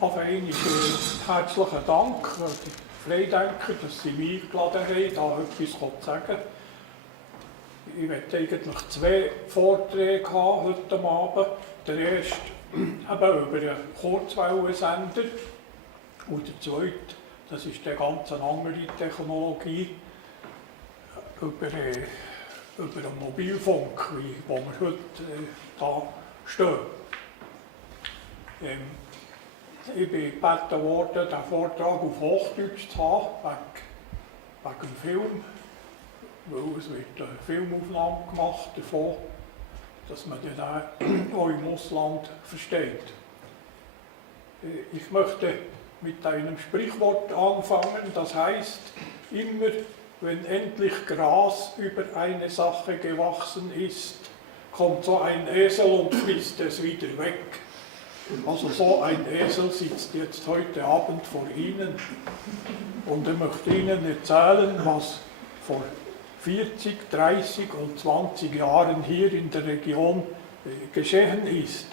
auf einmal herzlichen Dank an die Freidenker, dass sie mich eingeladen haben, da etwas zu sagen. Ich möchte eigentlich 2 Vorträge haben heute Abend. Der erste eben über einen Kurzwellensender und der zweite, das ist eine ganz andere Technologie, über einen Mobilfunk, wo wir heute da stehen. Ich bin gebeten worden, den Vortrag auf Hochdeutsch zu haben, wegen dem Film, weil es wird eine Filmaufnahme gemacht davon, dass man den auch im Ausland versteht. Ich möchte mit einem Sprichwort anfangen, das heißt, immer wenn endlich Gras über eine Sache gewachsen ist, kommt so ein Esel und frisst es wieder weg. Also so ein Esel sitzt jetzt heute Abend vor Ihnen und er möchte Ihnen erzählen, was vor 40, 30 und 20 Jahren hier in der Region geschehen ist.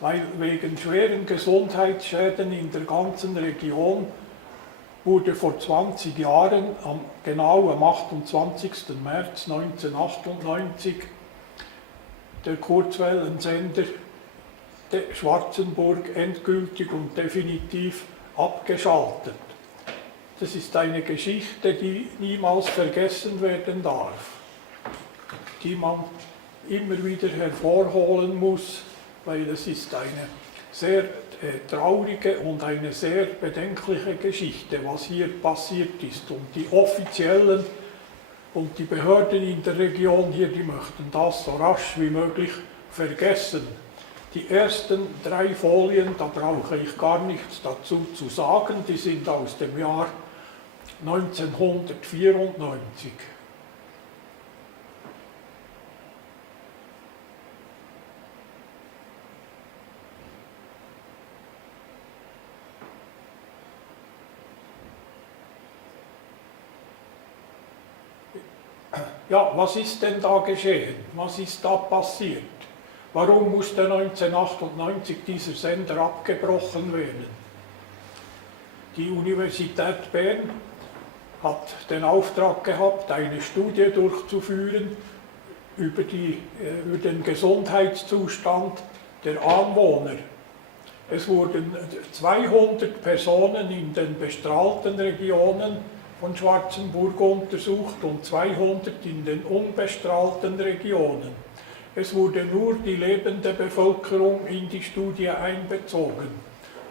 Weil wegen schweren Gesundheitsschäden in der ganzen Region wurde vor 20 Jahren, genau am 28. März 1998, der Kurzwellensender Schwarzenburg endgültig und definitiv abgeschaltet. Das ist eine Geschichte, die niemals vergessen werden darf, die man immer wieder hervorholen muss, weil es ist eine sehr traurige und eine sehr bedenkliche Geschichte, was hier passiert ist. Und die Offiziellen und die Behörden in der Region hier, die möchten das so rasch wie möglich vergessen. Die ersten 3 Folien, da brauche ich gar nichts dazu zu sagen, die sind aus dem Jahr 1994. Ja, was ist denn da geschehen? Was ist da passiert? Warum musste 1998 dieser Sender abgebrochen werden? Die Universität Bern hat den Auftrag gehabt, eine Studie durchzuführen über den Gesundheitszustand der Anwohner. Es wurden 200 Personen in den bestrahlten Regionen von Schwarzenburg untersucht und 200 in den unbestrahlten Regionen. Es wurde nur die lebende Bevölkerung in die Studie einbezogen.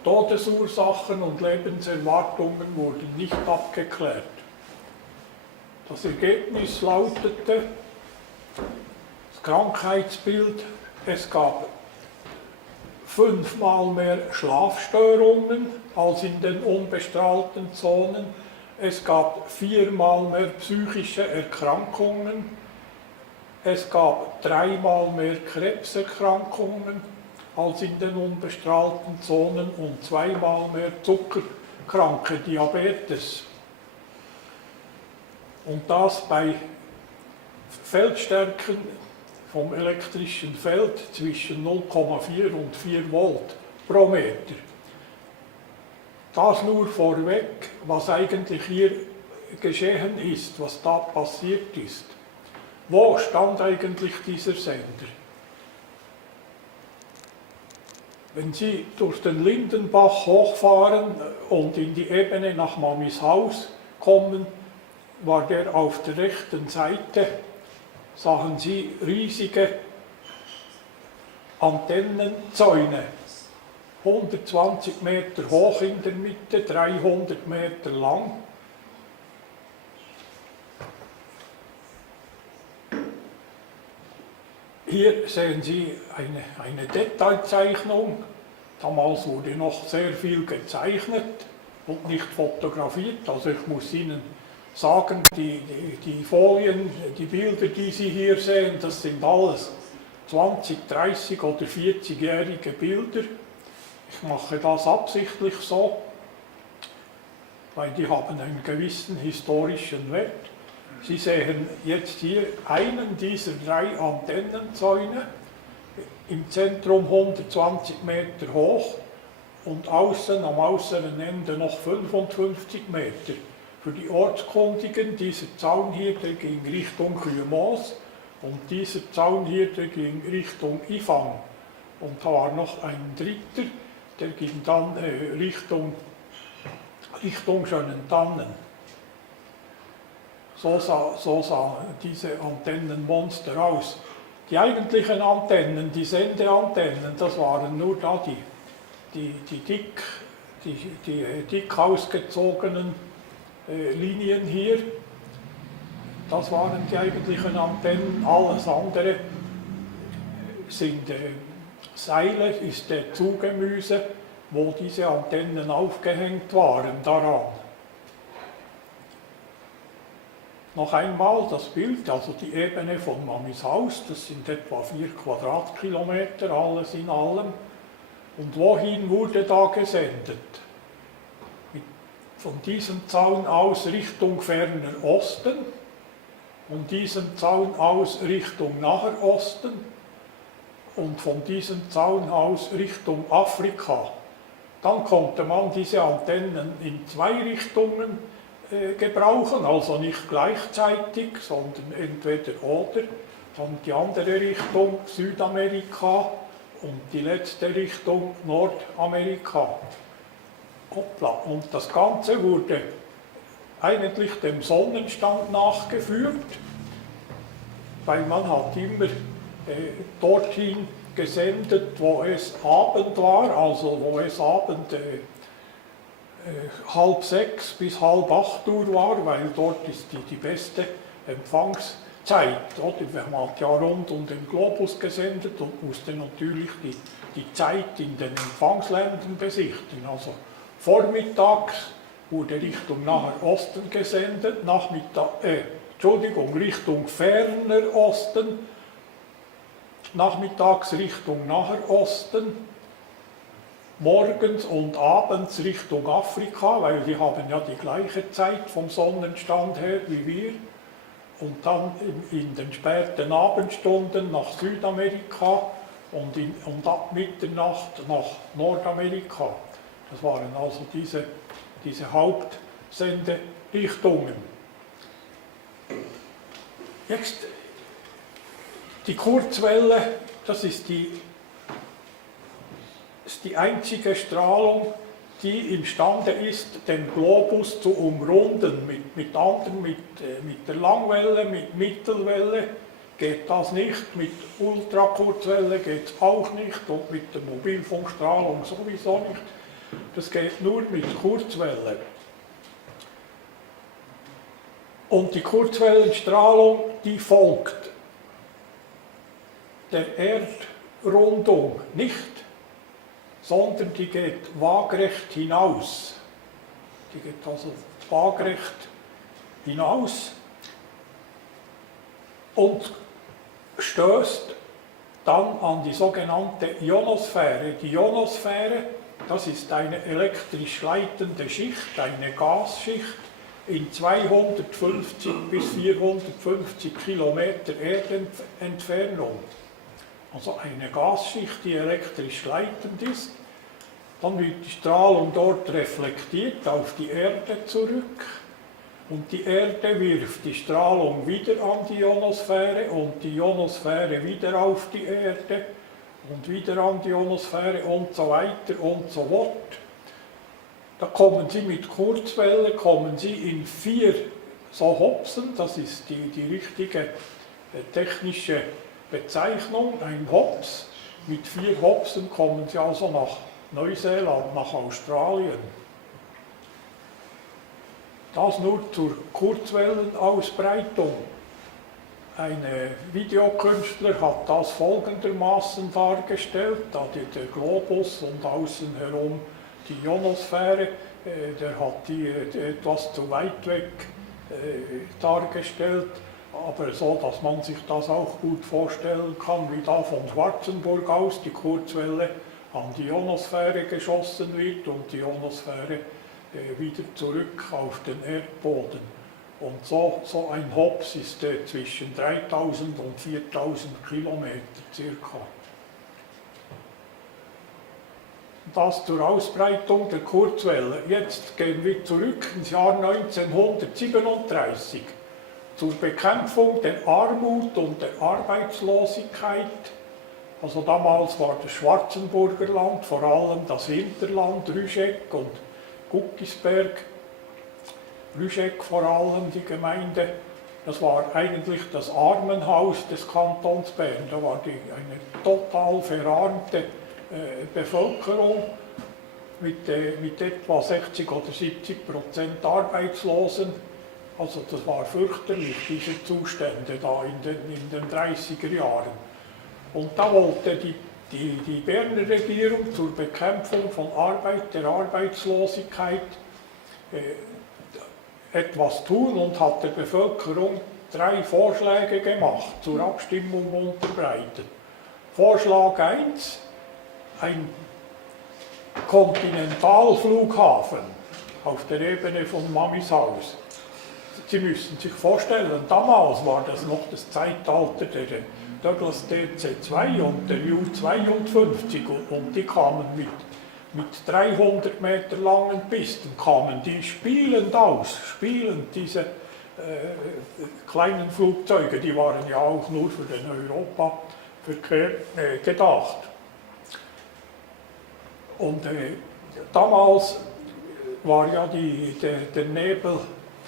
Todesursachen und Lebenserwartungen wurden nicht abgeklärt. Das Ergebnis lautete, das Krankheitsbild, es gab 5-mal mehr Schlafstörungen als in den unbestrahlten Zonen. Es gab 4-mal mehr psychische Erkrankungen. Es gab 3-mal mehr Krebserkrankungen als in den unbestrahlten Zonen und 2-mal mehr zuckerkranke Diabetes. Und das bei Feldstärken vom elektrischen Feld zwischen 0,4 und 4 Volt pro Meter. Das nur vorweg, was eigentlich hier geschehen ist, was da passiert ist. Wo stand eigentlich dieser Sender? Wenn Sie durch den Lindenbach hochfahren und in die Ebene nach Mamishaus kommen, war der auf der rechten Seite, sahen Sie riesige Antennenzäune, 120 Meter hoch in der Mitte, 300 Meter lang. Hier sehen Sie eine Detailzeichnung. Damals wurde noch sehr viel gezeichnet und nicht fotografiert. Also ich muss Ihnen sagen, die Folien, die Bilder, die Sie hier sehen, das sind alles 20, 30 oder 40-jährige Bilder. Ich mache das absichtlich so, weil die haben einen gewissen historischen Wert. Sie sehen jetzt hier einen dieser 3 Antennenzäune, im Zentrum 120 Meter hoch, und außen am äußeren Ende noch 55 Meter. Für die Ortskundigen, dieser Zaun hier, der ging Richtung Kühlmoos und dieser Zaun hier, der ging Richtung Ifang. Und da war noch ein dritter, der ging dann Richtung Schönentannen. So sah diese Antennenmonster aus. Die eigentlichen Antennen, die Sendeantennen, das waren nur da die dick ausgezogenen Linien hier. Das waren die eigentlichen Antennen. Alles andere sind Seile, ist der Zugemüse, wo diese Antennen aufgehängt waren daran. Noch einmal das Bild, also die Ebene von Mamishaus, das sind etwa 4 Quadratkilometer, alles in allem. Und wohin wurde da gesendet? Von diesem Zaun aus Richtung ferner Osten und diesem Zaun aus Richtung Naher Osten und von diesem Zaun aus Richtung Afrika. Dann konnte man diese Antennen in 2 Richtungen gebrauchen, also nicht gleichzeitig, sondern entweder oder. Dann die andere Richtung Südamerika und die letzte Richtung Nordamerika. Hoppla. Und das Ganze wurde eigentlich dem Sonnenstand nachgeführt, weil man hat immer dorthin gesendet, wo es Abend war, also wo es Abend 5:30 bis 7:30 war, weil dort ist die beste Empfangszeit. Oder? Man hat ja rund um den Globus gesendet und musste natürlich die Zeit in den Empfangsländern besichtigen. Also vormittags wurde Richtung Naher Osten gesendet, Richtung ferner Osten, nachmittags Richtung Naher Osten, morgens und abends Richtung Afrika, weil die haben ja die gleiche Zeit vom Sonnenstand her wie wir. Und dann in den späten Abendstunden nach Südamerika und ab Mitternacht nach Nordamerika. Das waren also diese Hauptsenderichtungen. Jetzt die Kurzwelle, das ist die einzige Strahlung, die imstande ist, den Globus zu umrunden. Mit anderen, mit der Langwelle, mit Mittelwelle geht das nicht, mit Ultrakurzwelle geht es auch nicht und mit der Mobilfunkstrahlung sowieso nicht. Das geht nur mit Kurzwelle. Und die Kurzwellenstrahlung, die folgt der Erdrundung nicht, sondern die geht waagrecht hinaus. Die geht also waagrecht hinaus und stößt dann an die sogenannte Ionosphäre. Die Ionosphäre, das ist eine elektrisch leitende Schicht, eine Gasschicht in 250 bis 450 Kilometer Erdentfernung. Also eine Gasschicht, die elektrisch leitend ist. Dann wird die Strahlung dort reflektiert auf die Erde zurück. Und die Erde wirft die Strahlung wieder an die Ionosphäre und die Ionosphäre wieder auf die Erde und wieder an die Ionosphäre und so weiter und so fort. Da kommen Sie mit Kurzwelle, in 4 so Hopsen, das ist die richtige technische Bezeichnung, ein Hops. Mit 4 Hopsen kommen Sie also nach Neuseeland, nach Australien. Das nur zur Kurzwellenausbreitung. Ein Videokünstler hat das folgendermaßen dargestellt, da der Globus und außen herum die Ionosphäre, der hat die etwas zu weit weg dargestellt, aber so, dass man sich das auch gut vorstellen kann, wie da von Schwarzenburg aus die Kurzwelle an die Ionosphäre geschossen wird und die Ionosphäre wieder zurück auf den Erdboden. Und so ein Hops ist zwischen 3000 und 4000 Kilometer circa. Das zur Ausbreitung der Kurzwelle. Jetzt gehen wir zurück ins Jahr 1937 zur Bekämpfung der Armut und der Arbeitslosigkeit. Also damals war das Schwarzenburger Land, vor allem das Hinterland, Rüscheck und Guckisberg. Rüscheck vor allem, die Gemeinde, das war eigentlich das Armenhaus des Kantons Bern. Da war eine total verarmte Bevölkerung mit etwa 60 oder 70% Arbeitslosen. Also das war fürchterlich, diese Zustände da in den 30er Jahren. Und da wollte die Berner Regierung zur Bekämpfung von der Arbeitslosigkeit etwas tun und hat der Bevölkerung 3 Vorschläge gemacht, zur Abstimmung unterbreitet. Vorschlag 1, ein Kontinentalflughafen auf der Ebene von Mamishaus. Sie müssen sich vorstellen, damals war das noch das Zeitalter der Douglas DC-2 und der Ju-52 und die kamen mit 300 Meter langen Pisten, kamen die spielend diese kleinen Flugzeuge, die waren ja auch nur für den Europaverkehr gedacht. Und damals war ja der Nebel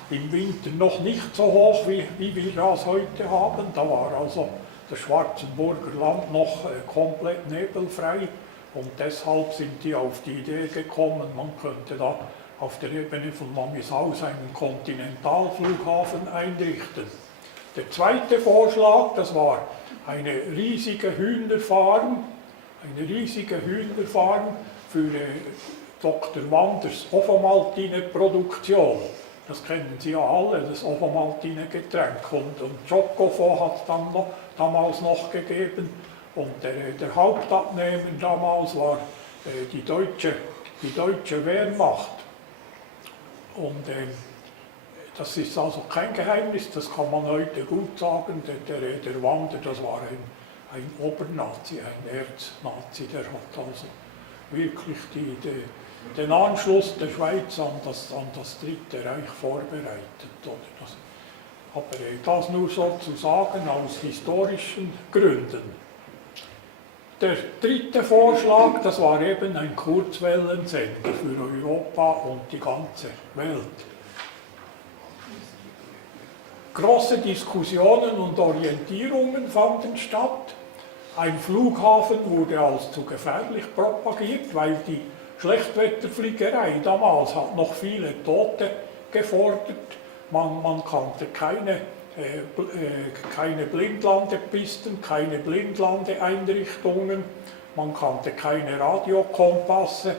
im Winter noch nicht so hoch, wie wir das heute haben. Da war also das Schwarzenburger Land noch komplett nebelfrei. Und deshalb sind die auf die Idee gekommen, man könnte da auf der Ebene von Mamishaus einen Kontinentalflughafen einrichten. Der zweite Vorschlag, das war eine riesige Hühnerfarm für Dr. Wanders Ovomaltine-Produktion. Das kennen Sie ja alle, das Ovomaltine-Getränk. Und Chocobo hat es dann damals noch gegeben. Und der Hauptabnehmer damals war die deutsche Wehrmacht. Und das ist also kein Geheimnis, das kann man heute gut sagen. Der Wander, das war ein Obernazi, ein Erznazi, der hat also wirklich den Anschluss der Schweiz an das Dritte Reich vorbereitet. Aber das nur sozusagen aus historischen Gründen. Der dritte Vorschlag, das war eben ein Kurzwellensender für Europa und die ganze Welt. Große Diskussionen und Orientierungen fanden statt. Ein Flughafen wurde als zu gefährlich propagiert, weil die Schlechtwetterfliegerei damals hat noch viele Tote gefordert. Man kannte keine Blindlandepisten, keine Blindlandeeinrichtungen, man kannte keine Radiokompasse,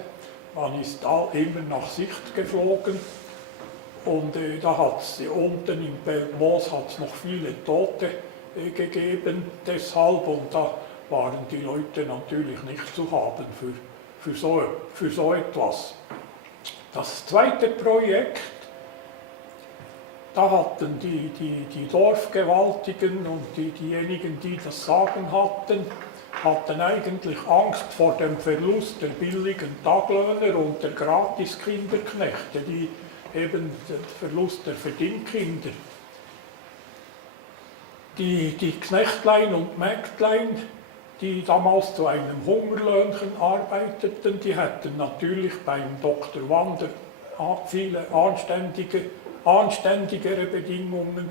man ist immer nach Sicht geflogen und da hat es unten im Belmoos noch viele Tote gegeben deshalb und da waren die Leute natürlich nicht zu haben für so etwas. Das zweite Projekt, da hatten die Dorfgewaltigen und diejenigen, die das Sagen hatten eigentlich Angst vor dem Verlust der billigen Taglöhner und der Gratis-Kinderknechte, die eben den Verlust der Verdingkinder. Die Knechtlein und Mägdlein, die damals zu einem Hungerlöhnchen arbeiteten, die hätten natürlich beim Dr. Wander viele anständigere Bedingungen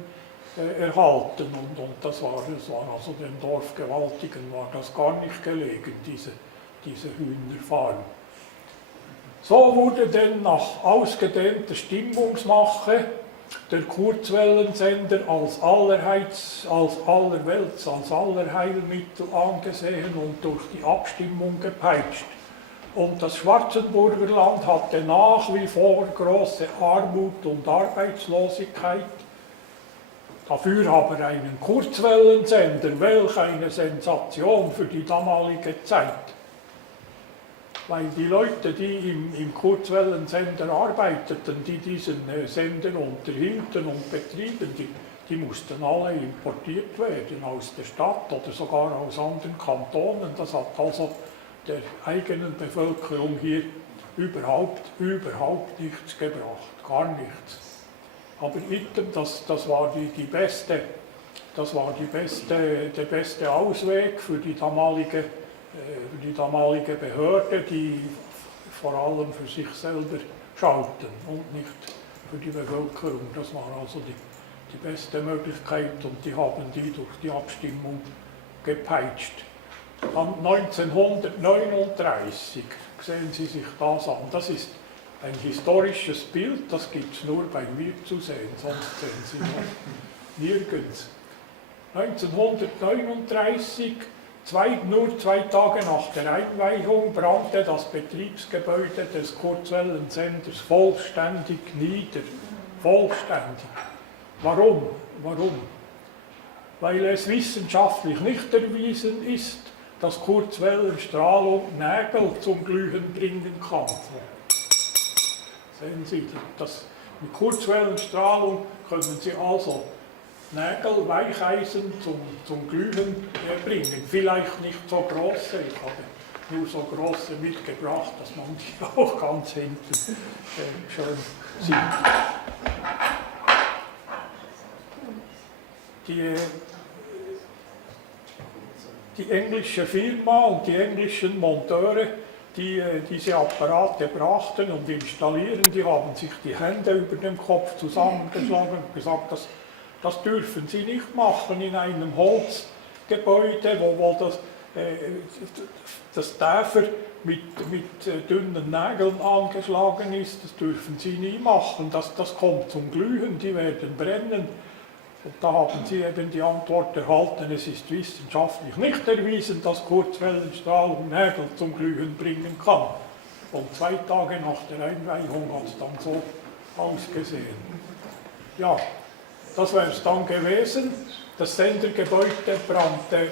erhalten und das war also den Dorfgewaltigen war das gar nicht gelegen, diese Hühnerfarm. So wurde denn nach ausgedehnter Stimmungsmache der Kurzwellensender als Allerheilmittel angesehen und durch die Abstimmung gepeitscht. Und das Schwarzenburger Land hatte nach wie vor große Armut und Arbeitslosigkeit. Dafür aber einen Kurzwellensender, welch eine Sensation für die damalige Zeit. Weil die Leute, die im Kurzwellensender arbeiteten, die diesen Sender unterhielten und betrieben, die mussten alle importiert werden aus der Stadt oder sogar aus anderen Kantonen. Das hat also der eigenen Bevölkerung hier überhaupt nichts gebracht, gar nichts. Aber item, das war der beste Ausweg für die damalige Behörde, die vor allem für sich selber schauten und nicht für die Bevölkerung. Das war also die beste Möglichkeit und die haben die durch die Abstimmung gepeitscht. Dann 1939, sehen Sie sich das an, das ist ein historisches Bild, das gibt es nur bei mir zu sehen, sonst sehen Sie noch nirgends. 1939, nur 2 Tage nach der Einweihung, brannte das Betriebsgebäude des Kurzwellensenders vollständig nieder. Vollständig. Warum? Weil es wissenschaftlich nicht erwiesen ist, dass Kurzwellenstrahlung Nägel zum Glühen bringen kann. Sehen Sie, mit Kurzwellenstrahlung können Sie also Nägel, Weicheisen zum Glühen bringen. Vielleicht nicht so große, ich habe nur so große mitgebracht, dass man die auch ganz hinten schön sieht. Die englische Firma und die englischen Monteure, die diese Apparate brachten und installieren, die haben sich die Hände über dem Kopf zusammengeschlagen und gesagt, das dürfen sie nicht machen in einem Holzgebäude, wo das Täfer mit dünnen Nägeln angeschlagen ist. Das dürfen sie nie machen, das kommt zum Glühen, die werden brennen. Und da haben sie eben die Antwort erhalten, es ist wissenschaftlich nicht erwiesen, dass Kurzwellenstrahlung Nägel zum Glühen bringen kann. Und 2 Tage nach der Einweihung hat es dann so ausgesehen. Ja, das wäre es dann gewesen. Das Sendergebäude brannte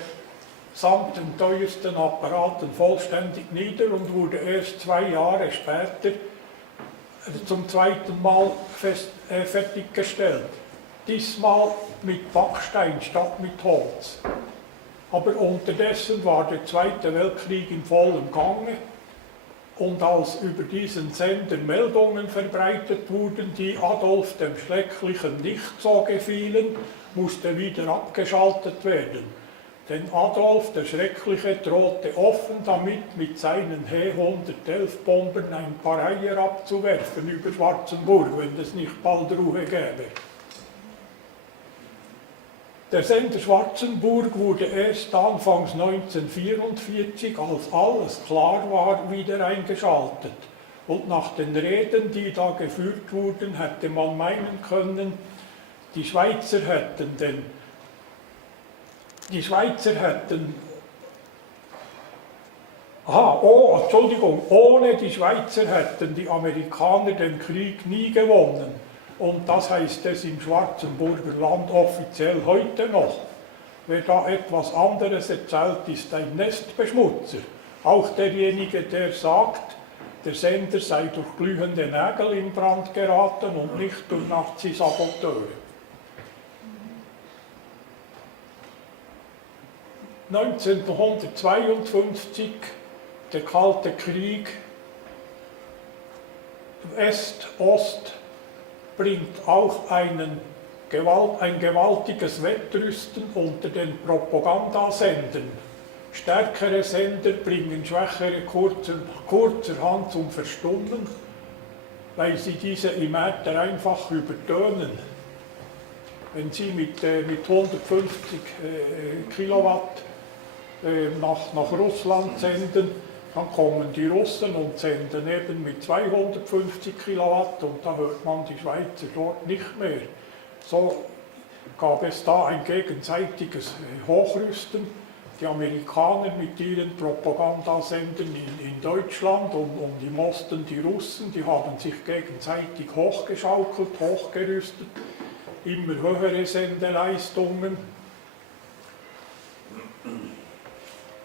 samt den teuersten Apparaten vollständig nieder und wurde erst 2 Jahre später zum 2. Mal fertiggestellt. Diesmal mit Backstein statt mit Holz. Aber unterdessen war der Zweite Weltkrieg in vollem Gange und als über diesen Sender Meldungen verbreitet wurden, die Adolf dem Schrecklichen nicht so gefielen, musste wieder abgeschaltet werden. Denn Adolf der Schreckliche drohte offen damit, mit seinen He-111-Bombern ein paar Eier abzuwerfen über Schwarzenburg, wenn es nicht bald Ruhe gäbe. Der Sender Schwarzenburg wurde erst anfangs 1944, als alles klar war, wieder eingeschaltet. Und nach den Reden, die da geführt wurden, hätte man meinen können, die Schweizer hätten ohne die Schweizer hätten die Amerikaner den Krieg nie gewonnen. Und das heißt es im Schwarzenburger Land offiziell heute noch. Wer da etwas anderes erzählt, ist ein Nestbeschmutzer. Auch derjenige, der sagt, der Sender sei durch glühende Nägel in Brand geraten und nicht durch Nazi-Saboteure. 1952, der Kalte Krieg, West-Ost, bringt auch ein gewaltiges Wettrüsten unter den Propagandasendern. Stärkere Sender bringen Schwächere kurzerhand zum Verstummen, weil sie diese im Äther einfach übertönen. Wenn Sie mit 150 Kilowatt nach Russland senden, dann kommen die Russen und senden eben mit 250 Kilowatt und da hört man die Schweizer dort nicht mehr. So gab es da ein gegenseitiges Hochrüsten. Die Amerikaner mit ihren Propagandasendern in Deutschland und im Osten die Russen, die haben sich gegenseitig hochgeschaukelt, hochgerüstet, immer höhere Sendeleistungen.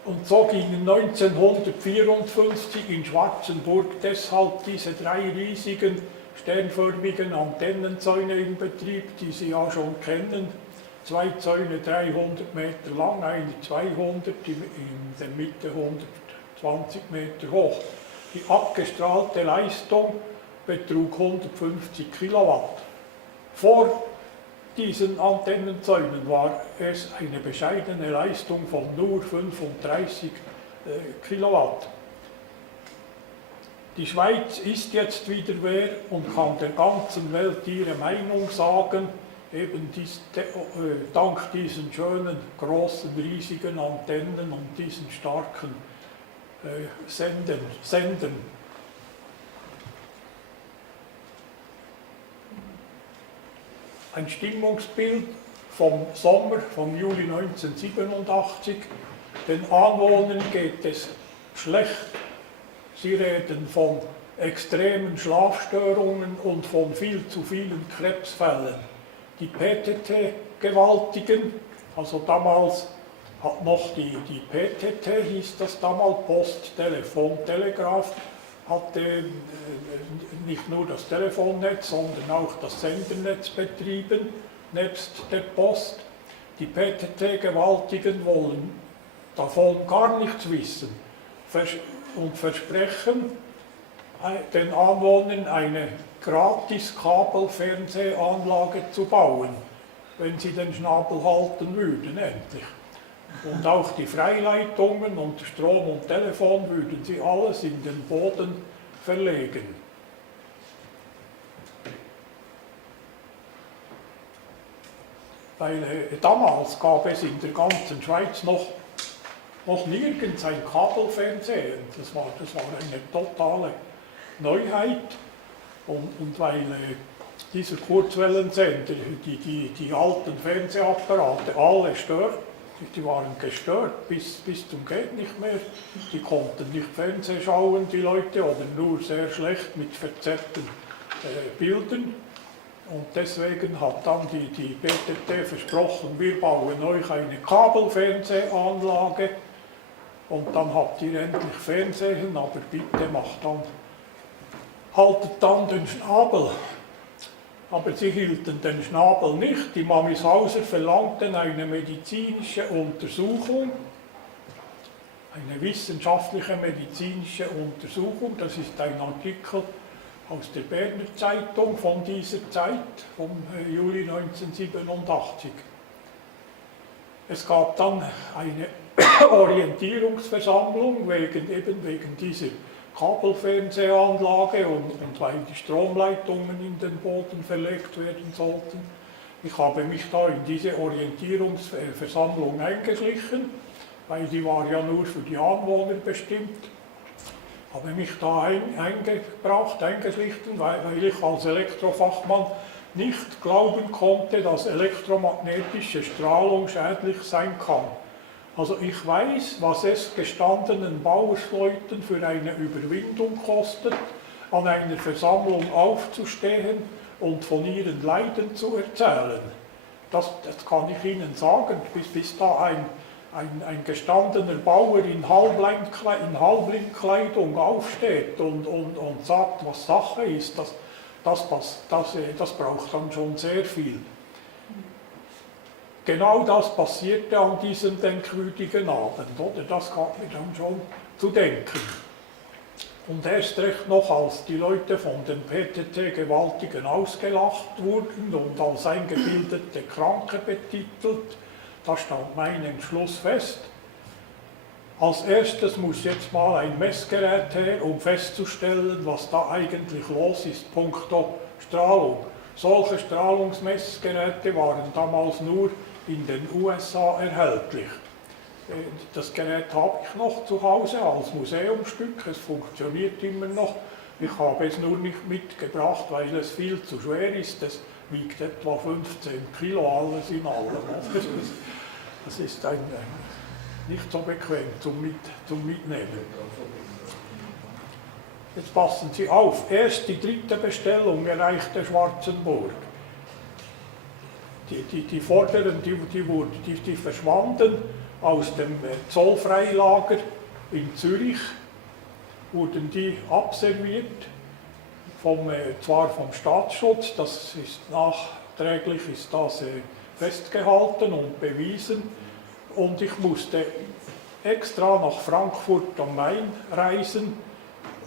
Und so gingen 1954 in Schwarzenburg deshalb diese 3 riesigen sternförmigen Antennenzäune in Betrieb, die Sie ja schon kennen. 2 Zäune 300 Meter lang, eine 200, in der Mitte 20 Meter hoch. Die abgestrahlte Leistung betrug 150 Kilowatt. Vor diesen Antennenzäunen war es eine bescheidene Leistung von nur 35 Kilowatt. Die Schweiz ist jetzt wieder wer und kann der ganzen Welt ihre Meinung sagen, eben dank diesen schönen, großen, riesigen Antennen und diesen starken Sendern. Ein Stimmungsbild vom Sommer, vom Juli 1987. Den Anwohnern geht es schlecht. Sie reden von extremen Schlafstörungen und von viel zu vielen Krebsfällen. Die PTT-Gewaltigen, also damals hat noch die PTT, hieß das damals, Post, Telefon, Telegraph, hatte nicht nur das Telefonnetz, sondern auch das Sendernetz betrieben, nebst der Post. Die PTT-Gewaltigen wollen davon gar nichts wissen und versprechen den Anwohnern eine gratis Kabelfernsehanlage zu bauen, wenn sie den Schnabel halten würden, endlich. Und auch die Freileitungen und Strom und Telefon würden sie alles in den Boden verlegen. Weil damals gab es in der ganzen Schweiz noch nirgends ein Kabelfernsehen. Das war eine totale Neuheit. Und weil dieser Kurzwellensender, die alten Fernsehapparate, alle stört, die waren gestört bis zum geht nicht mehr. Die konnten nicht Fernsehen schauen, die Leute, oder nur sehr schlecht mit verzerrten Bildern. Und deswegen hat dann die BTT versprochen, wir bauen euch eine Kabelfernsehanlage und dann habt ihr endlich Fernsehen, aber bitte haltet dann den Schnabel. Aber sie hielten den Schnabel nicht. Die Mamishauser verlangten eine medizinische Untersuchung, eine wissenschaftliche medizinische Untersuchung. Das ist ein Artikel aus der Berner Zeitung von dieser Zeit, vom Juli 1987. Es gab dann eine Orientierungsversammlung wegen dieser Kabelfernsehanlage und weil die Stromleitungen in den Boden verlegt werden sollten. Ich habe mich da in diese Orientierungsversammlung eingeschlichen, weil die war ja nur für die Anwohner bestimmt. Habe mich da eingeschlichen, weil ich als Elektrofachmann nicht glauben konnte, dass elektromagnetische Strahlung schädlich sein kann. Also ich weiß, was es gestandenen Bauersleuten für eine Überwindung kostet, an einer Versammlung aufzustehen und von ihren Leiden zu erzählen. Das kann ich Ihnen sagen, bis da ein gestandener Bauer in Halbblindkleidung aufsteht und sagt, was Sache ist, das braucht dann schon sehr viel. Genau das passierte an diesem denkwürdigen Abend, oder? Das gab mir dann schon zu denken. Und erst recht noch, als die Leute von den PTT-Gewaltigen ausgelacht wurden und als eingebildete Kranke betitelt, da stand mein Entschluss fest. Als erstes muss jetzt mal ein Messgerät her, um festzustellen, was da eigentlich los ist, punkto Strahlung. Solche Strahlungsmessgeräte waren damals nur in den USA erhältlich. Das Gerät habe ich noch zu Hause als Museumsstück, es funktioniert immer noch. Ich habe es nur nicht mitgebracht, weil es viel zu schwer ist. Es wiegt etwa 15 Kilo alles in allem. Das ist nicht so bequem zum Mitnehmen. Jetzt passen Sie auf, erst die dritte Bestellung erreichte Schwarzenburg. Die vorderen, die verschwanden aus dem Zollfreilager in Zürich, wurden die abserviert, zwar vom Staatsschutz, das ist nachträglich ist das festgehalten und bewiesen, und ich musste extra nach Frankfurt am Main reisen,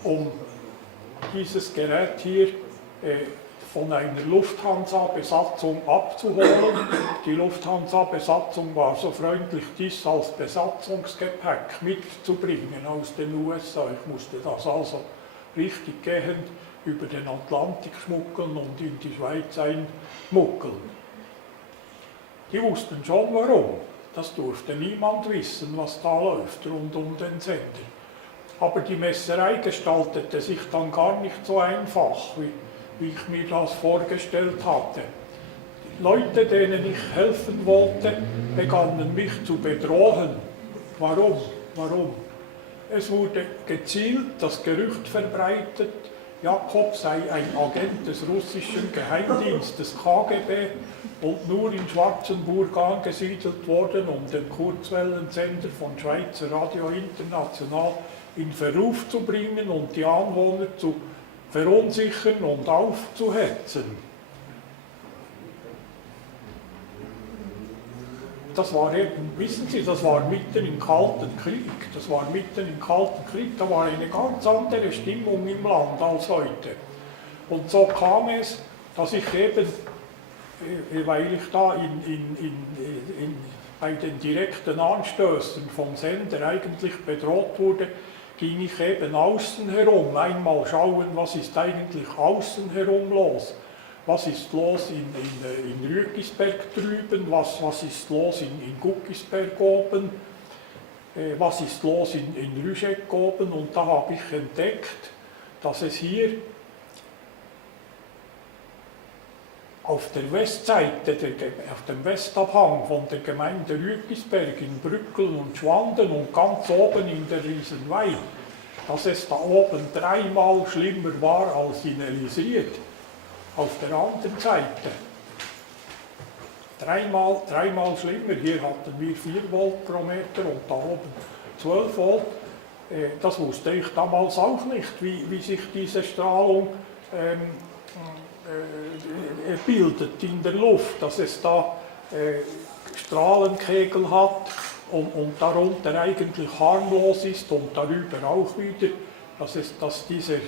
um dieses Gerät hier von einer Lufthansa-Besatzung abzuholen. Die Lufthansa-Besatzung war so freundlich, dies als Besatzungsgepäck mitzubringen aus den USA. Ich musste das also richtig gehend über den Atlantik schmuggeln und in die Schweiz einmuggeln. Die wussten schon warum. Das durfte niemand wissen, was da läuft rund um den Sender. Aber die Messerei gestaltete sich dann gar nicht so einfach, wie ich mir das vorgestellt hatte. Die Leute, denen ich helfen wollte, begannen mich zu bedrohen. Warum? Es wurde gezielt das Gerücht verbreitet, Jakob sei ein Agent des russischen Geheimdienstes KGB und nur in Schwarzenburg angesiedelt worden, um den Kurzwellensender von Schweizer Radio International in Verruf zu bringen und die Anwohner zu verunsichern und aufzuhetzen. Das war eben, wissen Sie, das war mitten im Kalten Krieg. Da war eine ganz andere Stimmung im Land als heute. Und so kam es, dass ich eben, weil ich da bei den direkten Anstößen vom Sender eigentlich bedroht wurde, ging ich eben außen herum, einmal schauen, was ist eigentlich außen herum los. Was ist los in Rügisberg drüben, was ist los in Guckisberg oben, was ist los in Rüschegg oben, und da habe ich entdeckt, dass es hier auf der Westseite, auf dem Westabhang von der Gemeinde Rügisberg in Brückel und Schwanden und ganz oben in der Riesenweih, dass es da oben dreimal schlimmer war als in Elisiert. Auf der anderen Seite. Dreimal schlimmer. Hier hatten wir 4 Volt pro Meter und da oben 12 Volt. Das wusste ich damals auch nicht, wie sich diese Strahlung bildet in der Luft, dass es da Strahlenkegel hat und darunter eigentlich harmlos ist und darüber auch wieder. Dass diese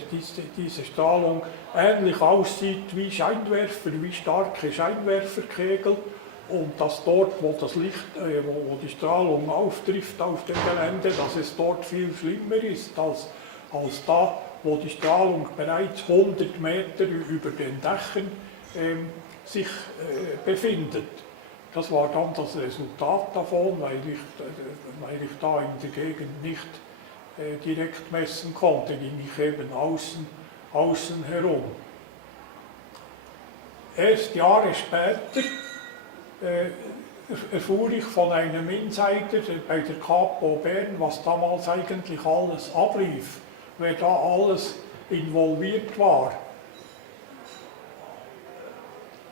Strahlung ähnlich aussieht wie Scheinwerfer, wie starke Scheinwerferkegel, und dass dort, wo das Licht, wo die Strahlung auftrifft auf dem Gelände, dass es dort viel schlimmer ist als da, wo die Strahlung bereits 100 Meter über den Dächern sich befindet. Das war dann das Resultat davon, weil ich da in der Gegend nicht direkt messen konnte, ging ich eben außen herum. Erst Jahre später erfuhr ich von einem Insider bei der Kapo Bern, was damals eigentlich alles ablief, wer da alles involviert war.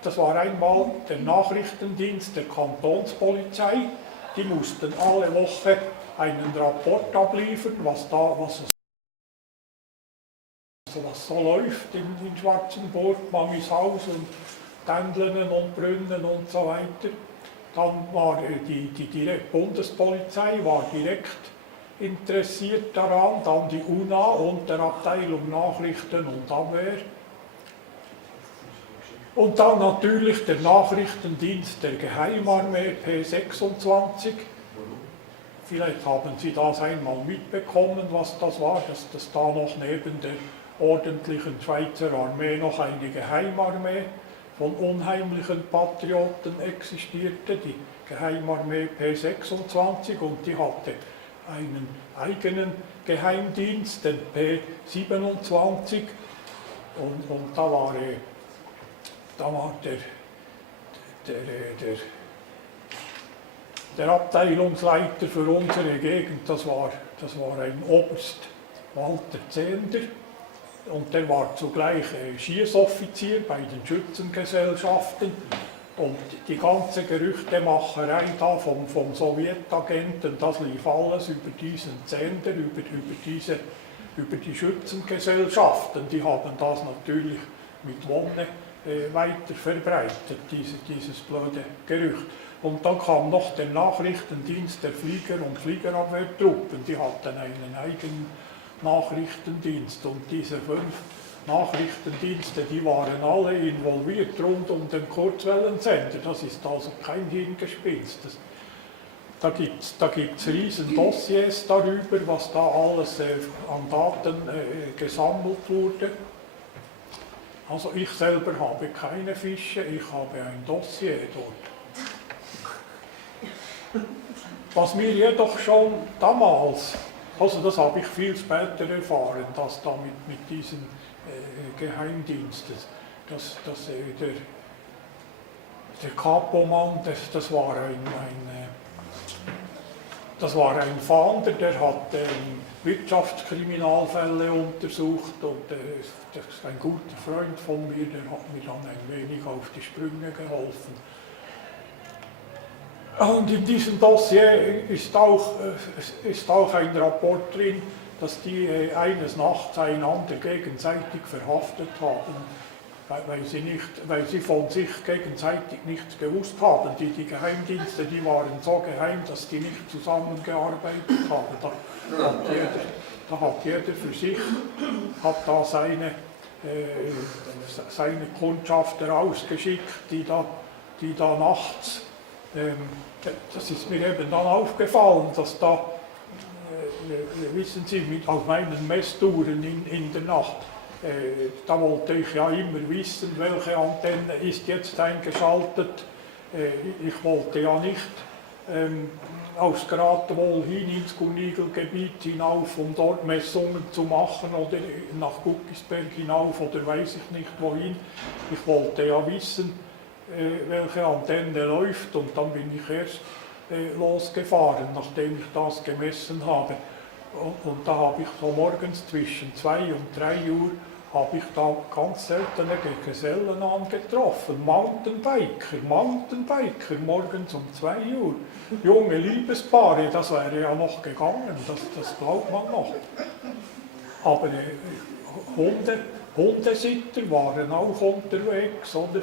Das war einmal der Nachrichtendienst der Kantonspolizei, die mussten alle Woche einen Rapport abliefern, was so läuft in Schwarzenburg, Mamishaus und Antennen und Brunnen und so weiter. Dann war die Bundespolizei war direkt interessiert daran, dann die UNA und der Abteilung Nachrichten und Abwehr. Und dann natürlich der Nachrichtendienst der Geheimarmee P26. Vielleicht haben Sie das einmal mitbekommen, was das war, dass da noch neben der ordentlichen Schweizer Armee noch eine Geheimarmee von unheimlichen Patrioten existierte, die Geheimarmee P26, und die hatte einen eigenen Geheimdienst, den P27, und da war der Abteilungsleiter für unsere Gegend, das war ein Oberst Walter Zehnder, und der war zugleich Schießoffizier bei den Schützengesellschaften, und die ganze Gerüchtemacherei da vom Sowjetagenten, das lief alles über diesen Zehnder, über die Schützengesellschaften. Die haben das natürlich mit Wonne weiter verbreitet, dieses blöde Gerücht. Und dann kam noch der Nachrichtendienst der Flieger- und Fliegerabwehrtruppen, die hatten einen eigenen Nachrichtendienst. Und diese 5 Nachrichtendienste, die waren alle involviert rund um den Kurzwellensender. Das ist also kein Hirngespinst. Da gibt es riesen Dossiers darüber, was da alles an Daten gesammelt wurde. Also ich selber habe keine Fische, ich habe ein Dossier dort. Was mir jedoch schon damals, also das habe ich viel später erfahren, dass da mit diesen Geheimdiensten, der Kapomann, das war ein Fahnder, der hat Wirtschaftskriminalfälle untersucht und das ist ein guter Freund von mir, der hat mir dann ein wenig auf die Sprünge geholfen. Und in diesem Dossier ist auch ein Rapport drin, dass die eines Nachts einander gegenseitig verhaftet haben, weil sie von sich gegenseitig nichts gewusst haben. Die Geheimdienste, die waren so geheim, dass die nicht zusammengearbeitet haben. Da hat jeder für sich, hat da seine Kundschafter ausgeschickt, die da nachts, das ist mir eben dann aufgefallen, dass da, wissen Sie, auf meinen Messtouren in der Nacht, da wollte ich ja immer wissen, welche Antenne ist jetzt eingeschaltet. Ich wollte ja nicht aufs Geratewohl hin ins Gunigelgebiet hinauf, um dort Messungen zu machen oder nach Guckisberg hinauf oder weiß ich nicht wohin. Ich wollte ja wissen, welche Antenne läuft und dann bin ich erst losgefahren, nachdem ich das gemessen habe. Und da habe ich so morgens zwischen 2 und 3 Uhr habe ich da ganz seltene Gesellen angetroffen, Mountainbiker, morgens um 2 Uhr. Junge Liebespaare, das wäre ja noch gegangen, das glaubt man noch. Aber Hundesitter waren auch unterwegs, oder?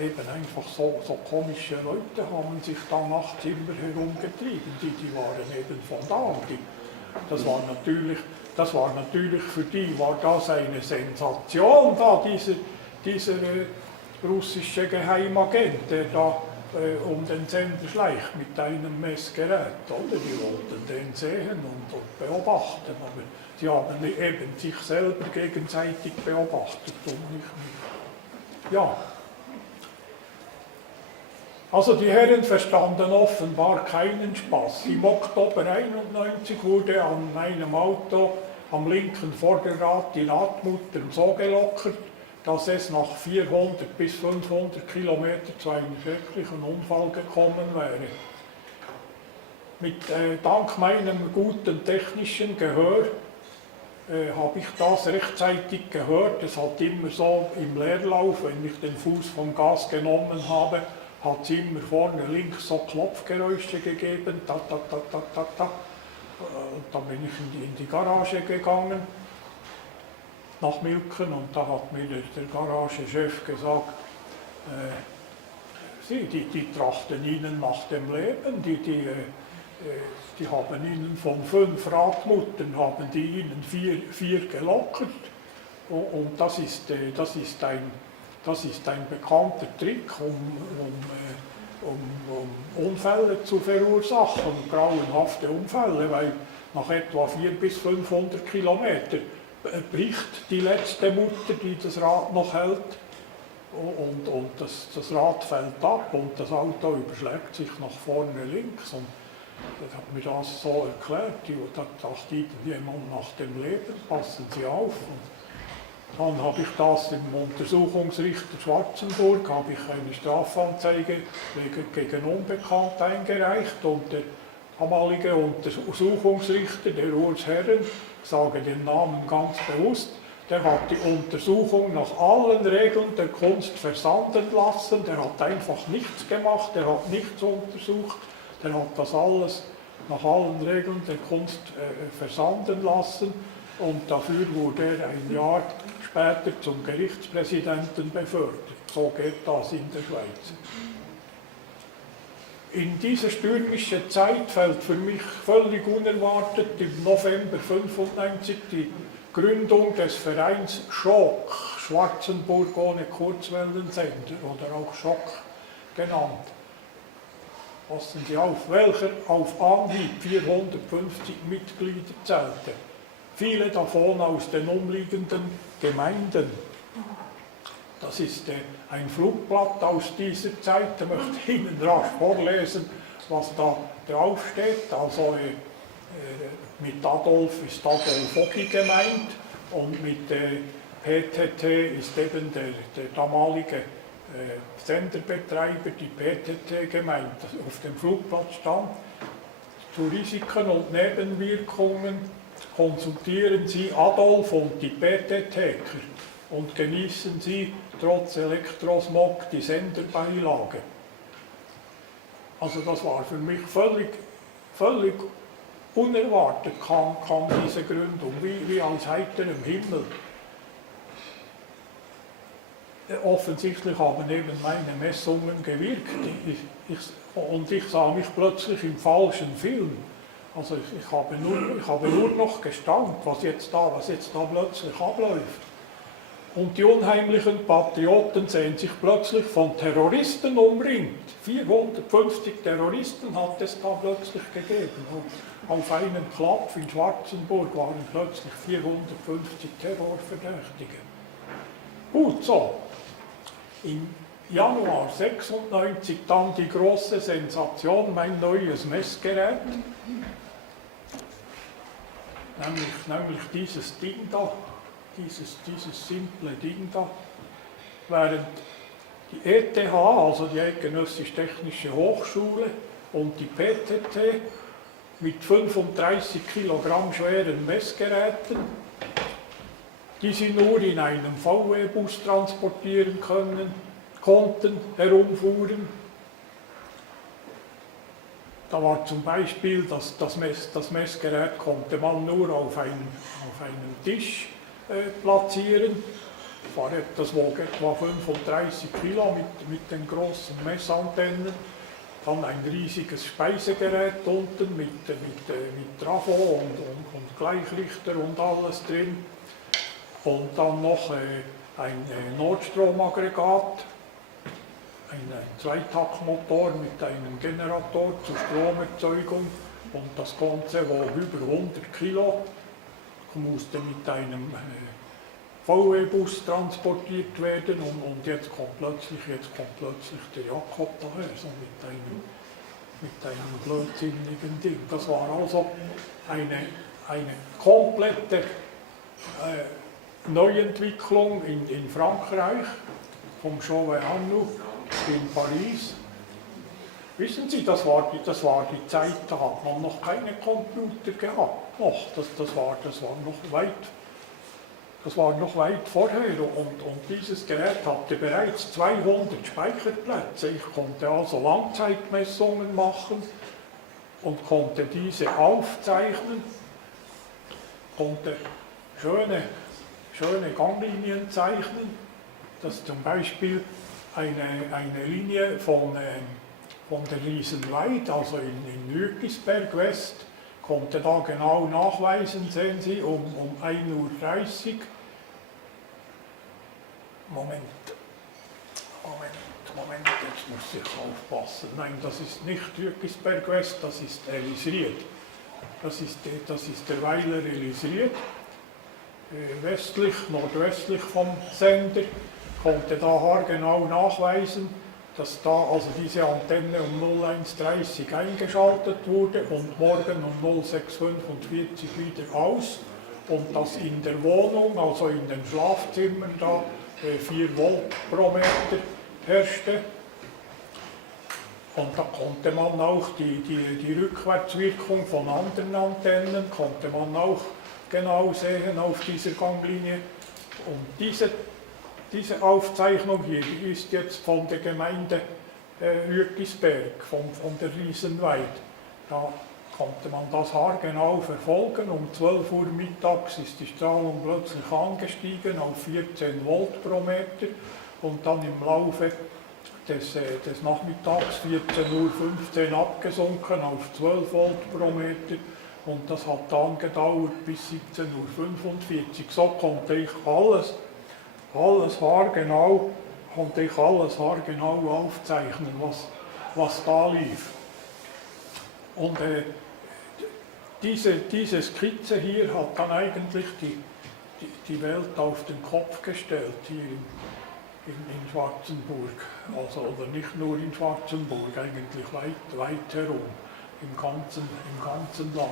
Eben einfach so komische Leute haben sich da nachts immer herumgetrieben, die waren eben von da. Das war natürlich für die, war das eine Sensation, da dieser russische Geheimagent, der da um den Sender schleicht mit einem Messgerät, oder? Die wollten den sehen und beobachten, aber sie haben eben sich selber gegenseitig beobachtet und nicht mich. Ja. Also die Herren verstanden offenbar keinen Spaß. Im Oktober 1991 wurde an meinem Auto am linken Vorderrad die Radmutter so gelockert, dass es nach 400 bis 500 Kilometern zu einem schrecklichen Unfall gekommen wäre. Dank meinem guten technischen Gehör habe ich das rechtzeitig gehört. Es hat immer so im Leerlauf, wenn ich den Fuß vom Gas genommen habe, hat es immer vorne links so Klopfgeräusche gegeben, ta, ta, ta, ta, ta, ta. Und dann bin ich in die Garage gegangen, nach Milken, und da hat mir der Garagechef gesagt, die trachten Ihnen nach dem Leben, die haben Ihnen von 5 Radmuttern, haben die Ihnen 4 gelockert. Und das ist ein bekannter Trick, um Unfälle zu verursachen, grauenhafte Unfälle, weil nach etwa 400 bis 500 Kilometern bricht die letzte Mutter, die das Rad noch hält, und das Rad fällt ab und das Auto überschlägt sich nach vorne links. Und das hat mir das so erklärt, da dachte jemand nach dem Leben, passen Sie auf. Dann habe ich das im Untersuchungsrichter Schwarzenburg, habe ich eine Strafanzeige gegen Unbekannt eingereicht und der damalige Untersuchungsrichter, der Urs Herren, ich sage den Namen ganz bewusst, der hat die Untersuchung nach allen Regeln der Kunst versanden lassen, der hat einfach nichts gemacht, der hat nichts untersucht, der hat das alles nach allen Regeln der Kunst versanden lassen. Und dafür wurde er ein Jahr später zum Gerichtspräsidenten befördert. So geht das in der Schweiz. In diese stürmische Zeit fällt für mich völlig unerwartet im November 1995 die Gründung des Vereins Schock, Schwarzenburg ohne Kurzwellensender oder auch Schock genannt. Passen Sie auf, welcher auf Anhieb 450 Mitglieder zählte. Viele davon aus den umliegenden Gemeinden. Das ist ein Flugblatt aus dieser Zeit, da möchte ich Ihnen rasch vorlesen, was da drauf steht. Also mit Adolf ist Adolf Hocki gemeint und mit PTT ist eben der damalige Senderbetreiber, die PTT gemeint. Auf dem Flugblatt stand: Zu Risiken und Nebenwirkungen konsultieren Sie Adolf und die PTTker und genießen Sie trotz Elektrosmog die Senderbeilage. Also das war für mich völlig unerwartet, kam diese Gründung, wie aus heiterem Himmel. Offensichtlich haben eben meine Messungen gewirkt und ich sah mich plötzlich im falschen Film. Also ich habe nur noch gestaunt, was jetzt da plötzlich abläuft. Und die unheimlichen Patrioten sehen sich plötzlich von Terroristen umringt. 450 Terroristen hat es da plötzlich gegeben. Und auf einem Klapf in Schwarzenburg waren plötzlich 450 Terrorverdächtige. Gut so. Im Januar 96 dann die große Sensation, mein neues Messgerät. Nämlich dieses Ding da. Dieses simple Ding da, während die ETH, also die Eidgenössisch-Technische Hochschule, und die PTT mit 35 Kilogramm schweren Messgeräten, die sie nur in einem VW-Bus transportieren konnten, herumfuhren. Da war zum Beispiel das Messgerät konnte man nur auf einem Tisch platzieren. Das wog etwa 35 Kilo mit den großen Messantennen. Dann ein riesiges Speisegerät unten mit Trafo und Gleichrichter und alles drin. Und dann noch ein Notstromaggregat, ein Zweitaktmotor mit einem Generator zur Stromerzeugung. Und das Ganze wog über 100 Kilo. Musste mit einem VW-Bus transportiert werden und jetzt kommt plötzlich der Jakob daher, so mit einem blödsinnigen Ding. Das war also eine komplette Neuentwicklung in Frankreich, vom Chauvet-Annou in Paris. Wissen Sie, das war die Zeit, da hat man noch keine Computer gehabt. Das war noch weit vorher und dieses Gerät hatte bereits 200 Speicherplätze. Ich konnte also Langzeitmessungen machen und konnte diese aufzeichnen, konnte schöne Ganglinien zeichnen, dass zum Beispiel eine Linie von der Riesenweid, also in Nürgisberg West, konnte da genau nachweisen, sehen Sie, um 1:30 Uhr. Moment, jetzt muss ich aufpassen. Nein, das ist nicht Nürgisberg West, das ist Elisried. Das ist der Weiler Elisried, nordwestlich vom Sender, konnte da haargenau nachweisen, dass da also diese Antenne um 01:30 eingeschaltet wurde und morgen um 06:45 wieder aus und dass in der Wohnung, also in den Schlafzimmern da 4 Volt pro Meter herrschte. Und da konnte man auch die Rückwärtswirkung von anderen Antennen, konnte man auch genau sehen auf dieser Ganglinie. Und diese Aufzeichnung hier, die ist jetzt von der Gemeinde Rügisberg, von der Riesenweid. Da konnte man das haargenau verfolgen. Um 12 Uhr mittags ist die Strahlung plötzlich angestiegen auf 14 Volt pro Meter und dann im Laufe des Nachmittags 14:15 Uhr abgesunken auf 12 Volt pro Meter und das hat dann gedauert bis 17:45 Uhr. So konnte ich alles haargenau aufzeichnen, was da lief. Und diese Skizze hier hat dann eigentlich die Welt auf den Kopf gestellt, hier in Schwarzenburg. Also, oder nicht nur in Schwarzenburg, eigentlich weit herum, im ganzen Land.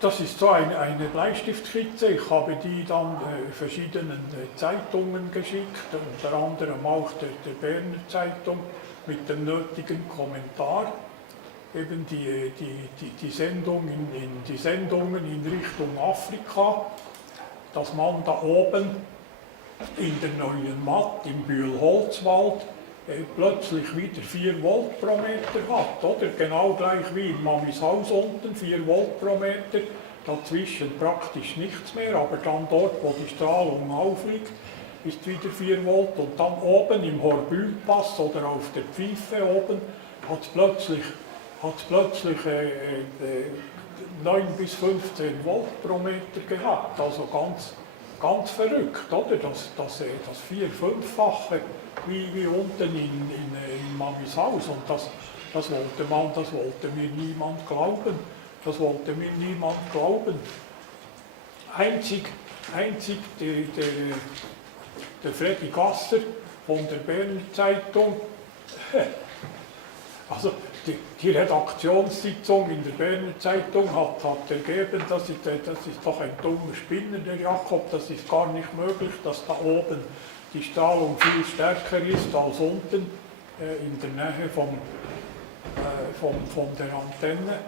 Das ist so eine Bleistiftskizze. Ich habe die dann verschiedenen Zeitungen geschickt, unter anderem auch der Berner Zeitung mit dem nötigen Kommentar. Eben die Sendungen in Richtung Afrika, dass man da oben in der Neuen Matt, im Bühl-Holzwald, plötzlich wieder 4 Volt pro Meter hat, oder? Genau gleich wie in Mamishaus unten, 4 Volt pro Meter, dazwischen praktisch nichts mehr, aber dann dort, wo die Strahlung aufliegt, ist wieder 4 Volt und dann oben im Horbühlpass oder auf der Pfeife oben hat es plötzlich 9 bis 15 Volt pro Meter gehabt, also ganz verrückt, oder? Das 4-5-fache wie unten in Mamishaus und das wollte mir niemand glauben. Einzig der Freddy Gasser von der Berner Zeitung, also die Redaktionssitzung in der Berner Zeitung hat ergeben, das ist doch ein dummer Spinner, der Jakob, das ist gar nicht möglich, dass da oben die Strahlung viel stärker ist als unten in der Nähe von der Antenne.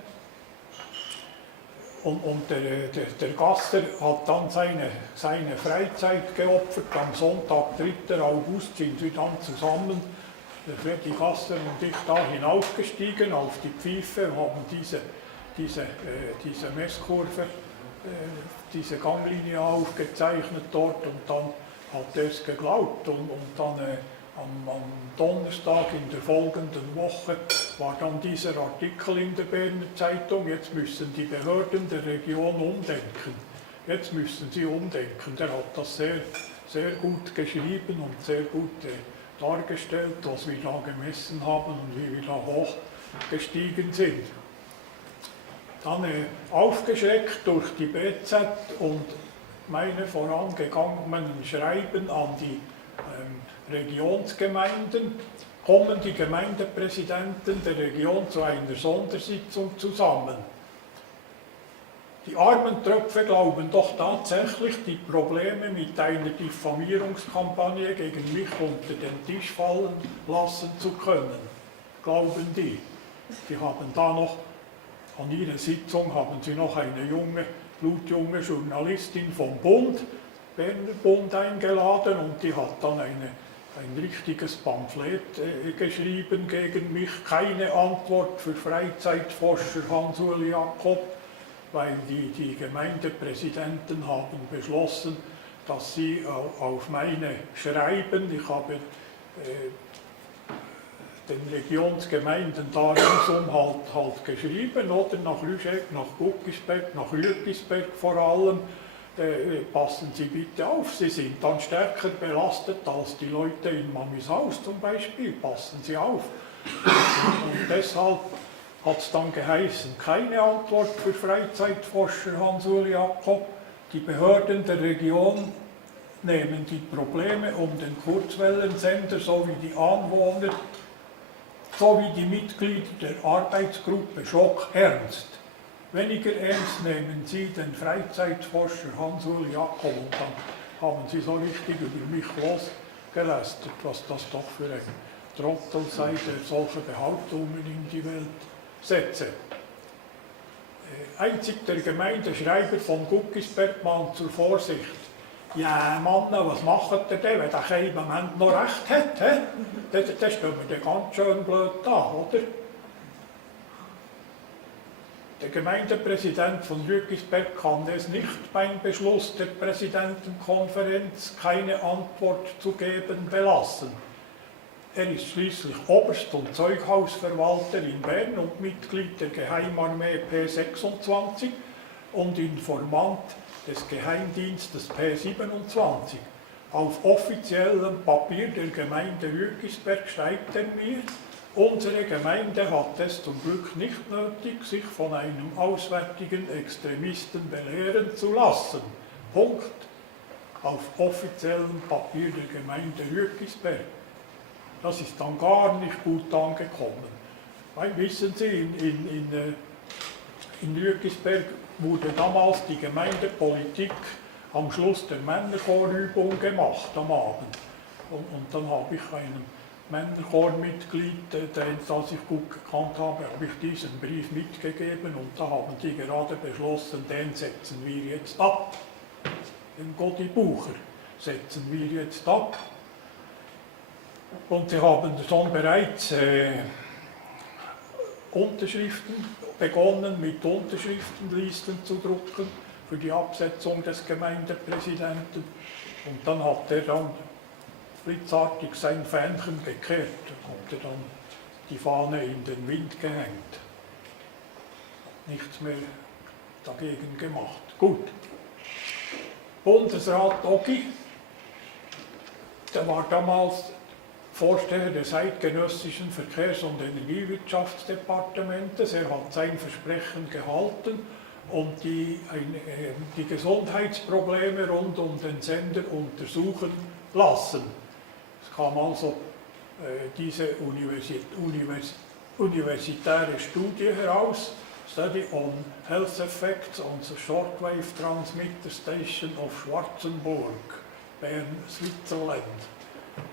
Und der Gasser hat dann seine Freizeit geopfert. Am Sonntag, 3. August, sind wir dann zusammen, der Freddy Gasser und ich, da hinaufgestiegen auf die Pfeife und haben diese Messkurve, diese Ganglinie aufgezeichnet dort und dann hat er es geglaubt und dann am Donnerstag in der folgenden Woche war dann dieser Artikel in der Berner Zeitung, jetzt müssen die Behörden der Region umdenken. Jetzt müssen sie umdenken. Der hat das sehr, sehr gut geschrieben und sehr gut dargestellt, was wir da gemessen haben und wie wir da hochgestiegen sind. Dann aufgeschreckt durch die BZ und meine vorangegangenen Schreiben an die Regionsgemeinden, kommen die Gemeindepräsidenten der Region zu einer Sondersitzung zusammen. Die armen Tröpfe glauben doch tatsächlich, die Probleme mit einer Diffamierungskampagne gegen mich unter den Tisch fallen lassen zu können. Glauben die. Die haben da noch, an ihrer Sitzung haben sie noch eine blutjunge Journalistin vom Bund, Berner Bund, eingeladen und die hat dann ein richtiges Pamphlet geschrieben gegen mich. Keine Antwort für Freizeitforscher Hans-Uli Jakob, weil die Gemeindepräsidenten haben beschlossen, dass sie auf meine Schreiben, ich habe den Regionsgemeinden da ringsum halt geschrieben, oder nach Lüscheck, nach Guckisberg, nach Lügisberg vor allem, passen Sie bitte auf, Sie sind dann stärker belastet als die Leute in Mamishaus zum Beispiel, passen Sie auf. Und deshalb hat es dann geheißen, keine Antwort für Freizeitforscher Hans-Uli Jakob. Die Behörden der Region nehmen die Probleme um den Kurzwellensender sowie die Anwohner sowie die Mitglieder der Arbeitsgruppe Schock ernst. Weniger ernst nehmen Sie den Freizeitforscher Hans-Uli Jakob und dann haben Sie so richtig über mich losgelästert, was das doch für ein Trottel sei, der solche Behauptungen in die Welt setze. Einzig der Gemeindeschreiber von Guckisberg mahnt zur Vorsicht. Ja, Mann, was macht ihr denn, wenn der kein im Moment noch recht hat? Dann stehen wir ganz schön blöd da, oder? Der Gemeindepräsident von Rüeggisberg kann es nicht beim Beschluss der Präsidentenkonferenz, keine Antwort zu geben, belassen. Er ist schließlich Oberst- und Zeughausverwalter in Bern und Mitglied der Geheimarmee P26 und Informant des Geheimdienstes P27. Auf offiziellem Papier der Gemeinde Rüeggisberg schreibt er mir: Unsere Gemeinde hat es zum Glück nicht nötig, sich von einem auswärtigen Extremisten belehren zu lassen. Punkt. Auf offiziellem Papier der Gemeinde Rüeggisberg. Das ist dann gar nicht gut angekommen. Weil, wissen Sie, in Rüeggisberg wurde damals die Gemeindepolitik am Schluss der Männerchorübung gemacht am Abend. Und dann habe ich einem Männerchormitglied, das ich gut gekannt habe ich diesen Brief mitgegeben und da haben die gerade beschlossen, den setzen wir jetzt ab. Den Gotti Bucher setzen wir jetzt ab. Und sie haben schon bereits begonnen mit Unterschriftenlisten zu drucken für die Absetzung des Gemeindepräsidenten. Und dann hat er dann blitzartig sein Fähnchen gekehrt und hat dann die Fahne in den Wind gehängt. Nichts mehr dagegen gemacht. Gut. Bundesrat Ogi, der war damals Vorsteher des eidgenössischen Verkehrs- und Energiewirtschaftsdepartementes. Er hat sein Versprechen gehalten und die Gesundheitsprobleme rund um den Sender untersuchen lassen. Es kam also diese universitäre Studie heraus, Study on Health Effects on the Shortwave Transmitter Station of Schwarzenburg, Bern, Switzerland.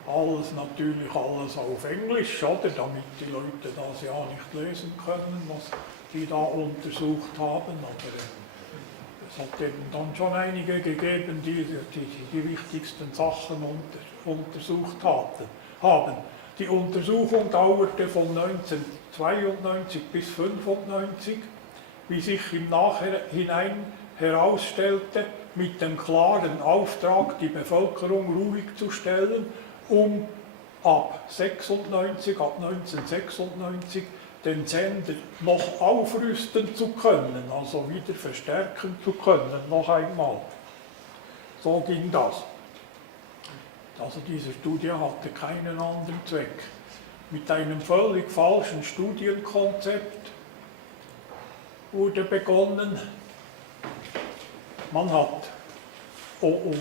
Alles natürlich auf Englisch, oder? Damit die Leute das ja nicht lesen können, was die da untersucht haben. Aber es hat eben dann schon einige gegeben, die wichtigsten Sachen untersucht haben. Die Untersuchung dauerte von 1992 bis 1995, wie sich im Nachhinein herausstellte, mit dem klaren Auftrag, die Bevölkerung ruhig zu stellen, um ab 1996 den Sender noch aufrüsten zu können, also wieder verstärken zu können, noch einmal. So ging das. Also diese Studie hatte keinen anderen Zweck. Mit einem völlig falschen Studienkonzept wurde begonnen. Man hat um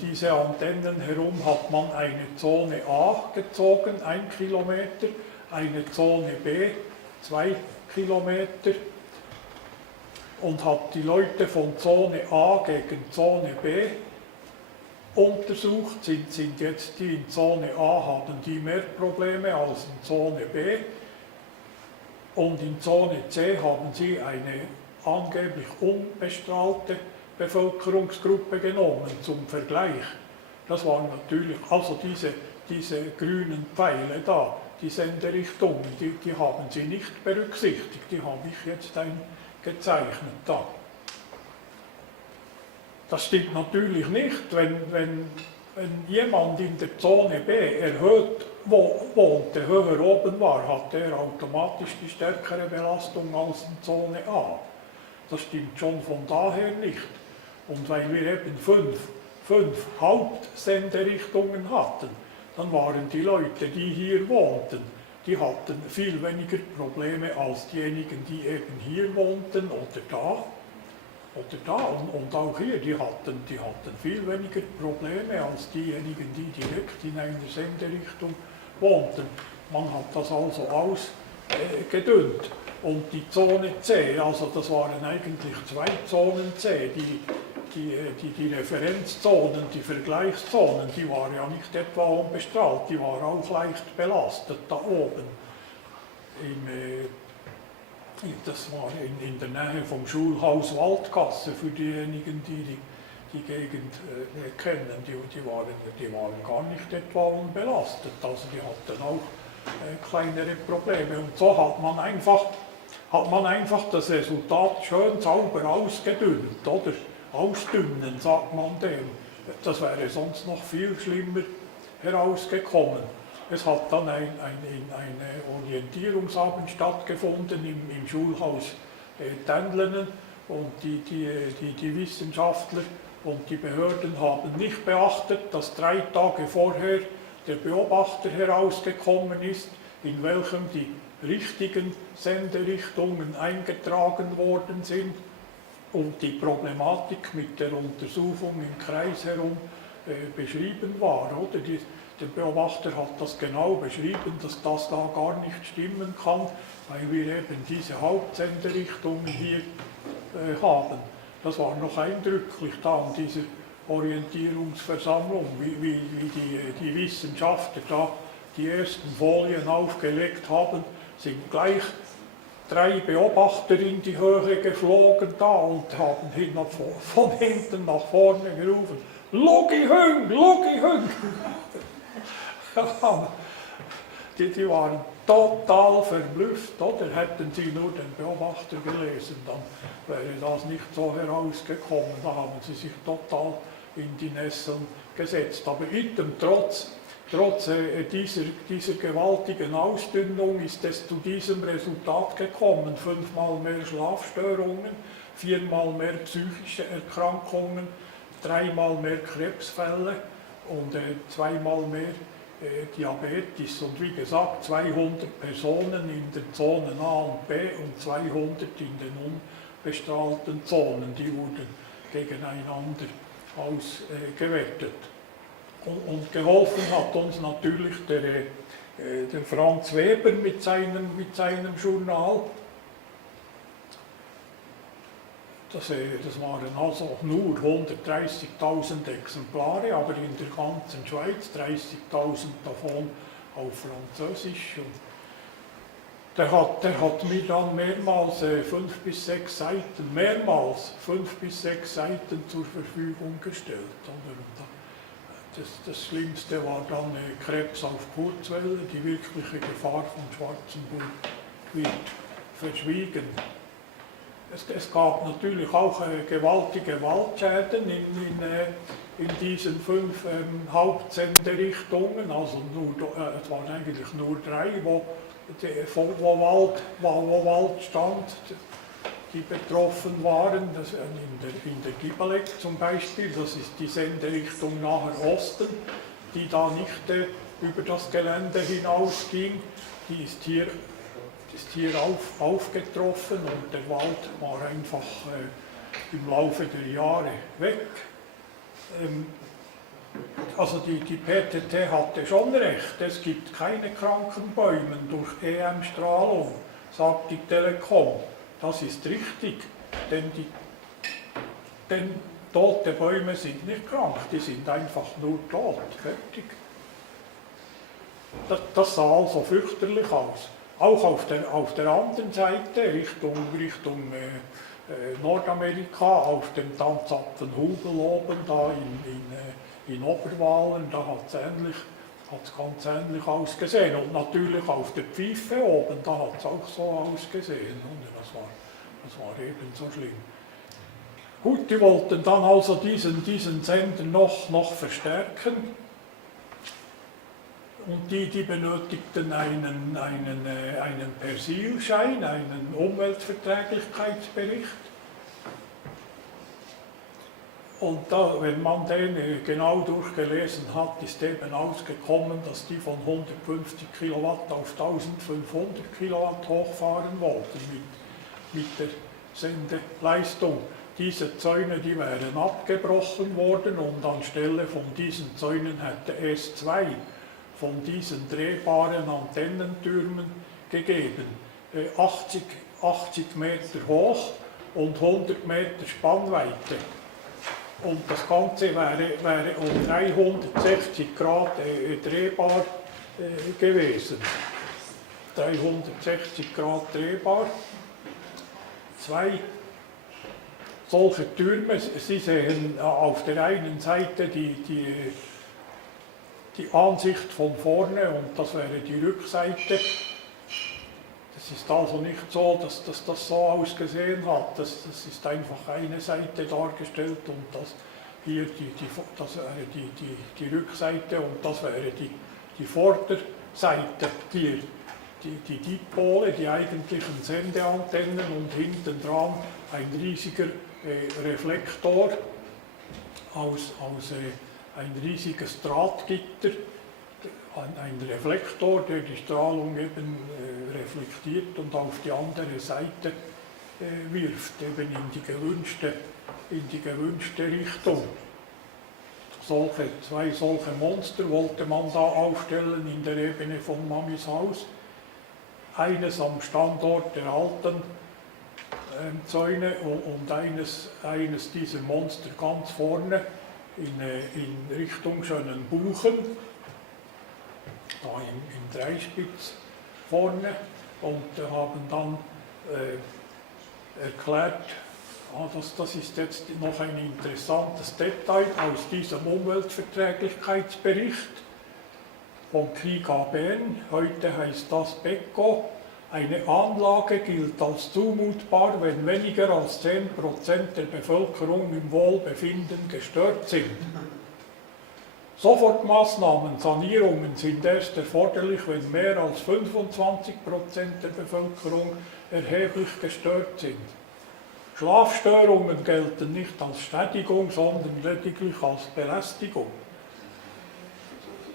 diese Antennen herum hat man eine Zone A gezogen, 1 Kilometer, eine Zone B, 2 Kilometer und hat die Leute von Zone A gegen Zone B untersucht. Sind jetzt die in Zone A, haben die mehr Probleme als in Zone B und in Zone C haben sie eine angeblich unbestrahlte Bevölkerungsgruppe genommen zum Vergleich. Das waren natürlich, also diese grünen Pfeile da, die Senderichtungen, die haben sie nicht berücksichtigt, die habe ich jetzt gezeichnet da. Das stimmt natürlich nicht, wenn jemand in der Zone B erhöht wohnte, höher oben war, hat er automatisch die stärkere Belastung als in Zone A. Das stimmt schon von daher nicht. Und weil wir eben fünf Hauptsenderichtungen hatten, dann waren die Leute, die hier wohnten, die hatten viel weniger Probleme als diejenigen, die eben hier wohnten oder da. Und auch hier, die hatten viel weniger Probleme als diejenigen, die direkt in einer Senderichtung wohnten. Man hat das also ausgedünnt. Und die Zone C, also das waren eigentlich 2 Zonen C, die Referenzzonen, die Vergleichszonen, die waren ja nicht etwa unbestrahlt, die waren auch leicht belastet da oben. Das war in der Nähe vom Schulhaus Waldgasse, für diejenigen, die die Gegend kennen, die waren gar nicht etwa unbelastet, also die hatten auch kleinere Probleme. Und so hat man einfach hat man einfach das Resultat schön sauber ausgedünnt, oder? Ausdünnen, sagt man dem. Das wäre sonst noch viel schlimmer herausgekommen. Es hat dann eine Orientierungsabend stattgefunden im Schulhaus Antennen und die Wissenschaftler und die Behörden haben nicht beachtet, dass 3 Tage vorher der Beobachter herausgekommen ist, in welchem die richtigen Senderichtungen eingetragen worden sind und die Problematik mit der Untersuchung im Kreis herum beschrieben war. Oder? Der Beobachter hat das genau beschrieben, dass das da gar nicht stimmen kann, weil wir eben diese Hauptsenderichtungen hier haben. Das war noch eindrücklich da an dieser Orientierungsversammlung, wie die Wissenschaftler da die ersten Folien aufgelegt haben, sind gleich 3 Beobachter in die Höhe geflogen da und haben von hinten nach vorne gerufen, Logi Hüng, Logi Hüng! Die waren total verblüfft, oder? Hätten sie nur den Beobachter gelesen, dann wäre das nicht so herausgekommen. Da haben sie sich total in die Nesseln gesetzt. Aber trotz dieser gewaltigen Ausdünnung ist es zu diesem Resultat gekommen. 5-mal mehr Schlafstörungen, 4-mal mehr psychische Erkrankungen, 3-mal mehr Krebsfälle und 2-mal mehr Diabetes. Und wie gesagt, 200 Personen in den Zonen A und B und 200 in den unbestrahlten Zonen, die wurden gegeneinander ausgewertet. Und geholfen hat uns natürlich der Franz Weber mit seinem Journal. Das waren also nur 130.000 Exemplare, aber in der ganzen Schweiz 30.000 davon auf Französisch. Und der hat mir dann mehrmals 5 bis 6 Seiten, zur Verfügung gestellt. Das Schlimmste war dann Krebs auf Kurzwelle, die wirkliche Gefahr von Schwarzenburg wird verschwiegen. Es gab natürlich auch gewaltige Waldschäden in diesen 5 Hauptsenderichtungen, also es waren eigentlich nur 3, wo Wald stand, die betroffen waren. Das in der Gibelec zum Beispiel, das ist die Senderichtung Naher Osten, die da nicht über das Gelände hinausging, die ist hier aufgetroffen und der Wald war einfach im Laufe der Jahre weg. Also die PTT hatte schon recht, es gibt keine kranken Bäume durch EM-Strahlung, sagt die Telekom. Das ist richtig, denn tote Bäume sind nicht krank, die sind einfach nur tot, fertig. Das sah also fürchterlich aus. Auch auf der anderen Seite, Richtung Nordamerika, auf dem Tanzapfenhügel oben, da in Oberwallen, da hat es ganz ähnlich ausgesehen. Und natürlich auf der Pfeife oben, da hat es auch so ausgesehen. Und das war ebenso schlimm. Gut, die wollten dann also diesen Sender noch verstärken. Und die benötigten einen Persilschein, einen Umweltverträglichkeitsbericht. Und da, wenn man den genau durchgelesen hat, ist eben ausgekommen, dass die von 150 Kilowatt auf 1500 Kilowatt hochfahren wollten mit der Sendeleistung. Diese Zäune, die wären abgebrochen worden und anstelle von diesen Zäunen hätte es 2 von diesen drehbaren Antennentürmen gegeben, 80 Meter hoch und 100 Meter Spannweite. Und das Ganze wäre um 360 Grad drehbar gewesen. 360 Grad drehbar. 2 solche Türme, Sie sehen auf der einen Seite die Ansicht von vorne und das wäre die Rückseite. Es ist also nicht so, dass das so ausgesehen hat. Das ist einfach eine Seite dargestellt und das hier das wäre die Rückseite und das wäre die Vorderseite hier. Die Dipole, die eigentlichen Sendeantennen und hinten dran ein riesiger Reflektor aus ein riesiges Drahtgitter, ein Reflektor, der die Strahlung eben reflektiert und auf die andere Seite wirft, eben in die gewünschte Richtung. Zwei solche Monster wollte man da aufstellen in der Ebene von Mamishaus. Eines am Standort der alten Zäune und eines dieser Monster ganz vorne in Richtung Schönenbuchen, da im Dreispitz vorne, und haben dann erklärt, das ist jetzt noch ein interessantes Detail aus diesem Umweltverträglichkeitsbericht vom KIGABN, heute heißt das BECO. Eine Anlage gilt als zumutbar, wenn weniger als 10% der Bevölkerung im Wohlbefinden gestört sind. Sofortmaßnahmen, Sanierungen sind erst erforderlich, wenn mehr als 25% der Bevölkerung erheblich gestört sind. Schlafstörungen gelten nicht als Schädigung, sondern lediglich als Belästigung.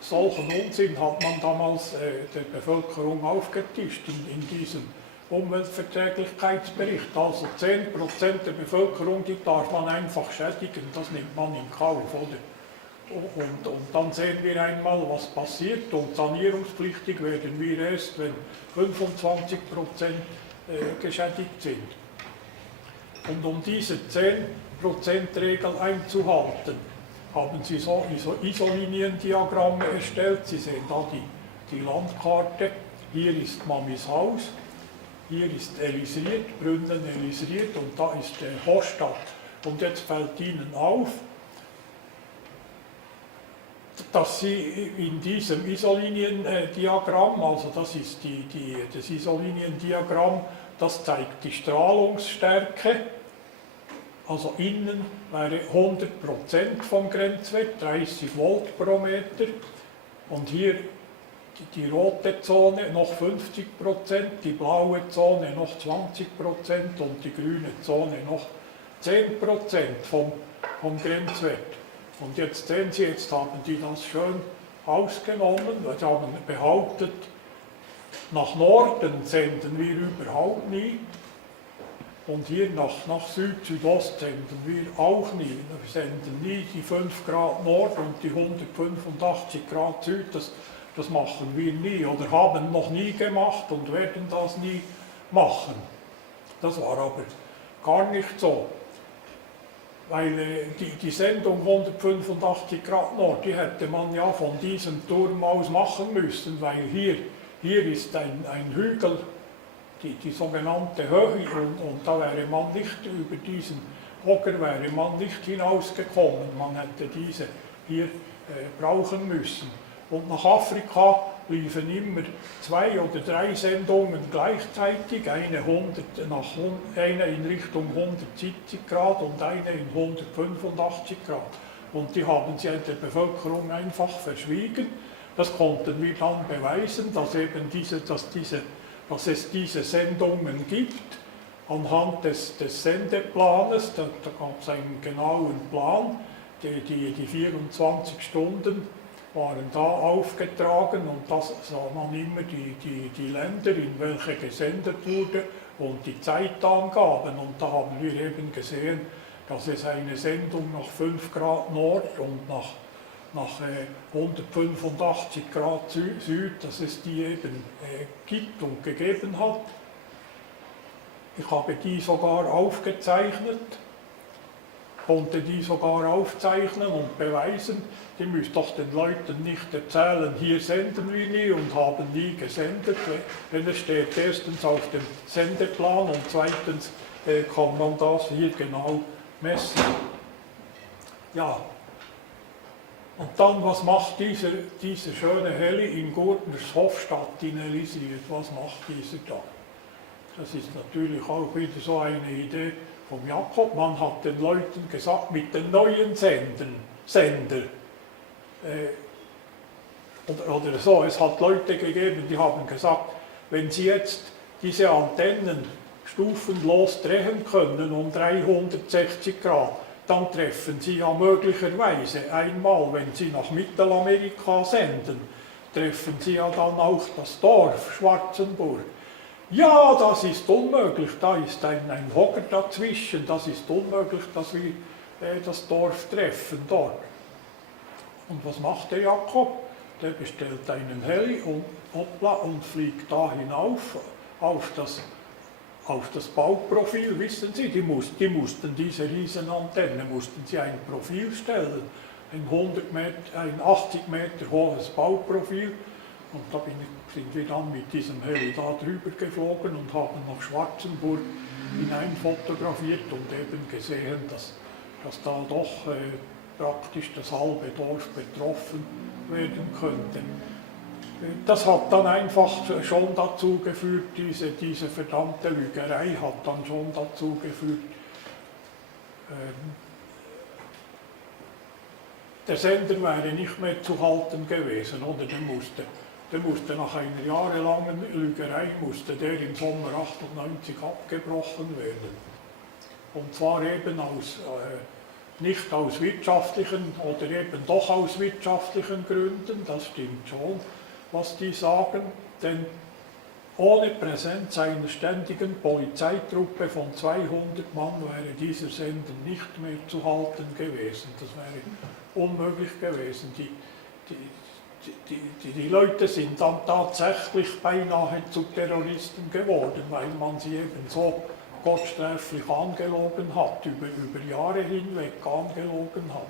Solchen Unsinn hat man damals der Bevölkerung aufgetischt in diesem Umweltverträglichkeitsbericht. Also 10% der Bevölkerung, die darf man einfach schädigen, das nimmt man in Kauf, oder? Und dann sehen wir einmal, was passiert, und sanierungspflichtig werden wir erst, wenn 25% geschädigt sind. Und um diese 10%-Regel einzuhalten, haben sie so Isoliniendiagramme erstellt. Sie sehen da die Landkarte. Hier ist Mamishaus, hier ist Elisried, Brünnen Elisried, und da ist Hochstadt. Und jetzt fällt Ihnen auf, dass Sie in diesem Isoliniendiagramm, also das ist das Isoliniendiagramm, das zeigt die Strahlungsstärke. Also innen wäre 100% vom Grenzwert, 30 Volt pro Meter. Und hier die rote Zone noch 50%, die blaue Zone noch 20% und die grüne Zone noch 10% vom Grenzwert. Und jetzt sehen Sie, jetzt haben die das schön ausgenommen, weil sie haben behauptet, nach Norden senden wir überhaupt nie. Und hier nach Süd, Südost senden wir auch nie. Wir senden nie die 5 Grad Nord und die 185 Grad Süd. Das machen wir nie oder haben noch nie gemacht und werden das nie machen. Das war aber gar nicht so. Weil die Sendung 185 Grad Nord, die hätte man ja von diesem Turm aus machen müssen, weil hier ist ein Hügel, die sogenannte Höhe, und da wäre man nicht über diesen Hocker wäre man nicht hinausgekommen. Man hätte diese hier brauchen müssen. Und nach Afrika liefen immer 2 oder 3 Sendungen gleichzeitig, eine in Richtung 170 Grad und eine in 185 Grad. Und die haben sie der Bevölkerung einfach verschwiegen. Das konnten wir dann beweisen, dass es diese Sendungen gibt, anhand des Sendeplanes. Da gab es einen genauen Plan, die 24 Stunden waren da aufgetragen, und da sah man immer die Länder, in welche gesendet wurde, und die Zeitangaben. Und da haben wir eben gesehen, dass es eine Sendung nach 5 Grad Nord und nach 185 Grad Süd, dass es die eben gibt und gegeben hat. Ich habe die sogar aufgezeichnet, konnte die sogar aufzeichnen und beweisen. Die müsst doch den Leuten nicht erzählen, hier senden wir nie und haben nie gesendet, wenn es steht erstens auf dem Sendeplan und zweitens kann man das hier genau messen. Ja. Und dann, was macht dieser schöne Heli in Gurtners Hofstadt in Elisried, was macht dieser da? Das ist natürlich auch wieder so eine Idee vom Jakob. Man hat den Leuten gesagt, mit den neuen Sender, oder so, es hat Leute gegeben, die haben gesagt, wenn sie jetzt diese Antennen stufenlos drehen können um 360 Grad, dann treffen sie ja möglicherweise einmal, wenn sie nach Mittelamerika senden, treffen sie ja dann auch das Dorf Schwarzenburg. Ja, das ist unmöglich, da ist ein Hocker dazwischen, das ist unmöglich, dass wir das Dorf treffen dort. Und was macht der Jakob? Der bestellt einen Heli und fliegt da hinauf auf das Bauprofil, wissen Sie, die mussten diese Riesenantenne, mussten sie ein Profil stellen, ein 80 Meter hohes Bauprofil, und da sind wir dann mit diesem Heli da drüber geflogen und haben nach Schwarzenburg hinein fotografiert und eben gesehen, dass da doch praktisch das halbe Dorf betroffen werden könnte. Das hat dann einfach schon dazu geführt, diese verdammte Lügerei hat dann schon dazu geführt, der Sender wäre nicht mehr zu halten gewesen, oder der musste nach einer jahrelangen Lügerei, musste der im Sommer 98 abgebrochen werden. Und zwar eben nicht aus wirtschaftlichen oder eben doch aus wirtschaftlichen Gründen, das stimmt schon, was die sagen, denn ohne Präsenz einer ständigen Polizeitruppe von 200 Mann wäre dieser Sender nicht mehr zu halten gewesen. Das wäre unmöglich gewesen. Die Leute sind dann tatsächlich beinahe zu Terroristen geworden, weil man sie eben so gottsträflich angelogen hat, über Jahre hinweg angelogen hat.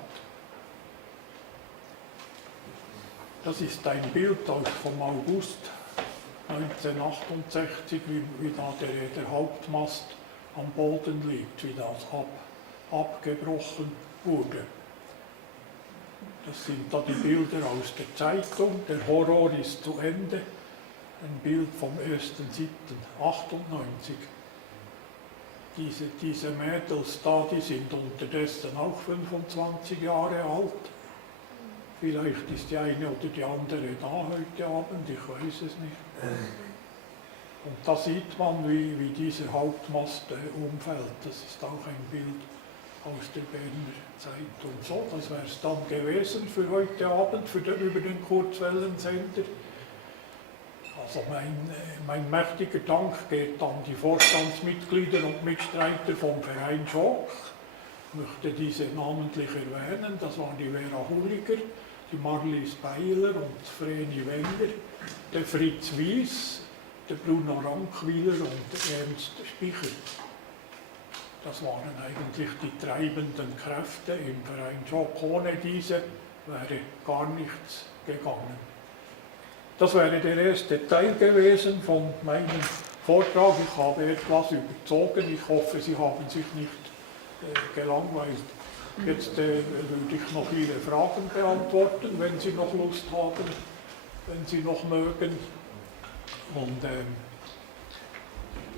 Das ist ein Bild vom August 1968, wie da der Hauptmast am Boden liegt, wie das abgebrochen wurde. Das sind da die Bilder aus der Zeitung, der Horror ist zu Ende, ein Bild vom 1.7.98. Diese Mädels da, die sind unterdessen auch 25 Jahre alt. Vielleicht ist die eine oder die andere da heute Abend, ich weiß es nicht. Und da sieht man, wie dieser Hauptmast umfällt. Das ist auch ein Bild aus der Berner Zeitung. So, das wäre es dann gewesen für heute Abend, über den Kurzwellensender. Also mein mächtiger Dank geht an die Vorstandsmitglieder und Mitstreiter vom Verein Hoch. Ich möchte diese namentlich erwähnen. Das waren die Vera Hulliger, die Marlies Beiler und Vreni Wenger, der Fritz Wies, der Bruno Rankwiller und der Ernst Spicher. Das waren eigentlich die treibenden Kräfte im Verein Hoch. Ohne diese wäre gar nichts gegangen. Das wäre der erste Teil gewesen von meinem Vortrag. Ich habe etwas überzogen. Ich hoffe, Sie haben sich nicht gelangweilt. Jetzt würde ich noch Ihre Fragen beantworten, wenn Sie noch Lust haben, wenn Sie noch mögen. Und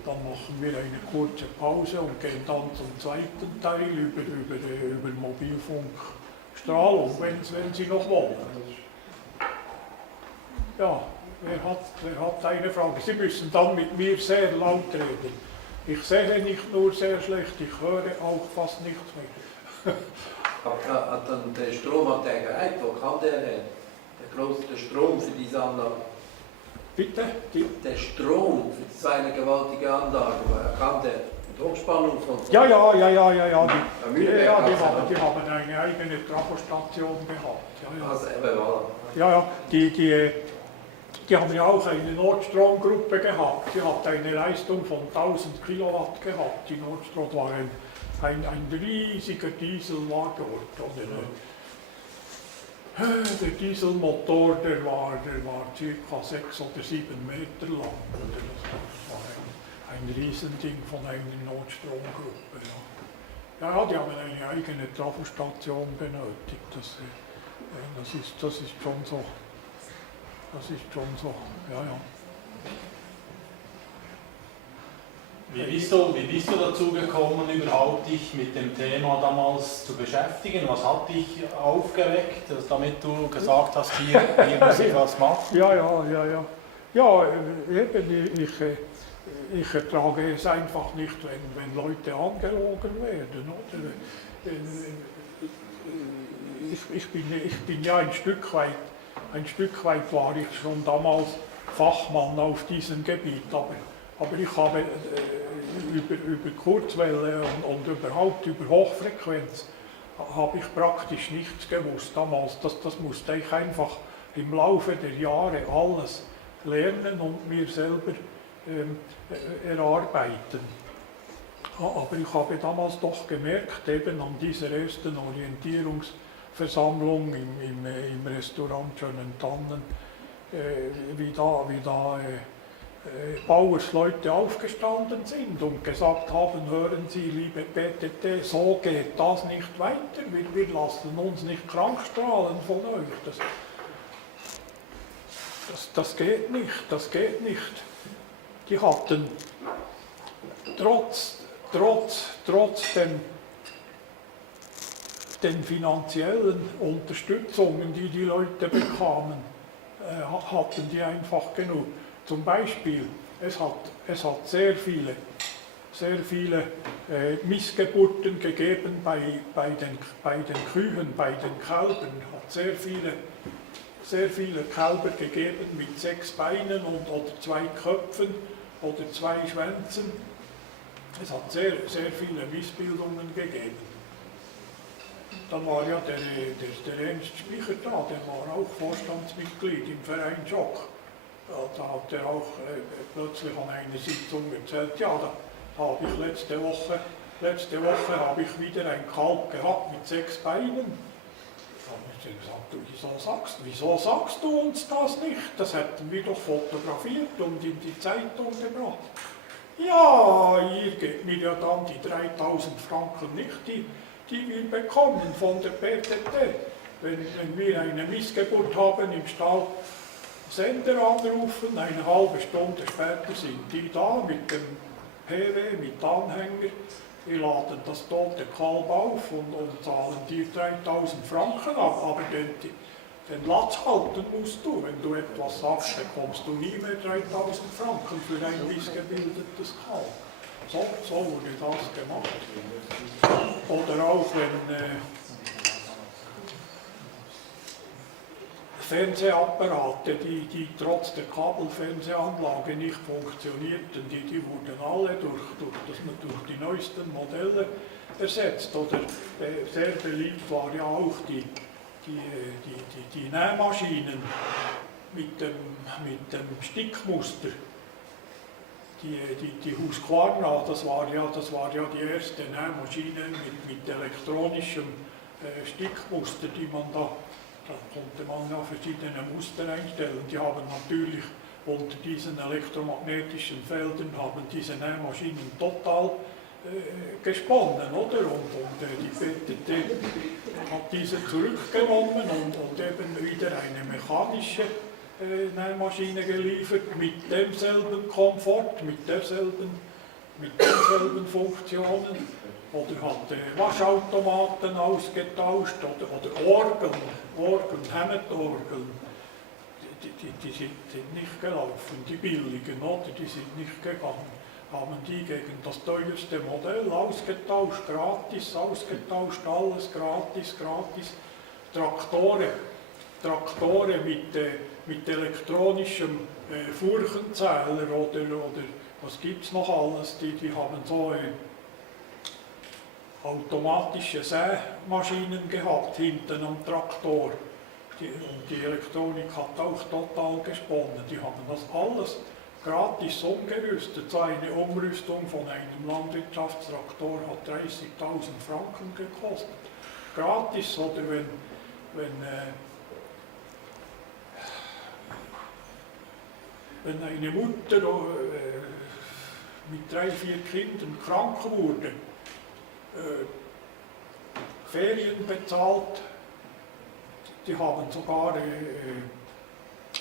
dann machen wir eine kurze Pause und gehen dann zum zweiten Teil über Mobilfunkstrahlung, wenn Sie noch wollen. Ja, wer hat eine Frage? Sie müssen dann mit mir sehr laut reden. Ich sehe nicht nur sehr schlecht, ich höre auch fast nichts mehr. Hat dann der Strom hat der gereicht, wo kann der große Strom für diese Anlage? Bitte? Der Strom für so eine gewaltige Anlage, woher kam der? Die Hochspannung von... Ja. Die haben eine eigene Trafostation gehabt. Also, voilà. Ja, die haben ja auch eine Nordstromgruppe gehabt. Sie hat eine Leistung von 1000 Kilowatt gehabt. Die Nordstrom war ein riesiger Diesel war dort. Der Dieselmotor, der war ca. 6 oder 7 Meter lang. Das war ein Riesending von einer Nordstromgruppe. Ja, die haben eine eigene Trafostation benötigt. Das ist schon so. Das ist schon so, ja. Wie bist du dazu gekommen, überhaupt dich mit dem Thema damals zu beschäftigen? Was hat dich aufgeweckt, damit du gesagt hast, hier muss ich was machen? Ja, eben, ich ertrage es einfach nicht, wenn Leute angelogen werden. Oder? Ich bin ja ein Stück weit war ich schon damals Fachmann auf diesem Gebiet, aber ich habe über Kurzwelle und überhaupt über Hochfrequenz habe ich praktisch nichts gewusst damals. Das musste ich einfach im Laufe der Jahre alles lernen und mir selber erarbeiten. Aber ich habe damals doch gemerkt, eben an dieser ersten Orientierungsversammlung im Restaurant Schönen Tannen, wie da Bauersleute aufgestanden sind und gesagt haben, hören Sie, liebe PTT, so geht das nicht weiter, wir lassen uns nicht krankstrahlen von euch. Das geht nicht. Die hatten trotz den finanziellen Unterstützungen, die die Leute bekamen, hatten die einfach genug. Zum Beispiel, es hat sehr viele Missgeburten gegeben bei den Kühen, bei den Kälbern. Es hat sehr viele Kälber gegeben mit 6 Beinen oder 2 Köpfen oder 2 Schwänzen. Es hat sehr viele Missbildungen gegeben. Dann war ja der Ernst Spicher da, der war auch Vorstandsmitglied im Verein Schock. Da hat er auch plötzlich an einer Sitzung erzählt, ja, da habe ich letzte Woche habe ich wieder ein Kalb gehabt mit 6 Beinen. Da habe ich gesagt, wieso sagst du uns das nicht? Das hätten wir doch fotografiert und in die Zeitung gebracht. Ja, ihr gebt mir ja dann die 3000 Franken nicht, die wir bekommen von der PTT. Wenn wir eine Missgeburt haben im Stall, Sender anrufen, eine halbe Stunde später sind die da mit dem PW, mit Anhänger, die laden das tote Kalb auf und zahlen dir 3000 Franken ab, aber den Latz halten musst du. Wenn du etwas sagst, bekommst du nie mehr 3000 Franken für ein missgebildetes Kalb. So wurde das gemacht. Oder auch wenn Fernsehapparate, die trotz der Kabelfernsehanlage nicht funktionierten, die wurden alle durch die neuesten Modelle ersetzt. Oder sehr beliebt war ja auch die Nähmaschinen mit dem Stickmuster. Die Husqvarna, das war ja die erste Nähmaschine mit elektronischem Stickmuster, die man da konnte man ja verschiedene Muster einstellen. Die haben natürlich unter diesen elektromagnetischen Feldern haben diese Nähmaschinen total gesponnen, oder? Und die PTT hat diese zurückgenommen und eben wieder eine mechanische Nähmaschine geliefert mit demselben Komfort, mit derselben Funktionen. Oder hat Waschautomaten ausgetauscht oder Orgeln, Hammond-Orgeln. Die sind nicht gelaufen, die billigen, oder? Die sind nicht gegangen. Haben die gegen das teuerste Modell ausgetauscht, gratis ausgetauscht, alles gratis. Traktoren mit elektronischem Furchenzähler oder was gibt es noch alles, die haben so automatische Sämaschinen gehabt hinten am Traktor. Und die Elektronik hat auch total gesponnen. Die haben das alles gratis umgerüstet. So eine Umrüstung von einem Landwirtschaftstraktor hat 30.000 Franken gekostet. Gratis, oder wenn eine Mutter mit 3, 4 Kindern krank wurde, Ferien bezahlt, die haben sogar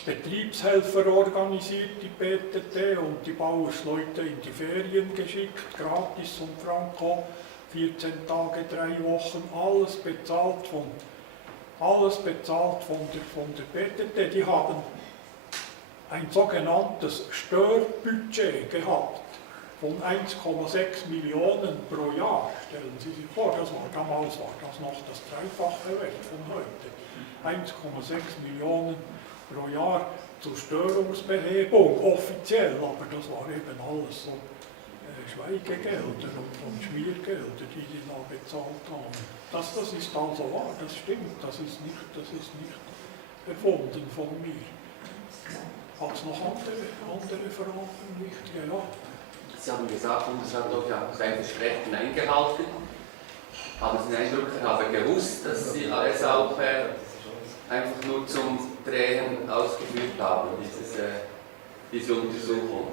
Betriebshelfer organisiert, die PTT, und die Bauersleute in die Ferien geschickt, gratis und franko, 14 Tage, 3 Wochen, alles bezahlt von der PTT. Die haben ein sogenanntes Störbudget gehabt von 1,6 Millionen pro Jahr. Stellen Sie sich vor, damals war das noch das dreifache Wert von heute. 1,6 Millionen pro Jahr zur Störungsbehebung, offiziell, aber das war eben alles so Schweigegelder und Schmiergelder, die da bezahlt haben. Das ist also wahr, das stimmt, das ist nicht erfunden von mir. Hat es noch andere Fragen, wichtige? Ja. Sie haben gesagt, Bundesrat hat sein Versprechen eingehalten. Haben Sie den Eindruck, er habe gewusst, dass Sie alles auch einfach nur zum Drehen ausgeführt haben, diese Untersuchung?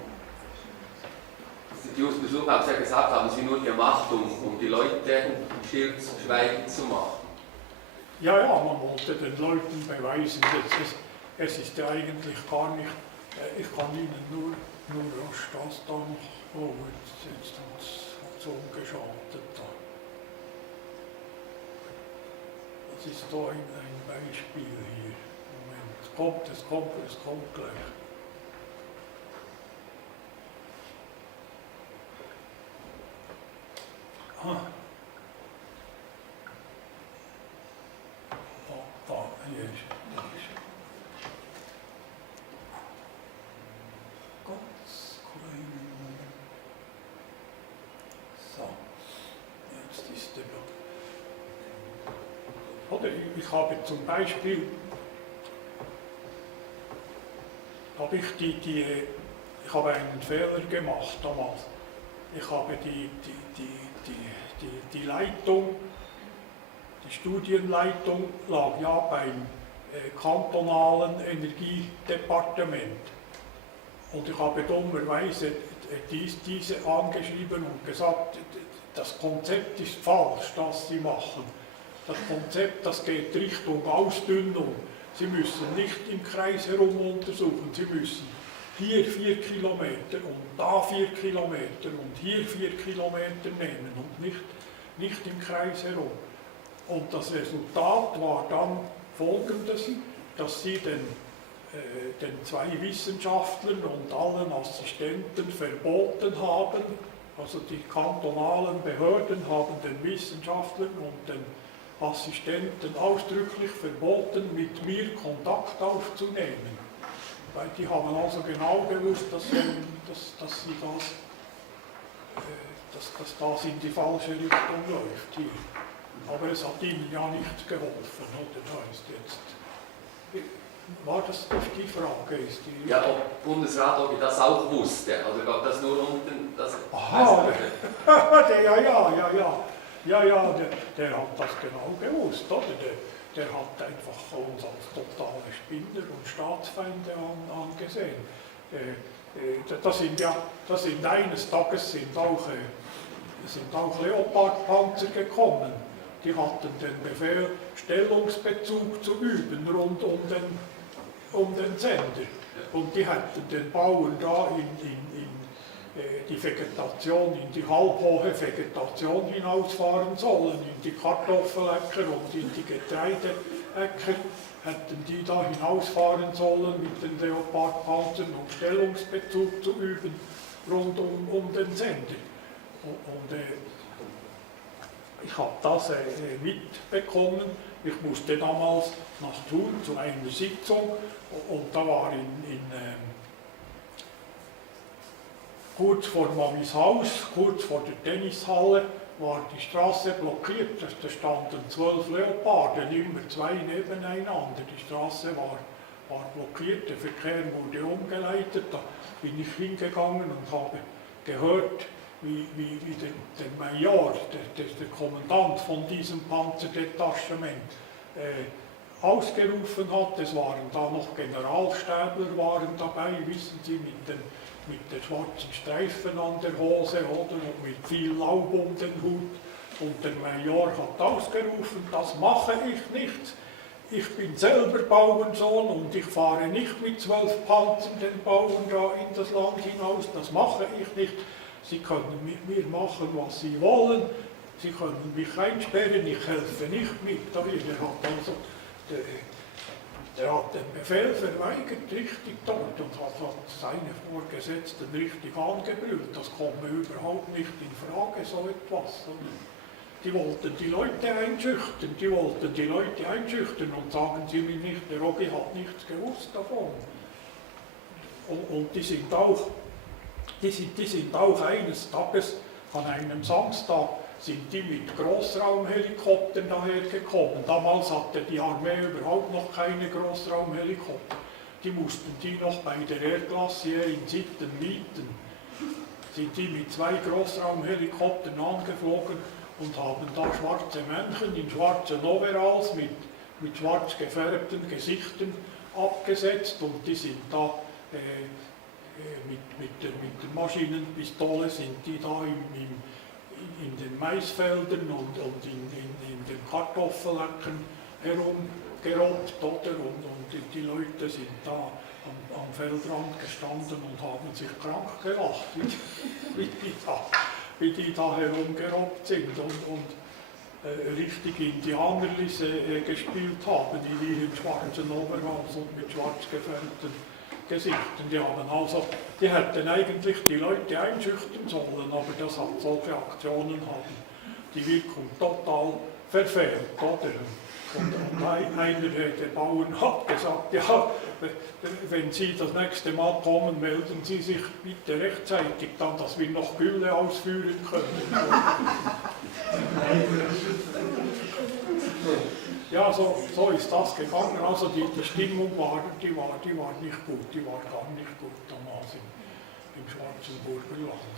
Die Untersuchung, haben Sie ja gesagt, haben Sie nur gemacht, um die Leute stillschweigend zu machen. Ja, man wollte den Leuten beweisen, es ist ja eigentlich gar nicht, ich kann Ihnen nur rasch das da noch, jetzt hat es umgeschaltet da. Das ist da ein Beispiel hier. Moment, es kommt gleich. Hier ist es. Ganz kleinen Moment. So, jetzt ist der. Oder ich habe zum Beispiel ich habe einen Fehler gemacht damals. Ich habe die Leitung, die Studienleitung lag ja beim kantonalen Energiedepartement. Und ich habe dummerweise diese angeschrieben und gesagt, das Konzept ist falsch, das Sie machen. Das Konzept, das geht Richtung Ausdünnung. Sie müssen nicht im Kreis herum untersuchen, Sie müssen hier 4 Kilometer und da 4 Kilometer und hier 4 Kilometer nehmen und nicht im Kreis herum. Und das Resultat war dann folgendes, dass Sie den 2 Wissenschaftlern und allen Assistenten verboten haben, also die kantonalen Behörden haben den Wissenschaftlern und den Assistenten ausdrücklich verboten, mit mir Kontakt aufzunehmen. Weil die haben also genau gewusst, dass das in die falsche Richtung läuft hier. Aber es hat ihnen ja nicht geholfen, oder? Da ist jetzt, war das doch die Frage? Ja, ob Bundesrat, ob ich das auch wusste, oder ob das nur unten... Aha, der hat das genau gewusst, oder? Der hat einfach uns als totale Spinner und Staatsfeinde angesehen. Eines Tages sind auch Leopardpanzer gekommen. Die hatten den Befehl, Stellungsbezug zu üben rund um den Sender. Und die hätten den Bauern da in die Vegetation, in die halbhohe Vegetation hinausfahren sollen, in die Kartoffeläcker und in die Getreideäcker hätten die da hinausfahren sollen mit den Leopardpanzern, um Stellungsbezug zu üben rund um den Sender. Und ich habe das mitbekommen. Ich musste damals nach Thun zu einer Sitzung und da war kurz vor Mamishaus, kurz vor der Tennishalle, war die Straße blockiert. Da standen 12 Leoparden, immer 2 nebeneinander. Die Straße war blockiert, der Verkehr wurde umgeleitet. Da bin ich hingegangen und habe gehört, wie der Major, der Kommandant von diesem Panzerdetachement, ausgerufen hat. Es waren da noch Generalstäbler waren dabei, wissen Sie, mit den schwarzen Streifen an der Hose oder und mit viel Laub um den Hut. Und der Major hat ausgerufen, das mache ich nicht. ich bin selber Bauernsohn und ich fahre nicht mit 12 Panzern den Bauern da in das Land hinaus, das mache ich nicht. Sie können mit mir machen, was Sie wollen, Sie können mich einsperren, ich helfe nicht mit. Er hat also den Befehl verweigert, richtig dort, und hat seine Vorgesetzten richtig angebrüllt. Das komme überhaupt nicht in Frage, so etwas. Die wollten die Leute einschüchtern, und sagen Sie mir nicht, der Rogi hat nichts gewusst davon. Und die sind auch eines Tages, an einem Samstag, sind die mit Großraumhelikoptern dahergekommen. Damals hatte die Armee überhaupt noch keine Großraumhelikopter. Die mussten die noch bei der Airglacier in Sitten mieten. Sind die mit 2 Großraumhelikoptern angeflogen und haben da schwarze Männchen in schwarzen Overalls mit schwarz gefärbten Gesichtern abgesetzt, und die sind da mit der Maschinenpistole sind die da in den Maisfeldern und in den Kartoffelecken herumgerobbt, oder? Und die Leute sind da am Feldrand gestanden und haben sich krank gelacht, wie die da herumgerobbt sind und richtig Indianerlis gespielt haben in ihren schwarzen Overalls und mit schwarz gefärbten Gesichtern. Die hätten eigentlich die Leute einschüchtern sollen, aber das hat solche Aktionen haben die Wirkung total verfehlt, oder? Und einer der Bauern hat gesagt, ja, wenn Sie das nächste Mal kommen, melden Sie sich bitte rechtzeitig, dann, dass wir noch Gülle ausführen können. Ja, so ist das gegangen. Also die Stimmung war nicht gut, die war gar nicht gut damals im Schwarzenburger Land.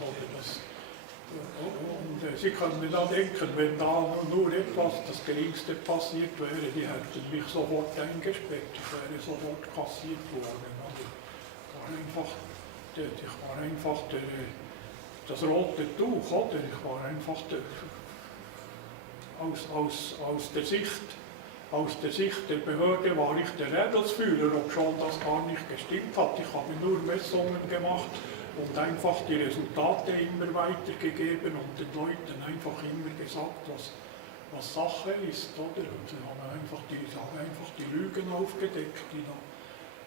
Und Sie können mir dann denken, wenn da nur etwas, das Geringste passiert wäre, die hätten mich sofort eingesperrt, ich wäre sofort kassiert worden. Also ich war einfach das rote Tuch, oder? Ich war einfach aus der Sicht der Behörde war ich der Rädelsführer, obschon das gar nicht gestimmt hat. Ich habe nur Messungen gemacht und einfach die Resultate immer weitergegeben und den Leuten einfach immer gesagt, was Sache ist, oder? Und sie haben einfach die Lügen aufgedeckt, die da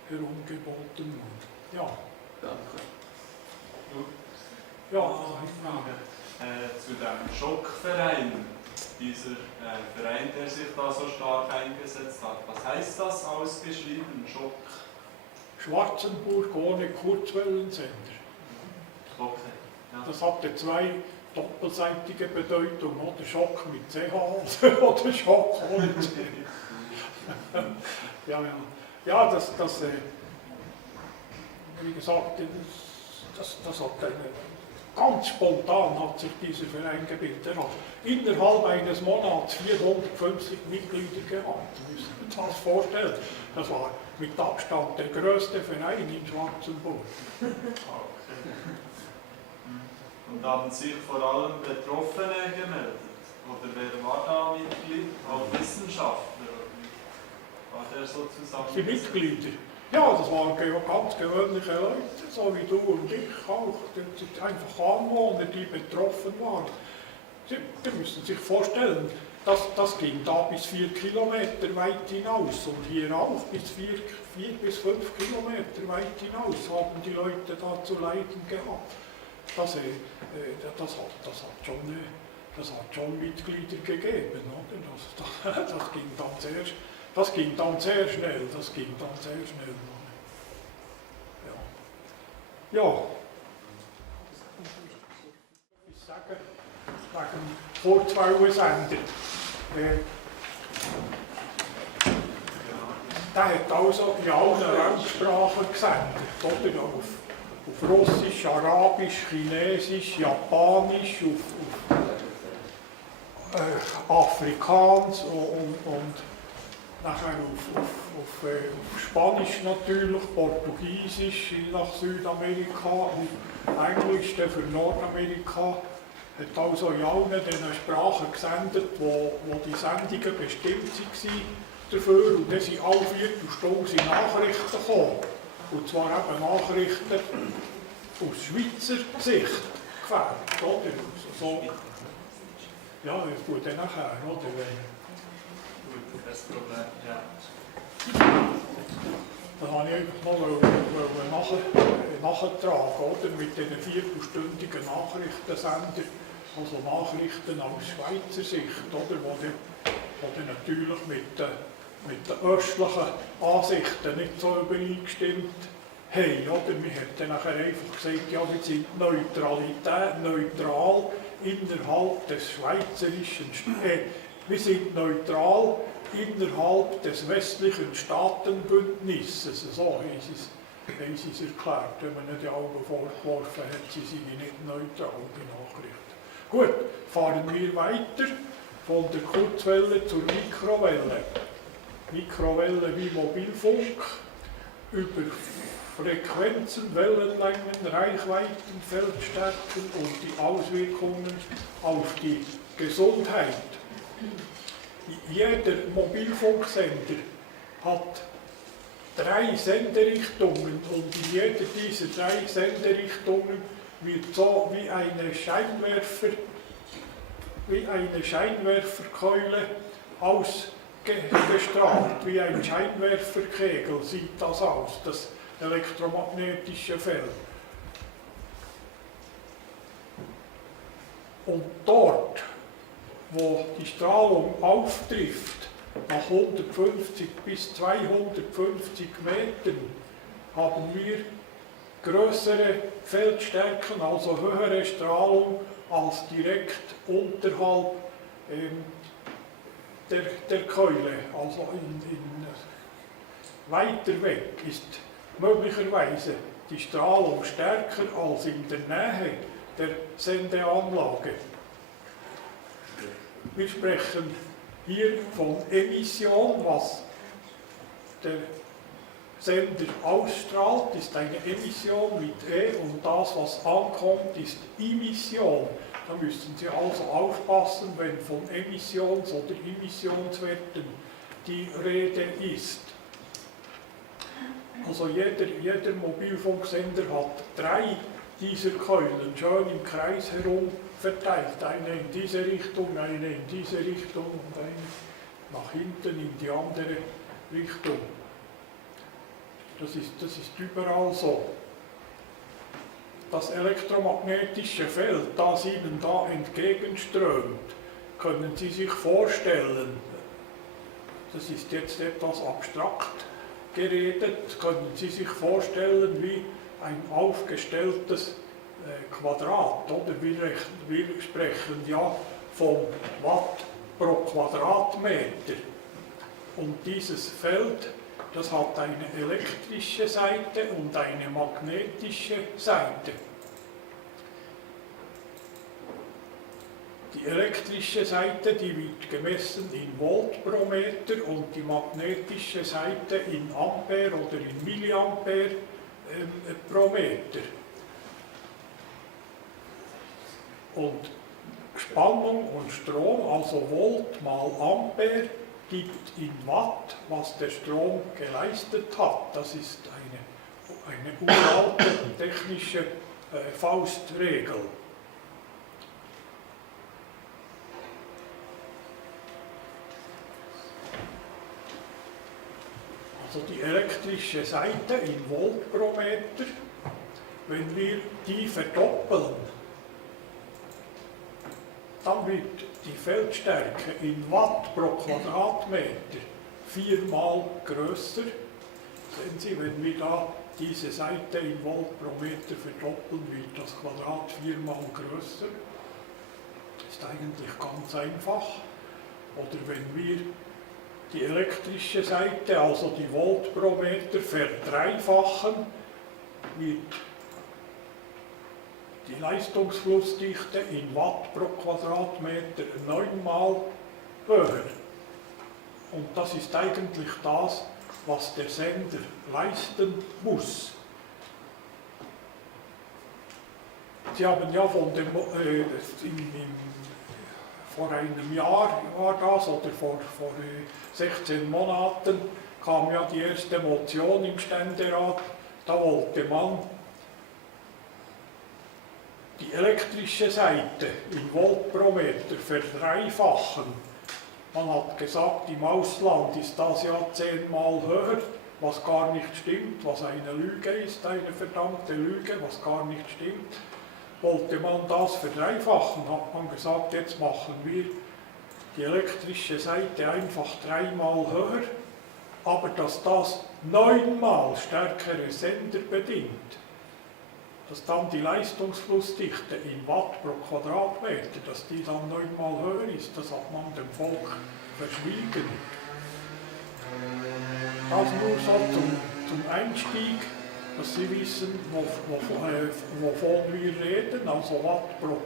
herumgeboten wurden. Ja. Danke. Ja, eine Frage zu dem Schockverein. Dieser Verein, der sich da so stark eingesetzt hat. Was heißt das ausgeschrieben, Schock? Schwarzenburg ohne Kurzwellensender. Okay. Ja. Das hatte 2 doppelseitige Bedeutungen, oder Schock mit CH oder Schock ohne CH. Ja, das wie gesagt, das hat ganz spontan hat sich dieser Verein gebildet. Er hat innerhalb eines Monats 450 Mitglieder gehabt. Sie müssen sich das vorstellen. Das war mit Abstand der größte Verein in Schwarzenburg. Okay. Und haben sich vor allem Betroffene gemeldet? Oder wer war da Mitglied? Auch Wissenschaftler? War der sozusagen? Die Mitglieder. Ja, das waren ganz gewöhnliche Leute, so wie du und ich auch. Das sind einfach Anwohner, die betroffen waren. Sie müssen sich vorstellen, das ging da bis 4 Kilometer weit hinaus und hier auch bis 4 bis 5 Kilometer weit hinaus haben die Leute da zu leiden gehabt. Das hat schon Mitglieder gegeben, oder? Das ging dann sehr schnell. Ja. Ich sage, wegen Kurzwellensender. Der hat also in allen Weltsprachen gesendet, oder? Auf Russisch, Arabisch, Chinesisch, Japanisch, auf Afrikaans und nachher auf Spanisch natürlich, Portugiesisch nach Südamerika und Englisch für Nordamerika. Hat also in allen diesen Sprachen gesendet, wo die Sendungen bestimmt waren, dafür und dann sind alle Viertelstunde Nachrichten gekommen. Und zwar eben Nachrichten aus Schweizer Sicht gefärbt, oder? So, ja, das tut dann nachher, oder? Gut, kein Problem, ja. Da habe ich einfach noch nachtragen, oder? Mit diesen viertelstündigen Nachrichtensendern, also Nachrichten aus Schweizer Sicht, oder? Wo dann natürlich mit den östlichen Ansichten nicht so übereingestimmt haben, oder? Man hat dann nachher einfach gesagt, ja, wir sind neutral innerhalb des schweizerischen, wir sind neutral innerhalb des westlichen Staatenbündnisses. So haben sie es erklärt, wenn man nicht die Augen vorgeworfen hat, sie seien nicht neutral, die Nachrichten. Gut, fahren wir weiter von der Kurzwelle zur Mikrowelle. Mikrowelle wie Mobilfunk, über Frequenzen, Wellenlängen, Reichweiten, Feldstärken und die Auswirkungen auf die Gesundheit. Jeder Mobilfunksender hat 3 Senderichtungen und in jeder dieser 3 Senderichtungen wird so wie eine Scheinwerferkeule ausgestrahlt, wie ein Scheinwerferkegel sieht das aus, das elektromagnetische Feld. Und dort, wo die Strahlung auftrifft, nach 150 bis 250 Metern, haben wir größere Feldstärken, also höhere Strahlung als direkt unterhalb der Keule. Also weiter weg ist möglicherweise die Strahlung stärker als in der Nähe der Sendeanlage. Wir sprechen hier von Emission, was der Sender ausstrahlt, ist eine Emission mit E und das, was ankommt, ist Emission. Da müssen Sie also aufpassen, wenn von Emissions- oder Emissionswerten die Rede ist. Also jeder Mobilfunksender hat 3 dieser Keulen schön im Kreis herum verteilt. Eine in diese Richtung, eine in diese Richtung und eine nach hinten in die andere Richtung. Das ist überall so. Das elektromagnetische Feld, das Ihnen da entgegenströmt, können Sie sich vorstellen, das ist jetzt etwas abstrakt geredet, können Sie sich vorstellen wie ein aufgestelltes Quadrat, oder? Wir sprechen ja von Watt pro Quadratmeter. Und dieses Feld, das hat eine elektrische Seite und eine magnetische Seite. Die elektrische Seite, die wird gemessen in Volt pro Meter und die magnetische Seite in Ampere oder in Milliampere pro Meter. Und Spannung und Strom, also Volt mal Ampere, gibt in Watt, was der Strom geleistet hat. Das ist eine uralte technische Faustregel. Also die elektrische Seite in Volt pro Meter, wenn wir die verdoppeln, dann wird die Feldstärke in Watt pro Quadratmeter 4-mal größer. Sehen Sie, wenn wir da diese Seite in Volt pro Meter verdoppeln, wird das Quadrat 4-mal größer. Das ist eigentlich ganz einfach. Oder wenn wir die elektrische Seite, also die Volt pro Meter, verdreifachen, wird die Leistungsflussdichte in Watt pro Quadratmeter 9-mal höher. Und das ist eigentlich das, was der Sender leisten muss. Sie haben ja von dem, im vor einem Jahr war das, oder vor 16 Monaten, kam ja die erste Motion im Ständerat. Da wollte man die elektrische Seite in Volt pro Meter verdreifachen. Man hat gesagt, im Ausland ist das ja 10-mal höher, was gar nicht stimmt, was eine Lüge ist, eine verdammte Lüge, was gar nicht stimmt. Wollte man das verdreifachen, hat man gesagt, jetzt machen wir die elektrische Seite einfach 3-mal höher, aber dass das 9-mal stärkere Sender bedingt, dass dann die Leistungsflussdichte in Watt pro Quadratmeter, dass die dann 9-mal höher ist, das hat man dem Volk verschwiegen. Das nur so zum Einstieg, dass Sie wissen, wovon wir reden, also Watt pro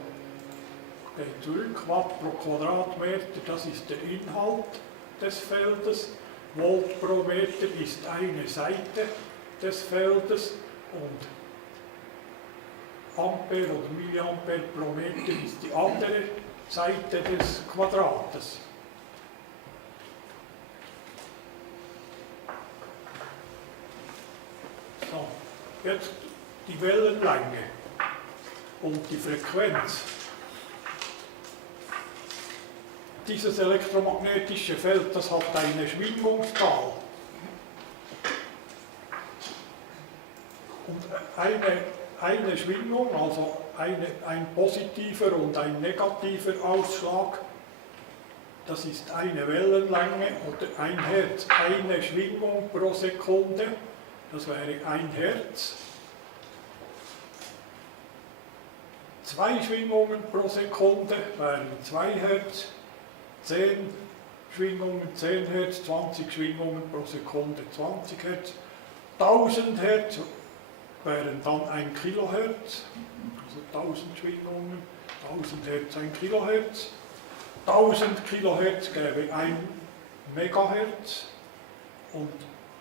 Watt pro Quadratmeter, das ist der Inhalt des Feldes, Volt pro Meter ist eine Seite des Feldes und Ampere oder Milliampere pro Meter ist die andere Seite des Quadrates. So, jetzt die Wellenlänge und die Frequenz. Dieses elektromagnetische Feld, das hat eine Schwingungszahl. Und eine Schwingung, also ein positiver und ein negativer Ausschlag, das ist eine Wellenlänge oder ein Hertz. Eine Schwingung pro Sekunde, das wäre 1 Hertz. 2 Schwingungen pro Sekunde wären 2 Hertz. 10 Schwingungen, 10 Hertz, 20 Schwingungen pro Sekunde, 20 Hertz. 1000 Hertz wären dann 1 Kilohertz, also 1000 Schwingungen, 1000 Hertz 1 Kilohertz. 1000 Kilohertz gäbe 1 Megahertz und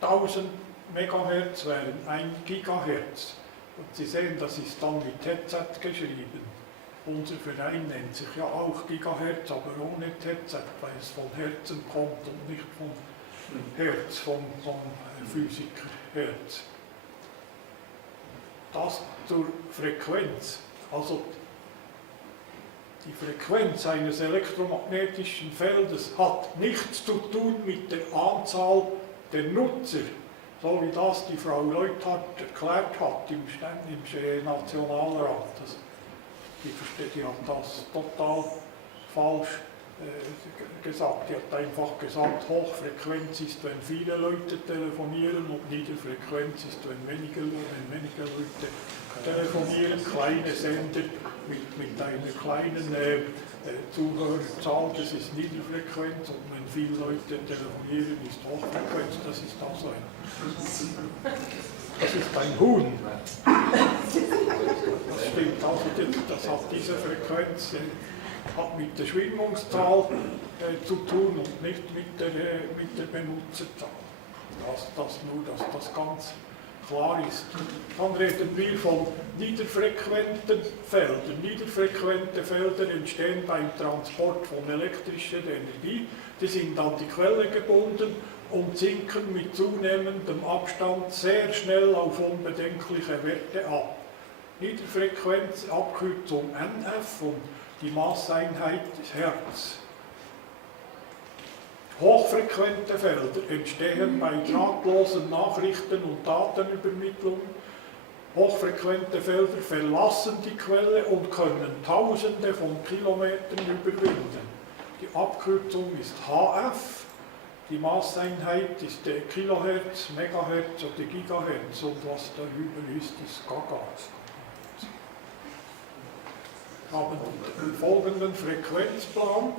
1000 Megahertz wären 1 Gigahertz. Und Sie sehen, das ist dann mit TZ geschrieben. Unser Verein nennt sich ja auch Gigahertz, aber ohne TZ, weil es von Herzen kommt und nicht von Herz, vom Physiker Herz. Das zur Frequenz. Also die Frequenz eines elektromagnetischen Feldes hat nichts zu tun mit der Anzahl der Nutzer, so wie das die Frau Leuthard erklärt hat im Nationalrat. Die hat das total falsch gesagt. Die hat einfach gesagt, Hochfrequenz ist, wenn viele Leute telefonieren und Niederfrequenz ist, wenn weniger Leute telefonieren. Kleine Sender mit einer kleinen Zuhörerzahl, das ist Niederfrequenz, und wenn viele Leute telefonieren, ist Hochfrequenz, das ist also das ist ein Huhn. Das stimmt, also das hat diese Frequenz hat mit der Schwingungszahl zu tun und nicht mit der Benutzerzahl. Das nur, dass das ganz klar ist. Dann reden wir von niederfrequenten Feldern. Niederfrequente Felder entstehen beim Transport von elektrischer Energie. Die sind an die Quelle gebunden und sinken mit zunehmendem Abstand sehr schnell auf unbedenkliche Werte ab. Niederfrequenz, Abkürzung NF, und die Maßeinheit ist Hertz. Hochfrequente Felder entstehen bei drahtlosen Nachrichten- und Datenübermittlung. Hochfrequente Felder verlassen die Quelle und können Tausende von Kilometern überwinden. Die Abkürzung ist HF. Die Maßeinheit ist der Kilohertz, Megahertz oder Gigahertz, und was darüber ist Gagas. Wir haben den folgenden Frequenzplan.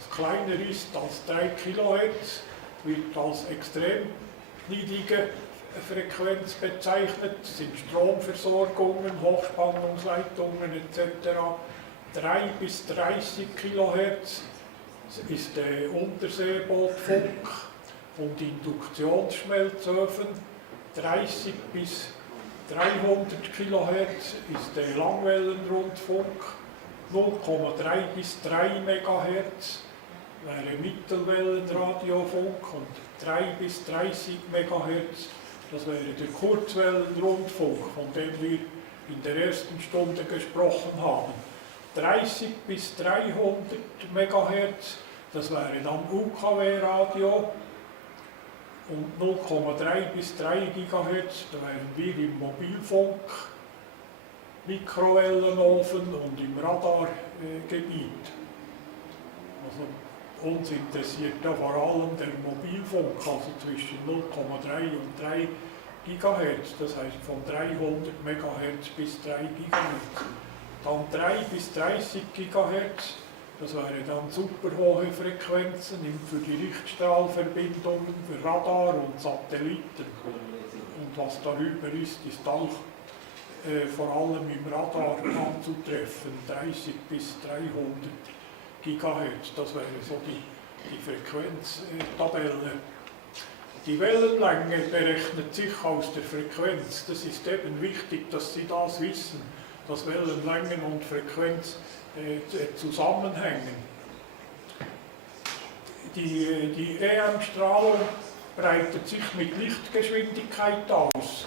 Was kleiner ist als 3 Kilohertz, wird als extrem niedrige Frequenz bezeichnet. Das sind Stromversorgungen, Hochspannungsleitungen etc. 3 bis 30 Kilohertz ist der Unterseebootfunk und Induktionsschmelzöfen. 30 bis 300 Kilohertz ist der Langwellenrundfunk 0,3 bis 3 MHz wäre Mittelwellenradiofunk und 3 bis 30 MHz, das wäre der Kurzwellenrundfunk, von dem wir in der ersten Stunde gesprochen haben. 30 bis 300 MHz, das wäre dann UKW-Radio. Und 0,3 bis 3 GHz, da wären wir im Mobilfunk, Mikrowellenofen und im Radargebiet. Also uns interessiert da vor allem der Mobilfunk, also zwischen 0,3 und 3 GHz, das heißt von 300 MHz bis 3 GHz. Dann 3 bis 30 GHz, das wäre dann superhohe Frequenzen für die Richtstrahlverbindungen, für Radar und Satelliten. Und was darüber ist, ist auch vor allem im Radar anzutreffen, 30 bis 300 GHz. Das wäre so die Frequenztabelle. Die Wellenlänge berechnet sich aus der Frequenz. Das ist eben wichtig, dass Sie das wissen, dass Wellenlängen und Frequenz zusammenhängen. Die EM-Strahlung breitet sich mit Lichtgeschwindigkeit aus.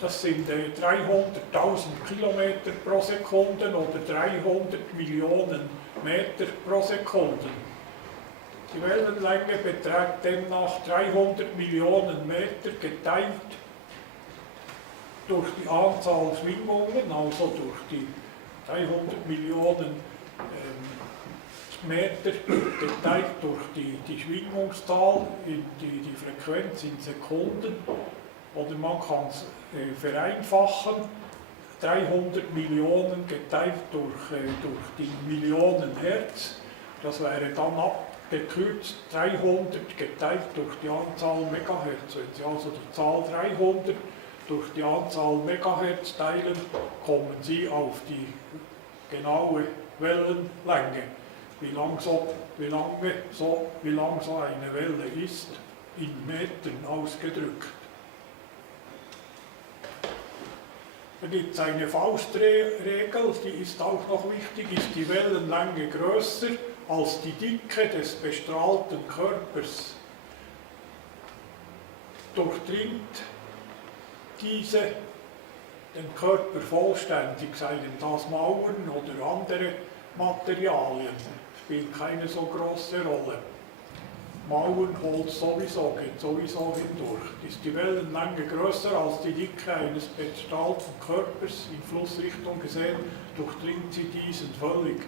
Das sind 300.000 Kilometer pro Sekunde oder 300 Millionen Meter pro Sekunde. Die Wellenlänge beträgt demnach 300 Millionen Meter geteilt durch die Anzahl Schwingungen, also durch die 300 Millionen Meter geteilt durch die Schwingungszahl, die Frequenz in Sekunden. Oder man kann es vereinfachen, 300 Millionen geteilt durch die Millionen Hertz. Das wäre dann abgekürzt 300 geteilt durch die Anzahl Megahertz. Wenn Sie also die Zahl 300 durch die Anzahl Megahertz teilen, kommen Sie auf die genaue Wellenlänge, wie lang so eine Welle ist, in Metern ausgedrückt. Da gibt es eine Faustregel, die ist auch noch wichtig: ist die Wellenlänge größer als die Dicke des bestrahlten Körpers, durchdringt diese den Körper vollständig, seien das Mauern oder andere Materialien, spielt keine so große Rolle. Mauern, Holz sowieso, geht sowieso hindurch. Ist die Wellenlänge größer als die Dicke eines bestrahlten Körpers in Flussrichtung gesehen, durchdringt sie diesen völlig.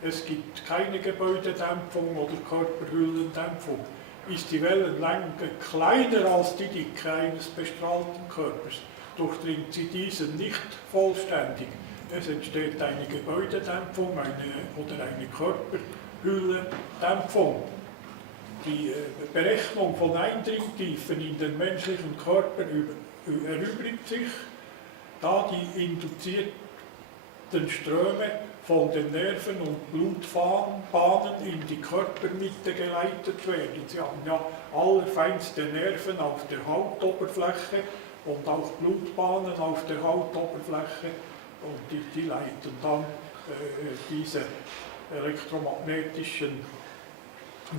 Es gibt keine Gebäudedämpfung oder Körperhüllendämpfung. Ist die Wellenlänge kleiner als die Dicke eines bestrahlten Körpers, durchdringt sie diesen nicht vollständig. Es entsteht eine Gebäudedämpfung oder eine Körperhülledämpfung. Die Berechnung von Eindringtiefen in den menschlichen Körper erübrigt sich, da die induzierten Ströme von den Nerven und Blutbahnen in die Körpermitte geleitet werden. Sie haben ja allerfeinste Nerven auf der Hautoberfläche und auch Blutbahnen auf der Hautoberfläche, und die leiten dann diese elektromagnetischen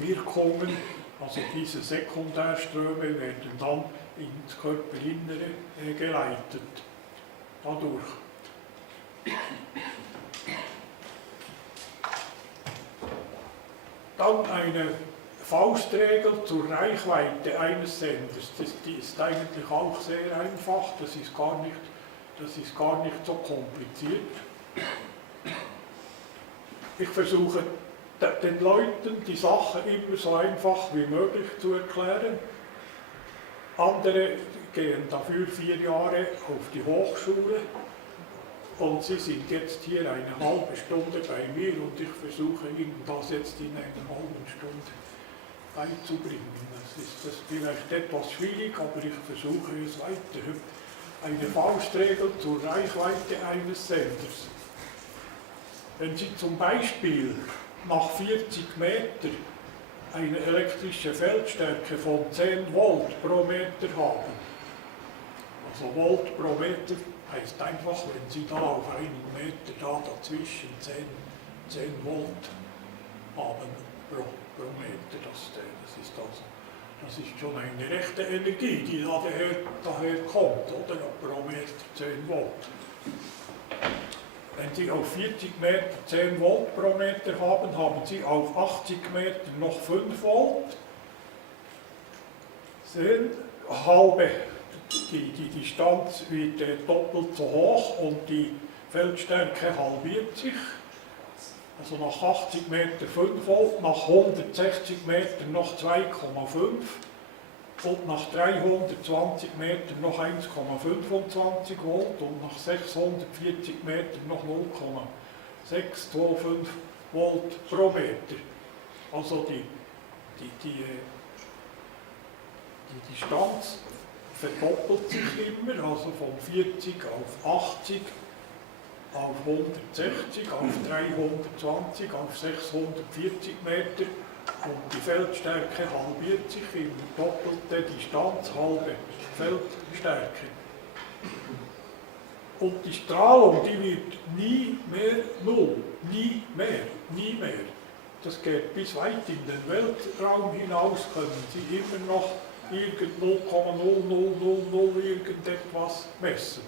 Wirkungen, also diese Sekundärströme, werden dann ins Körperinnere geleitet. Dadurch. Dann eine Faustregel zur Reichweite eines Senders. Die ist eigentlich auch sehr einfach, das ist gar nicht so kompliziert. Ich versuche den Leuten die Sache immer so einfach wie möglich zu erklären. Andere gehen dafür 4 Jahre auf die Hochschule und sie sind jetzt hier eine halbe Stunde bei mir und ich versuche Ihnen das jetzt in einer halben Stunde beizubringen. Das ist vielleicht etwas schwierig, aber ich versuche es weiter. Eine Faustregel zur Reichweite eines Senders. Wenn Sie zum Beispiel nach 40 Meter eine elektrische Feldstärke von 10 Volt pro Meter haben Also Volt pro Meter heißt einfach, wenn Sie da auf einen Meter da dazwischen 10 Volt haben pro Meter. Das ist schon eine rechte Energie, die daher kommt, oder? Pro Meter 10 Volt. Wenn Sie auf 40 Meter 10 Volt pro Meter haben, haben Sie auf 80 Meter noch 5 Volt. Sehen, halbe, die Distanz wird doppelt so hoch und die Feldstärke halbiert sich. Also nach 80 Meter 5 Volt, nach 160 Meter noch 2,5 und nach 320 Meter noch 1,25 Volt und nach 640 Meter noch 0,625 Volt pro Meter. Also die Distanz verdoppelt sich immer, also von 40 auf 80, auf 160, auf 320, auf 640 Meter und die Feldstärke halbiert sich immer, doppelte Distanz, halbe Feldstärke. Und die Strahlung, die wird nie mehr null, nie mehr. Das geht bis weit in den Weltraum hinaus, können Sie immer noch irgend 0,0000 irgendetwas messen.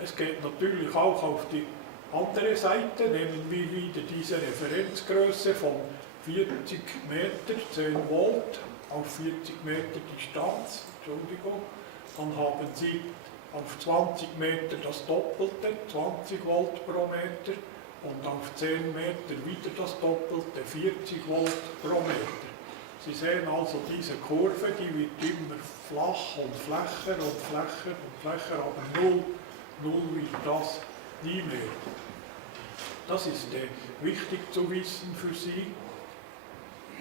Es geht natürlich auch auf die andere Seite, nehmen wir wieder diese Referenzgröße von 40 Meter, 10 Volt auf 40 Meter Distanz, dann haben Sie auf 20 Meter das Doppelte, 20 Volt pro Meter und auf 10 Meter wieder das Doppelte, 40 Volt pro Meter. Sie sehen also diese Kurve, die wird immer flach und flächer und flächer und flächer, aber null wird das nie mehr. Das ist wichtig zu wissen für Sie,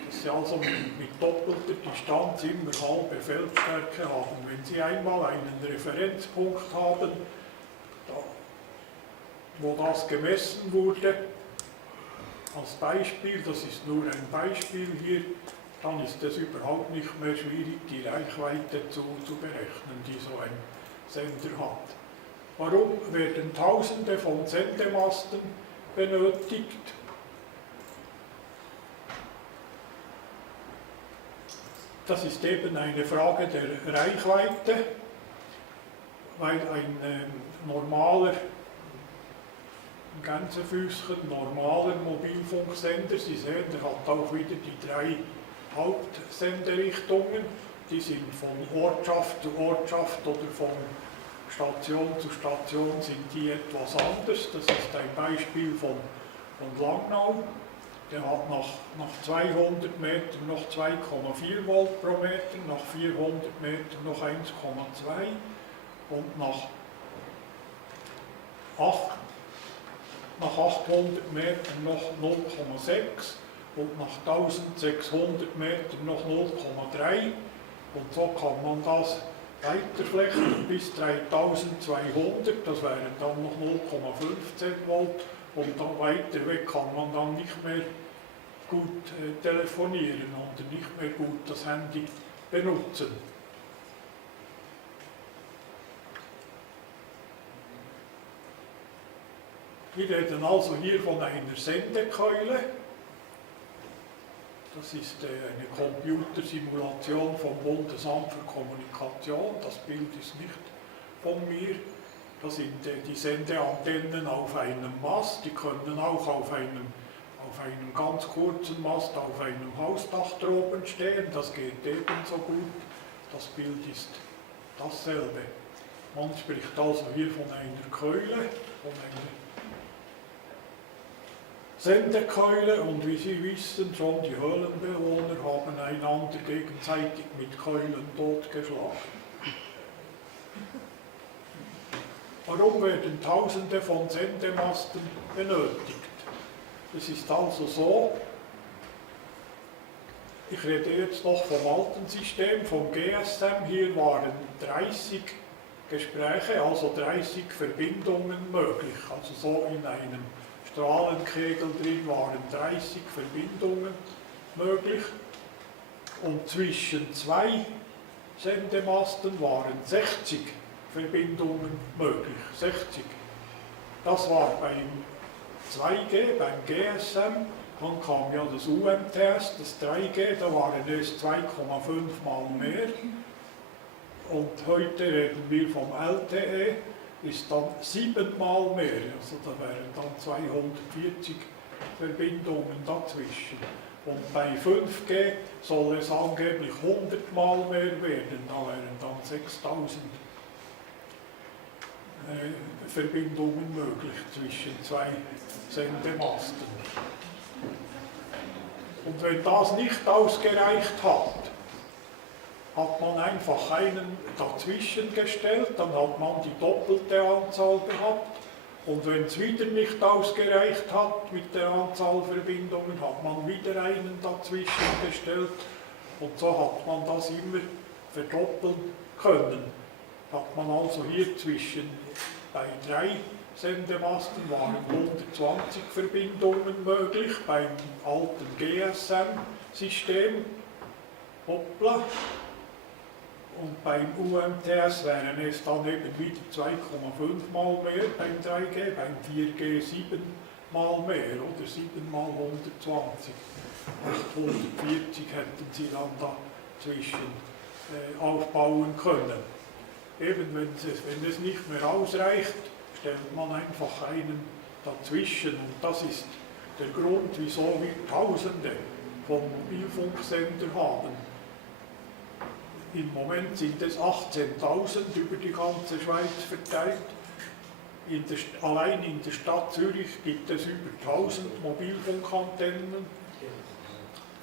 dass Sie also mit doppelter Distanz immer halbe Feldstärke haben. Wenn Sie einmal einen Referenzpunkt haben, wo das gemessen wurde, als Beispiel, das ist nur ein Beispiel hier, dann ist es überhaupt nicht mehr schwierig, die Reichweite zu berechnen, die so ein Sender hat. Warum werden Tausende von Sendemasten benötigt? Das ist eben eine Frage der Reichweite, weil ein normaler, ein Gänsefüßchen, normaler Mobilfunksender, Sie sehen, der hat auch wieder die 3 Hauptsenderichtungen, die sind von Ortschaft zu Ortschaft oder von Station zu Station sind die etwas anders. Das ist ein Beispiel von Langnau. Der hat nach 200 Metern noch 2,4 Volt pro Meter, nach 400 Metern noch 1,2 und nach 800 Metern noch 0,6 und nach 1600 Metern noch 0,3 und so kann man das weiterflechten bis 3200, das wären dann noch 0,15 Volt und dann weiter weg kann man dann nicht mehr gut telefonieren und nicht mehr gut das Handy benutzen. Wir reden also hier von einer Sendekeule. Das ist eine Computersimulation vom Bundesamt für Kommunikation. Das Bild ist nicht von mir. Das sind die Sendeantennen auf einem Mast. Die können auch auf einem ganz kurzen Mast auf einem Hausdach droben stehen. Das geht ebenso gut. Das Bild ist dasselbe. Man spricht also hier von einer Keule, von einer Sendekeule, und wie Sie wissen, schon die Höhlenbewohner haben einander gegenseitig mit Keulen totgeschlagen. Warum werden Tausende von Sendemasten benötigt? Es ist also so, ich rede jetzt noch vom alten System, vom GSM, hier waren 30 Gespräche, also 30 Verbindungen möglich, also so in einem Strahlenkegel drin waren 30 Verbindungen möglich und zwischen zwei Sendemasten waren 60 Verbindungen möglich. 60. Das war beim 2G, beim GSM. Dann kam ja das UMTS, das 3G, da waren es 2,5 Mal mehr. Und heute reden wir vom LTE, ist dann 7 Mal mehr. Also da wären dann 240 Verbindungen dazwischen. Und bei 5G soll es angeblich 100 Mal mehr werden, da wären dann 6000 Verbindungen möglich zwischen zwei Sendemasten. Und wenn das nicht ausgereicht hat, hat man einfach einen dazwischen gestellt, dann hat man die doppelte Anzahl gehabt. Und wenn es wieder nicht ausgereicht hat mit der Anzahl Verbindungen, hat man wieder einen dazwischen gestellt. Und so hat man das immer verdoppeln können. Hat man also hier bei 3 Sendemasten waren 120 Verbindungen möglich, beim alten GSM-System. Hoppla. Und beim UMTS wären es dann eben wieder 2,5 Mal mehr beim 3G, beim 4G 7 Mal mehr oder 7 mal 120. 840 hätten sie dann dazwischen aufbauen können. Eben wenn es nicht mehr ausreicht, stellt man einfach einen dazwischen. Und das ist der Grund, wieso wir Tausende von Mobilfunksendern haben. Im Moment sind es 18.000 über die ganze Schweiz verteilt. Allein in der Stadt Zürich gibt es über 1000 Mobilfunkantennen.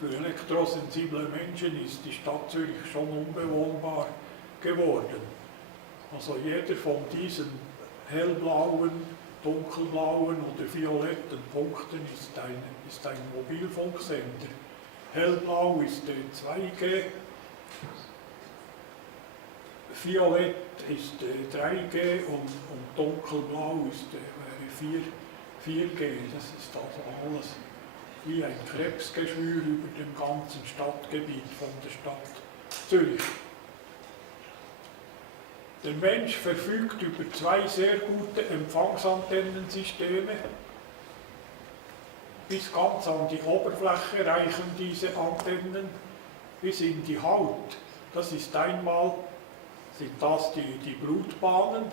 Für elektrosensible Menschen ist die Stadt Zürich schon unbewohnbar geworden. Also jeder von diesen hellblauen, dunkelblauen oder violetten Punkten ist ein Mobilfunksender. Hellblau ist 2G, violett ist 3G und dunkelblau wäre 4G. Das ist also alles wie ein Krebsgeschwür über dem ganzen Stadtgebiet von der Stadt Zürich. Der Mensch verfügt über 2 sehr gute Empfangsantennensysteme. Bis ganz an die Oberfläche reichen diese Antennen, bis in die Haut. Das ist einmal sind das die Blutbahnen.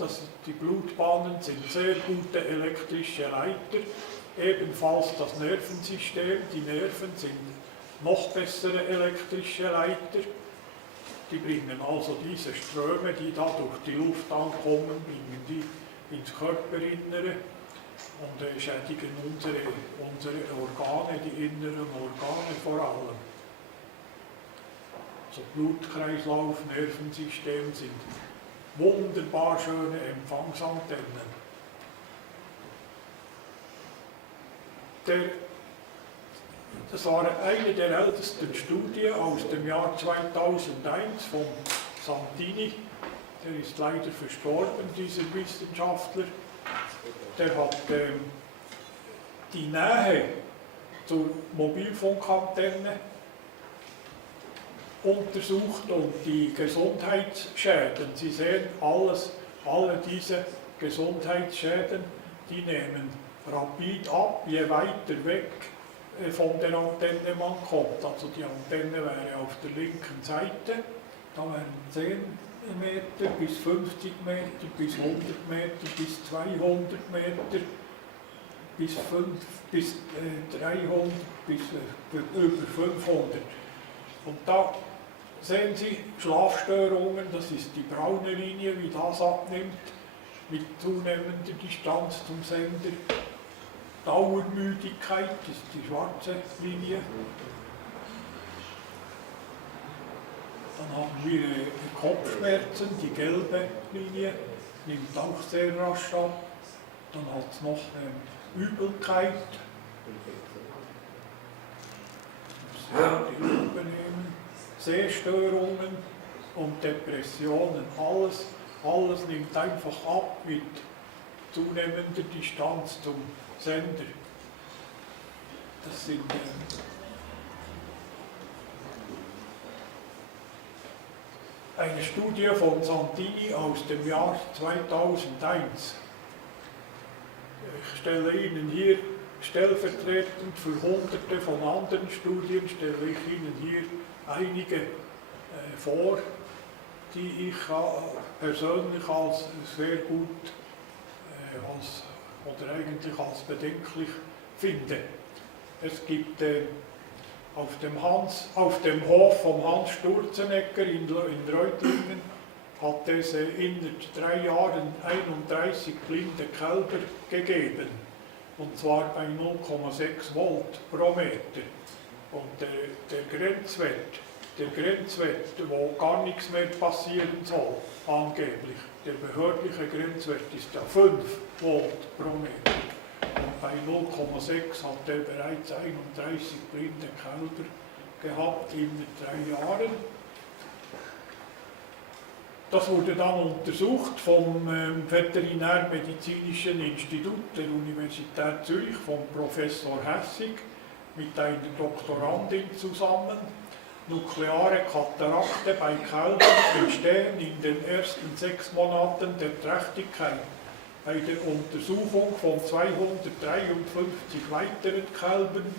Die Blutbahnen sind sehr gute elektrische Leiter. Ebenfalls das Nervensystem. Die Nerven sind noch bessere elektrische Leiter. Die bringen also diese Ströme, die da durch die Luft ankommen, bringen die ins Körperinnere und schädigen unsere Organe, die inneren Organe vor allem. Also Blutkreislauf, Nervensystem sind wunderbar schöne Empfangsantennen. Das war eine der ältesten Studien aus dem Jahr 2001 von Santini. Der ist leider verstorben, dieser Wissenschaftler. Der hat die Nähe zur Mobilfunkantenne untersucht und die Gesundheitsschäden. Sie sehen, alle diese Gesundheitsschäden, die nehmen rapid ab, je weiter weg von der Antenne man kommt. Also die Antenne wäre auf der linken Seite, da wären 10 Meter bis 50 Meter, bis 100 Meter, bis 200 Meter, bis 300, bis über 500. Und da sehen Sie Schlafstörungen, das ist die braune Linie, wie das abnimmt, mit zunehmender Distanz zum Sender. Dauermüdigkeit ist die schwarze Linie. Dann haben wir Kopfschmerzen, die gelbe Linie, nimmt auch sehr rasch ab. Dann hat es noch Übelkeit. Die übernehmen, Sehstörungen und Depressionen, alles nimmt einfach ab mit zunehmender Distanz zum Sender. Das sind eine Studie von Santini aus dem Jahr 2001. Ich stelle Ihnen hier stellvertretend für hunderte von anderen Studien, stelle ich Ihnen hier einige vor, die ich persönlich als sehr gut oder eigentlich als bedenklich finde. Es gibt auf dem Hof von Hans Sturzenegger in Reutlingen hat es in 3 Jahren 31 blinde Kälber gegeben, und zwar bei 0,6 Volt pro Meter. Und der Grenzwert, wo gar nichts mehr passieren soll, angeblich, der behördliche Grenzwert ist ja 5 Volt pro Meter. Und bei 0,6 hat er bereits 31 blinde Kälber gehabt in 3 Jahren. Das wurde dann untersucht vom Veterinärmedizinischen Institut der Universität Zürich, von Professor Hässig mit einer Doktorandin zusammen. Nukleare Katarakte bei Kälbern entstehen in den ersten 6 Monaten der Trächtigkeit. Bei der Untersuchung von 253 weiteren Kälbern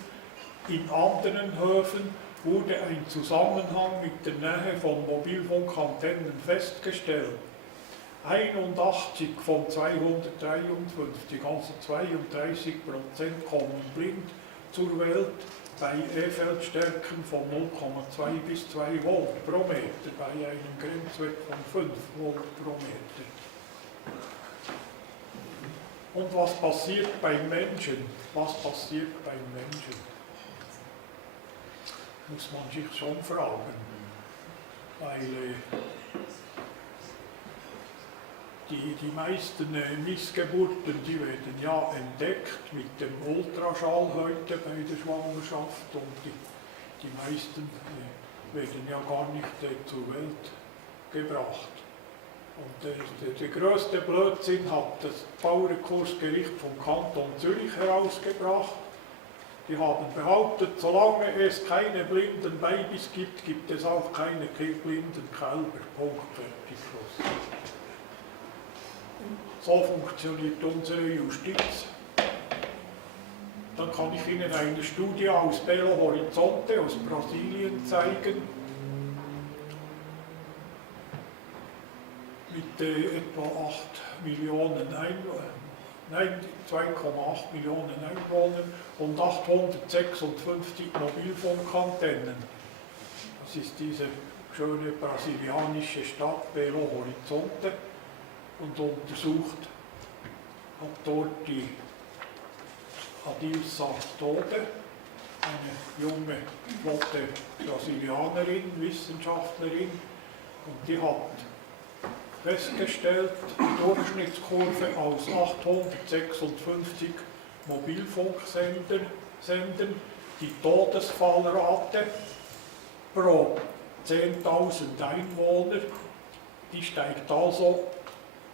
in anderen Höfen wurde ein Zusammenhang mit der Nähe von Mobilfunkantennen festgestellt. 81 von 253, also 32%, kommen blind zur Welt bei E-Feldstärken von 0,2 bis 2 Volt pro Meter, bei einem Grenzwert von 5 Volt pro Meter. Und was passiert beim Menschen? Was passiert beim Menschen? Muss man sich schon fragen. Weil die meisten Missgeburten, die werden ja entdeckt mit dem Ultraschall heute bei der Schwangerschaft, und die meisten werden ja gar nicht zur Welt gebracht. Und der größte Blödsinn hat das Bauernkursgericht vom Kanton Zürich herausgebracht. Die haben behauptet, solange es keine blinden Babys gibt, gibt es auch keine blinden Kälber. Punkt, fertig, Schluss. So funktioniert unsere Justiz. Dann kann ich Ihnen eine Studie aus Belo Horizonte aus Brasilien zeigen. Mit etwa 8 Millionen Einwohnern. Nein, 2,8 Millionen Einwohnern und 856 Mobilfunkantennen. Das ist diese schöne brasilianische Stadt Belo Horizonte, und untersucht hat dort die Adilsa Tode, eine junge, flotte Brasilianerin, Wissenschaftlerin, und die hat festgestellt, die Durchschnittskurve aus 856 Mobilfunksendern, die Todesfallrate pro 10.000 Einwohner, die steigt also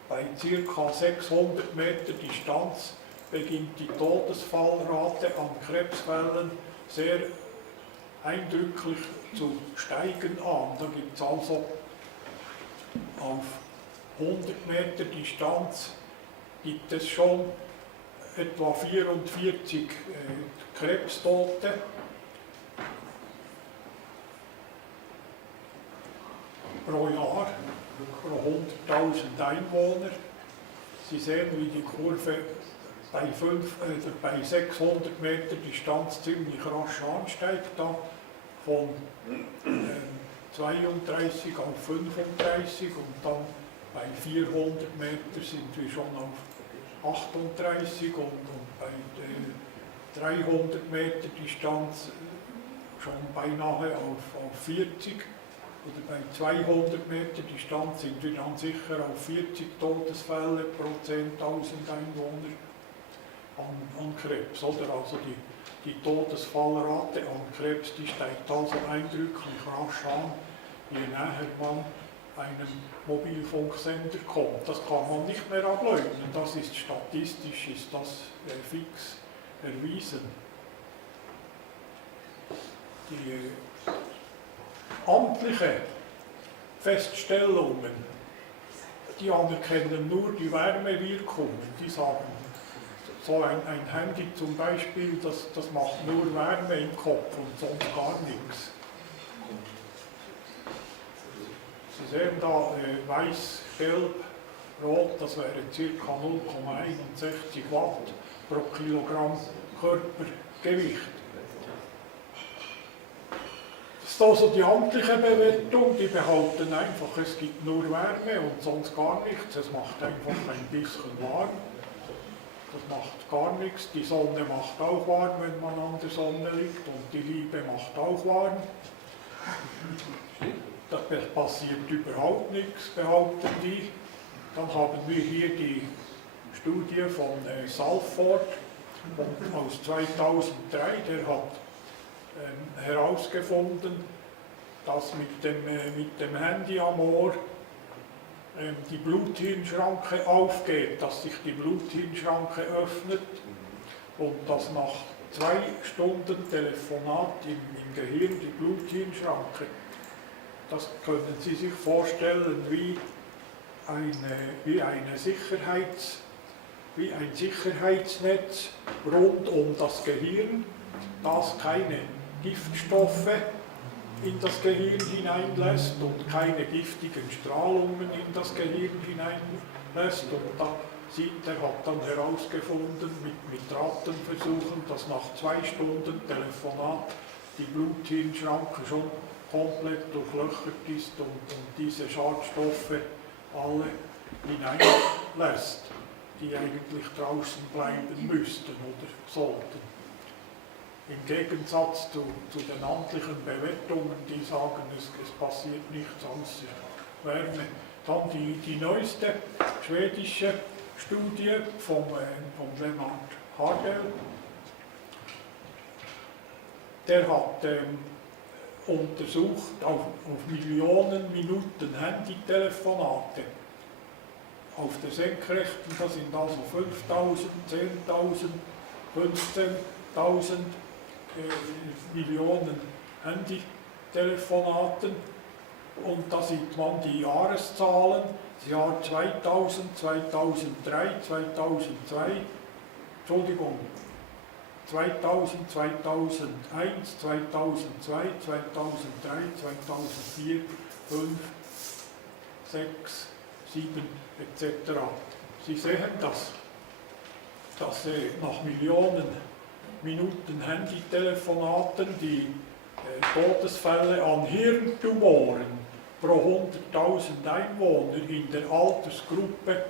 bei ca. 600 Meter Distanz, beginnt die Todesfallrate an Krebsfällen sehr eindrücklich zu steigen an. Da gibt es also auf 100 Meter Distanz gibt es schon etwa 44 Krebstote. Pro Jahr, pro 100.000 Einwohner. Sie sehen, wie die Kurve bei 600 Meter Distanz ziemlich rasch ansteigt, da von 32 auf 35, und dann bei 400 Meter sind wir schon auf 38 und bei 300 Meter Distanz schon beinahe auf 40. Oder bei 200 Meter Distanz sind wir dann sicher auf 40 Todesfälle pro 10.000 Einwohner an Krebs. Oder? Also die Todesfallrate an Krebs, die steigt also eindrücklich rasch an, je näher man einem Mobilfunksender kommt. Das kann man nicht mehr ableugnen, das ist statistisch, ist das fix erwiesen. Die amtliche Feststellungen, die anerkennen nur die Wärmewirkung. Die sagen, so ein Handy zum Beispiel, das macht nur Wärme im Kopf und sonst gar nichts. Sie sehen da weiß, gelb, rot, das wäre ca. 0,61 Watt pro Kilogramm Körpergewicht. Das ist also die amtliche Bewertung, die behaupten einfach, es gibt nur Wärme und sonst gar nichts, es macht einfach ein bisschen warm. Das macht gar nichts, die Sonne macht auch warm, wenn man an der Sonne liegt und die Liebe macht auch warm. Da passiert überhaupt nichts, behaupten die. Dann haben wir hier die Studie von Salford aus 2003, der hat herausgefunden, dass mit dem Handy am Ohr die Bluthirnschranke aufgeht, dass sich die Bluthirnschranke öffnet und dass nach 2 Stunden Telefonat im Gehirn die Bluthirnschranke, das können Sie sich vorstellen wie ein Sicherheitsnetz rund um das Gehirn, das keine Giftstoffe in das Gehirn hineinlässt und keine giftigen Strahlungen in das Gehirn hineinlässt. Und da er hat dann herausgefunden mit Ratenversuchen, dass nach 2 Stunden Telefonat die Bluthirnschranke schon komplett durchlöchert ist und diese Schadstoffe alle hineinlässt, die eigentlich draußen bleiben müssten oder sollten. Im Gegensatz zu den amtlichen Bewertungen, die sagen, es passiert nichts außer Wärme. Dann die neueste schwedische Studie von Lennart Hardell. Der hat untersucht auf Millionen Minuten Handytelefonate. Auf der Senkrechten, das sind also 5.000, 10.000, 15.000 Millionen Handytelefonaten. Und da sieht man die Jahreszahlen, das Jahr 2000, 2003, 2002, Entschuldigung, 2000, 2001, 2002, 2003, 2004, 5, 6, 7 etc. Sie sehen das, dass nach Millionen Minuten Handytelefonaten die Todesfälle an Hirntumoren pro 100.000 Einwohner in der Altersgruppe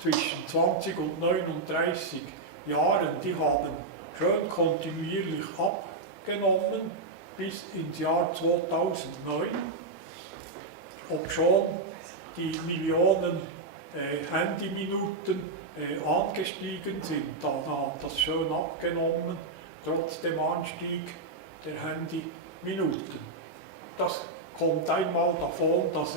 zwischen 20 und 39 Jahren, die haben schön kontinuierlich abgenommen bis ins Jahr 2009, obschon die Millionen Handyminuten angestiegen sind. Dann hat das schön abgenommen, trotz dem Anstieg der Handyminuten. Das kommt einmal davon, dass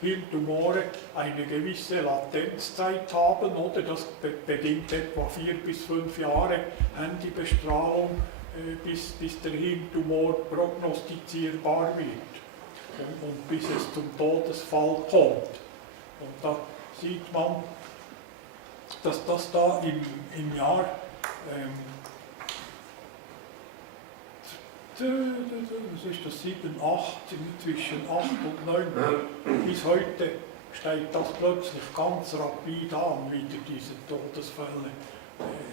Hirntumore eine gewisse Latenzzeit haben, oder das bedingt etwa 4 bis 5 Jahre Handybestrahlung, bis der Hirntumor prognostizierbar wird und bis es zum Todesfall kommt. Und da sieht man, dass das da im Jahr das ist das 7, 8, zwischen 8 und 9 bis heute steigt das plötzlich ganz rapid an, wieder diese Todesfälle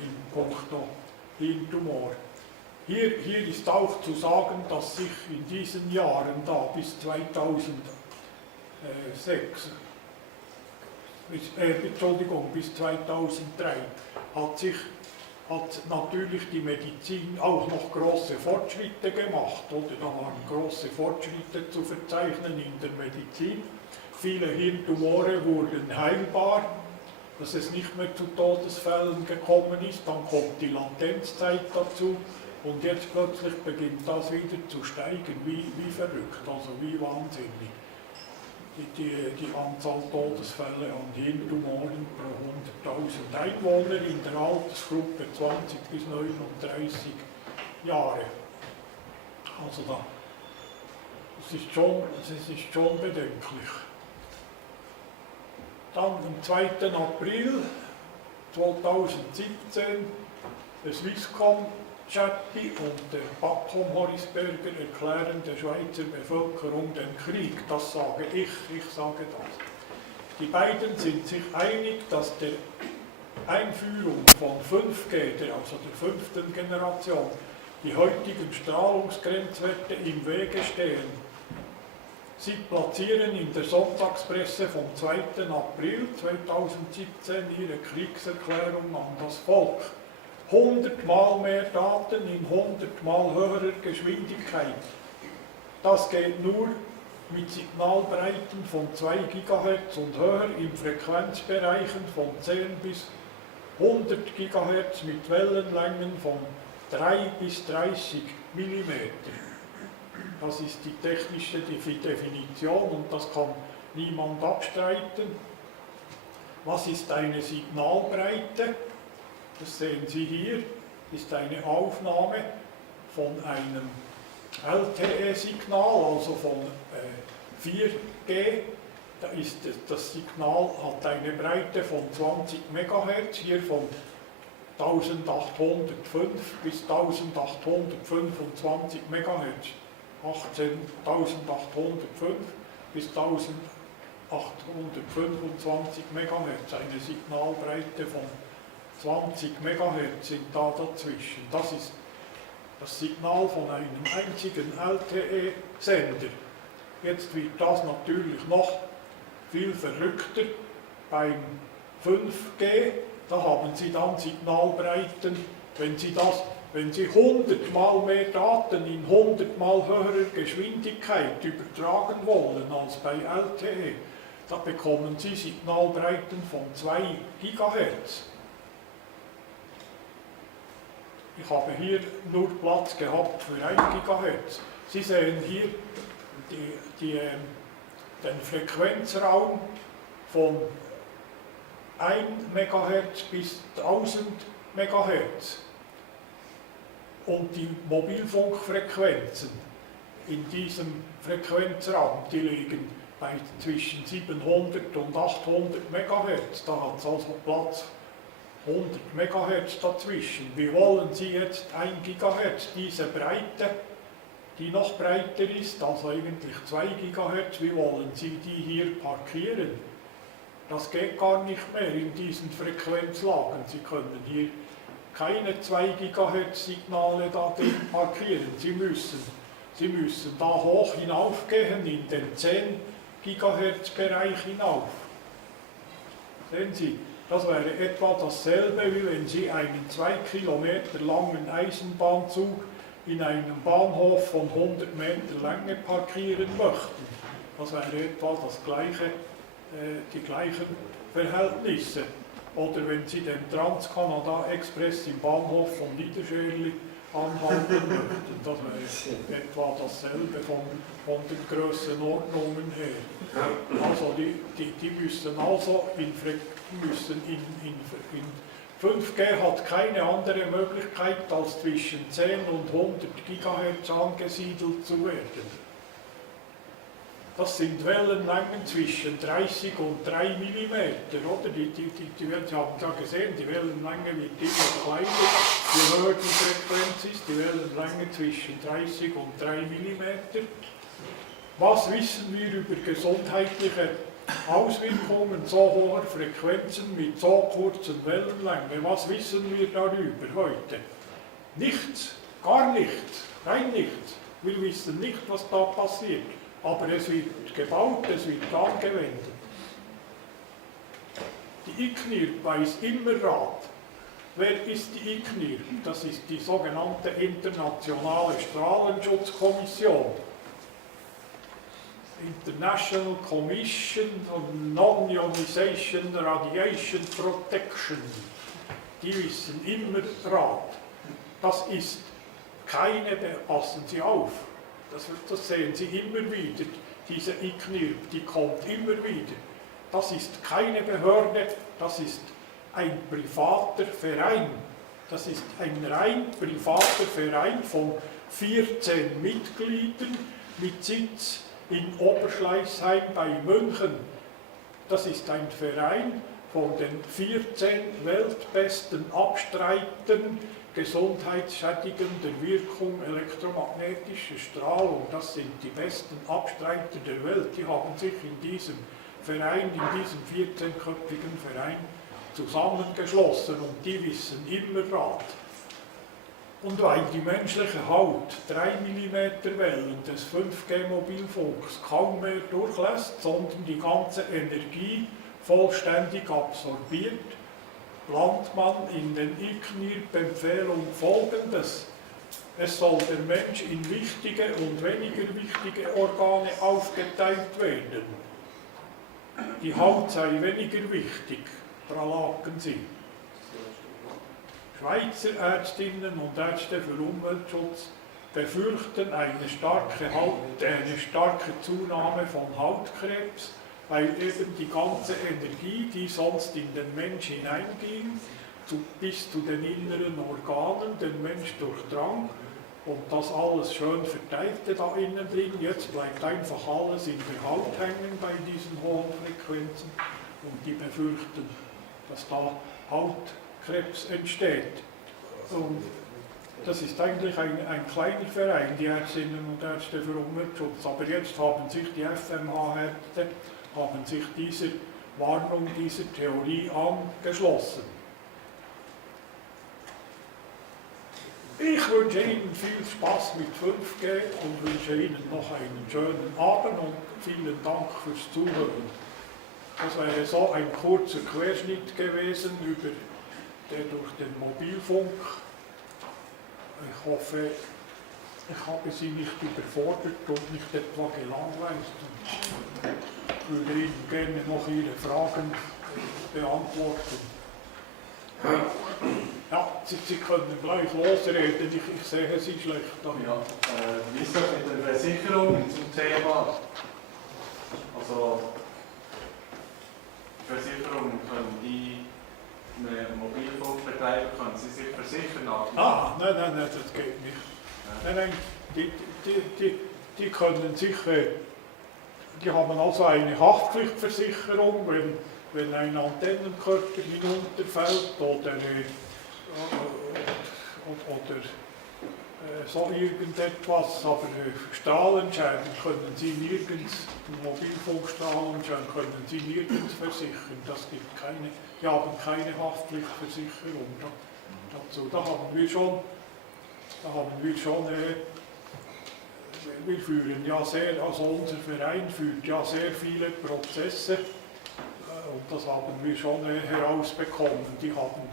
in puncto Hirntumor. Hier ist auch zu sagen, dass sich in diesen Jahren da bis 2006, bis 2003 hat natürlich die Medizin auch noch große Fortschritte gemacht, oder da waren große Fortschritte zu verzeichnen in der Medizin. Viele Hirntumore wurden heilbar, dass es nicht mehr zu Todesfällen gekommen ist, dann kommt die Latenzzeit dazu und jetzt plötzlich beginnt das wieder zu steigen, wie verrückt, also wie wahnsinnig. Die Anzahl Todesfälle an Hirntumoren pro 100.000 Einwohner in der Altersgruppe 20 bis 39 Jahre. Also da es ist schon bedenklich. Dann am 2. April 2017 der Swisscom-Chatti und der Bacom Horisberger erklären der Schweizer Bevölkerung den Krieg. Das sage ich sage das. Die beiden sind sich einig, dass der Einführung von 5G, also der 5. Generation, die heutigen Strahlungsgrenzwerte im Wege stehen. Sie platzieren in der Sonntagspresse vom 2. April 2017 ihre Kriegserklärung an das Volk. 100-mal mehr Daten in 100-mal höherer Geschwindigkeit. Das geht nur mit Signalbreiten von 2 GHz und höher in Frequenzbereichen von 10 bis 100 GHz mit Wellenlängen von 3 bis 30 mm. Das ist die technische Definition und das kann niemand abstreiten. Was ist eine Signalbreite? Das sehen Sie hier, ist eine Aufnahme von einem LTE-Signal, also von 4G. Da ist das Signal hat eine Breite von 20 MHz, hier von 1805 bis 1825 MHz. 18.805 bis 1825 MHz, eine Signalbreite von 20 MHz sind da dazwischen. Das ist das Signal von einem einzigen LTE-Sender. Jetzt wird das natürlich noch viel verrückter. Beim 5G, da haben Sie dann Signalbreiten, wenn Sie 100-mal mehr Daten in 100-mal höherer Geschwindigkeit übertragen wollen als bei LTE, da bekommen Sie Signalbreiten von 2 GHz. Ich habe hier nur Platz gehabt für 1 GHz. Sie sehen hier den Frequenzraum von 1 MHz bis 1000 MHz. Und die Mobilfunkfrequenzen in diesem Frequenzraum, die liegen bei zwischen 700 und 800 MHz. Da hat es also Platz 100 MHz dazwischen. Wie wollen Sie jetzt 1 GHz, diese Breite, die noch breiter ist, also eigentlich 2 GHz, wie wollen Sie die hier parkieren? Das geht gar nicht mehr in diesen Frequenzlagen. Sie können hier keine 2 GHz Signale da markieren. Sie müssen da hoch hinaufgehen in den 10 GHz Bereich hinauf. Sehen Sie, das wäre etwa dasselbe, wie wenn Sie einen 2 Kilometer langen Eisenbahnzug in einem Bahnhof von 100 Meter Länge parkieren möchten. Das wäre etwa das gleiche, die gleichen Verhältnisse. Oder wenn Sie den Trans-Canada Express im Bahnhof von Niederscherli anhalten möchten, das wäre etwa dasselbe von den Grössenordnungen her. Also die müssen also in 5G hat keine andere Möglichkeit, als zwischen 10 und 100 GHz angesiedelt zu werden. Das sind Wellenlängen zwischen 30 und 3 mm, oder? Sie haben ja gesehen, die Wellenlänge wird immer kleiner, je höher die Frequenz ist, die Wellenlänge zwischen 30 und 3 mm. Was wissen wir über gesundheitliche Auswirkungen so hoher Frequenzen mit so kurzen Wellenlängen? Was wissen wir darüber heute? Nichts, gar nichts, rein nichts. Wir wissen nicht, was da passiert. Aber es wird gebaut, es wird angewendet. Die ICNIR weiß immer Rat. Wer ist die ICNIR? Das ist die sogenannte Internationale Strahlenschutzkommission. International Commission on Non-Ionization Radiation Protection. Die wissen immer Rat. Das ist keine, passen Sie auf. Das sehen Sie immer wieder, diese ICNIR, die kommt immer wieder. Das ist keine Behörde, das ist ein privater Verein. Das ist ein rein privater Verein von 14 Mitgliedern, mit Sitz in Oberschleißheim bei München. Das ist ein Verein von den 14 weltbesten Abstreitern gesundheitsschädigender Wirkung elektromagnetischer Strahlung. Das sind die besten Abstreiter der Welt. Die haben sich in diesem Verein, in diesem 14-köpfigen Verein zusammengeschlossen und die wissen immer Rat. Und weil die menschliche Haut 3 mm Wellen des 5G-Mobilfunks kaum mehr durchlässt, sondern die ganze Energie vollständig absorbiert, plant man in den ICNIRP-Empfehlungen Folgendes. Es soll der Mensch in wichtige und weniger wichtige Organe aufgeteilt werden. Die Haut sei weniger wichtig, pralaken sie. Schweizer Ärztinnen und Ärzte für Umweltschutz befürchten eine starke Zunahme von Hautkrebs, weil eben die ganze Energie, die sonst in den Mensch hineinging, bis zu den inneren Organen, den Mensch durchdrang und das alles schön verteilte da innen drin. Jetzt bleibt einfach alles in der Haut hängen bei diesen hohen Frequenzen und die befürchten, dass da Hautkrebs entsteht. Und das ist eigentlich ein kleiner Verein, die Ärztinnen und Ärzte für Umweltschutz. Aber jetzt haben sich die FMH-Ärzte dieser Warnung, dieser Theorie angeschlossen. Ich wünsche Ihnen viel Spaß mit 5G und wünsche Ihnen noch einen schönen Abend und vielen Dank fürs Zuhören. Das wäre so ein kurzer Querschnitt gewesen über durch den Mobilfunk. Ich hoffe, ich habe Sie nicht überfordert und nicht etwa gelangweilt. Ich würde Ihnen gerne noch Ihre Fragen beantworten. Ja, Sie können gleich losreden, ich sehe Sie schlecht. Ja, wie ist das mit der Versicherung zum Thema? Also, Versicherungen können die Mobilfunkbetreiber, können sie sich versichern lassen? Nein, das geht nicht. Nein, die können sich, die haben also eine Haftpflichtversicherung, wenn ein Antennenkörper hinunterfällt oder so irgendetwas, aber Strahlenschäden können Sie nirgends, Mobilfunkstrahlenschaden können Sie nirgends versichern. Das gibt keine, die haben keine Haftpflichtversicherung dazu. Da haben wir schon, wir führen ja sehr, also unser Verein führt ja sehr viele Prozesse und das haben wir schon herausbekommen. Die haben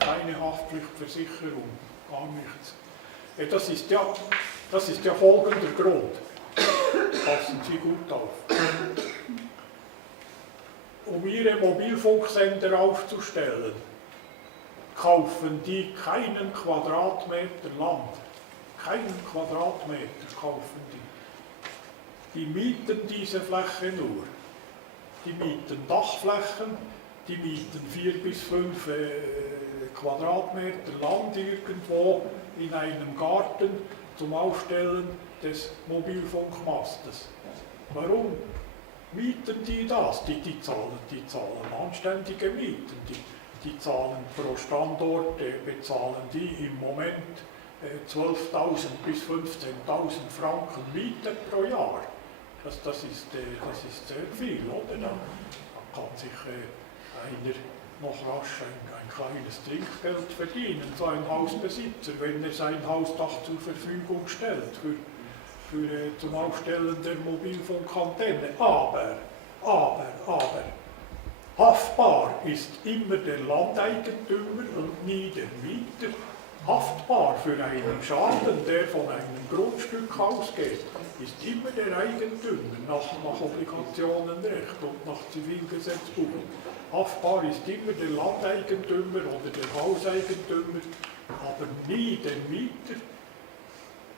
keine Haftpflichtversicherung, gar nichts. Das ist ja folgender Grund. Passen Sie gut auf. Um Ihre Mobilfunksender aufzustellen, kaufen die keinen Quadratmeter Land. Keinen Quadratmeter kaufen die. Die mieten diese Fläche nur. Die mieten Dachflächen, die mieten 4 bis 5 Quadratmeter Land irgendwo in einem Garten zum Aufstellen des Mobilfunkmastes. Warum mieten die das? Die zahlen anständige Mieten. Die zahlen pro Standort, bezahlen die im Moment 12.000 bis 15.000 Franken Miete pro Jahr. Das ist sehr viel, oder? Da kann sich einer noch rasch ein kleines Trinkgeld verdienen, so ein Hausbesitzer, wenn er sein Hausdach zur Verfügung stellt zum Aufstellen der Mobilfunkantenne. Aber, haftbar ist immer der Landeigentümer und nie der Mieter. Haftbar für einen Schaden, der von einem Grundstück ausgeht, ist immer der Eigentümer nach Obligationenrecht und nach Zivilgesetzbuch. Haftbar ist immer der Landeigentümer oder der Hauseigentümer, aber nie der Mieter,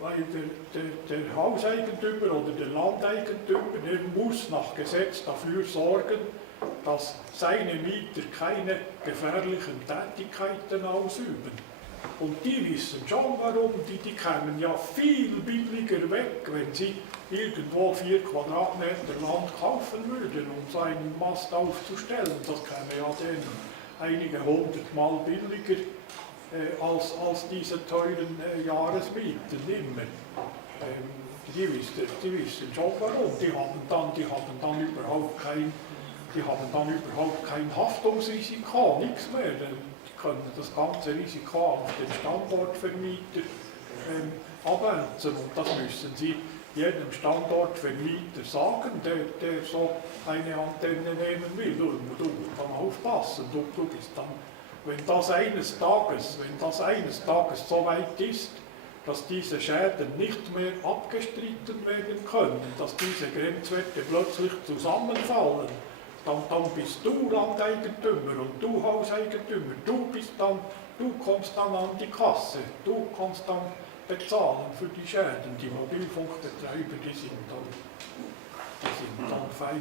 weil der Hauseigentümer oder der Landeigentümer, der muss nach Gesetz dafür sorgen, dass seine Mieter keine gefährlichen Tätigkeiten ausüben. Und die wissen schon warum, die kämen ja viel billiger weg, wenn sie irgendwo 4 Quadratmeter Land kaufen würden, um so einen Mast aufzustellen. Das käme ja denen einige 100-mal billiger als diese teuren Jahresmieten immer. Die wissen schon warum. Die haben dann überhaupt kein Haftungsrisiko, nichts mehr. Die können das ganze Risiko auf den Standortvermieter abwälzen. Und das müssen sie jedem Standortvermieter sagen, der so eine Antenne nehmen will. Du musst dann aufpassen. Du bist dann, wenn das eines Tages so weit ist, dass diese Schäden nicht mehr abgestritten werden können, dass diese Grenzwerte plötzlich zusammenfallen, dann bist du Landeigentümer und du Hauseigentümer. Du kommst dann an die Kasse, du kannst dann bezahlen für die Schäden. Die Mobilfunkbetreiber, die sind dann fein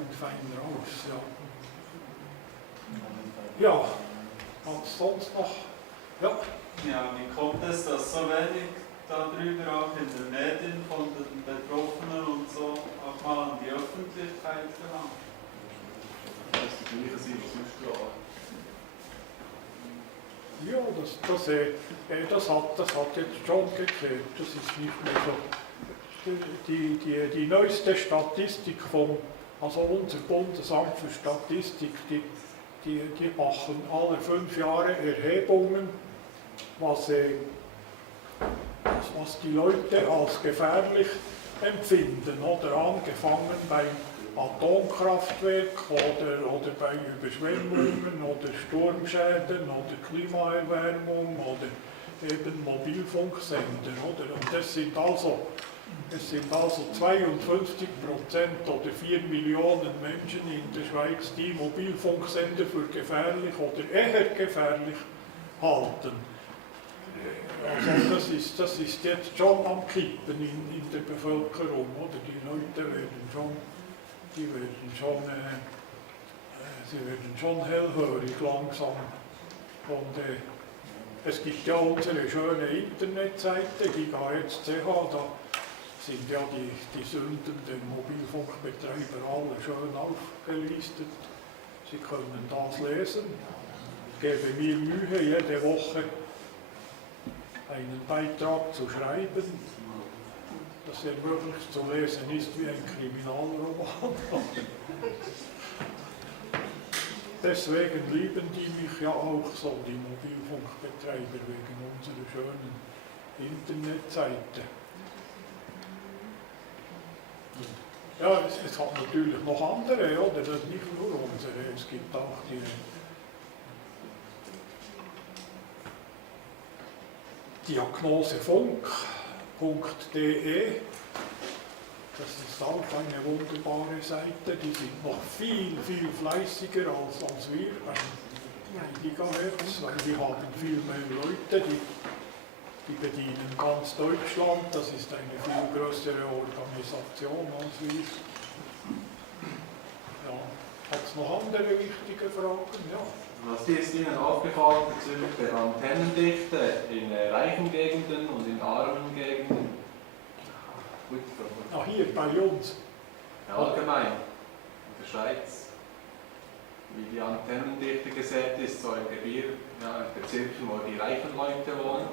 raus. Ja, was sonst noch? Ja. Ja, wie kommt es, dass so wenig darüber auch in den Medien von den Betroffenen und so auch mal an die Öffentlichkeit gelangt? Das ist die gleiche Sichtungsstrahlung. Ja, das hat jetzt schon geklärt. Das ist nicht mehr so. Die neueste Statistik also unser Bundesamt für Statistik, die machen alle 5 Jahre Erhebungen, was die Leute als gefährlich empfinden, oder angefangen beim Atomkraftwerk oder bei Überschwemmungen oder Sturmschäden oder Klimaerwärmung oder eben Mobilfunksender. Oder? Und es sind also 52% oder 4 Millionen Menschen in der Schweiz, die Mobilfunksender für gefährlich oder eher gefährlich halten. Also das ist jetzt schon am Kippen in der Bevölkerung. Oder? Die Leute werden schon hellhörig langsam. Und es gibt ja unsere schöne Internetseite, gigantischen, da sind ja die Sünden der Mobilfunkbetreiber alle schön aufgelistet. Sie können das lesen. Ich gebe mir Mühe, jede Woche einen Beitrag zu schreiben, dass er möglichst zu lesen ist wie ein Kriminalroman. Deswegen lieben die mich ja auch so, die Mobilfunkbetreiber, wegen unserer schönen Internetseite. Ja, es hat natürlich noch andere, oder? Das ist nicht nur unsere, es gibt auch die diagnosefunk.de. Das ist auch eine wunderbare Seite, die sind noch viel fleißiger als wir, ein Gigahertz, weil wir haben viel mehr Leute, die bedienen ganz Deutschland, das ist eine viel größere Organisation als wir. Ja. Hat es noch andere wichtige Fragen? Ja. Was ist Ihnen aufgefallen bezüglich der Antennendichte in reichen Gegenden und in armen Gegenden? Gut, Hier bei uns. allgemein in der Schweiz, wie die Antennendichte gesät ist, so im Gebiet, ja, in Bezirken, wo die reichen Leute wohnen.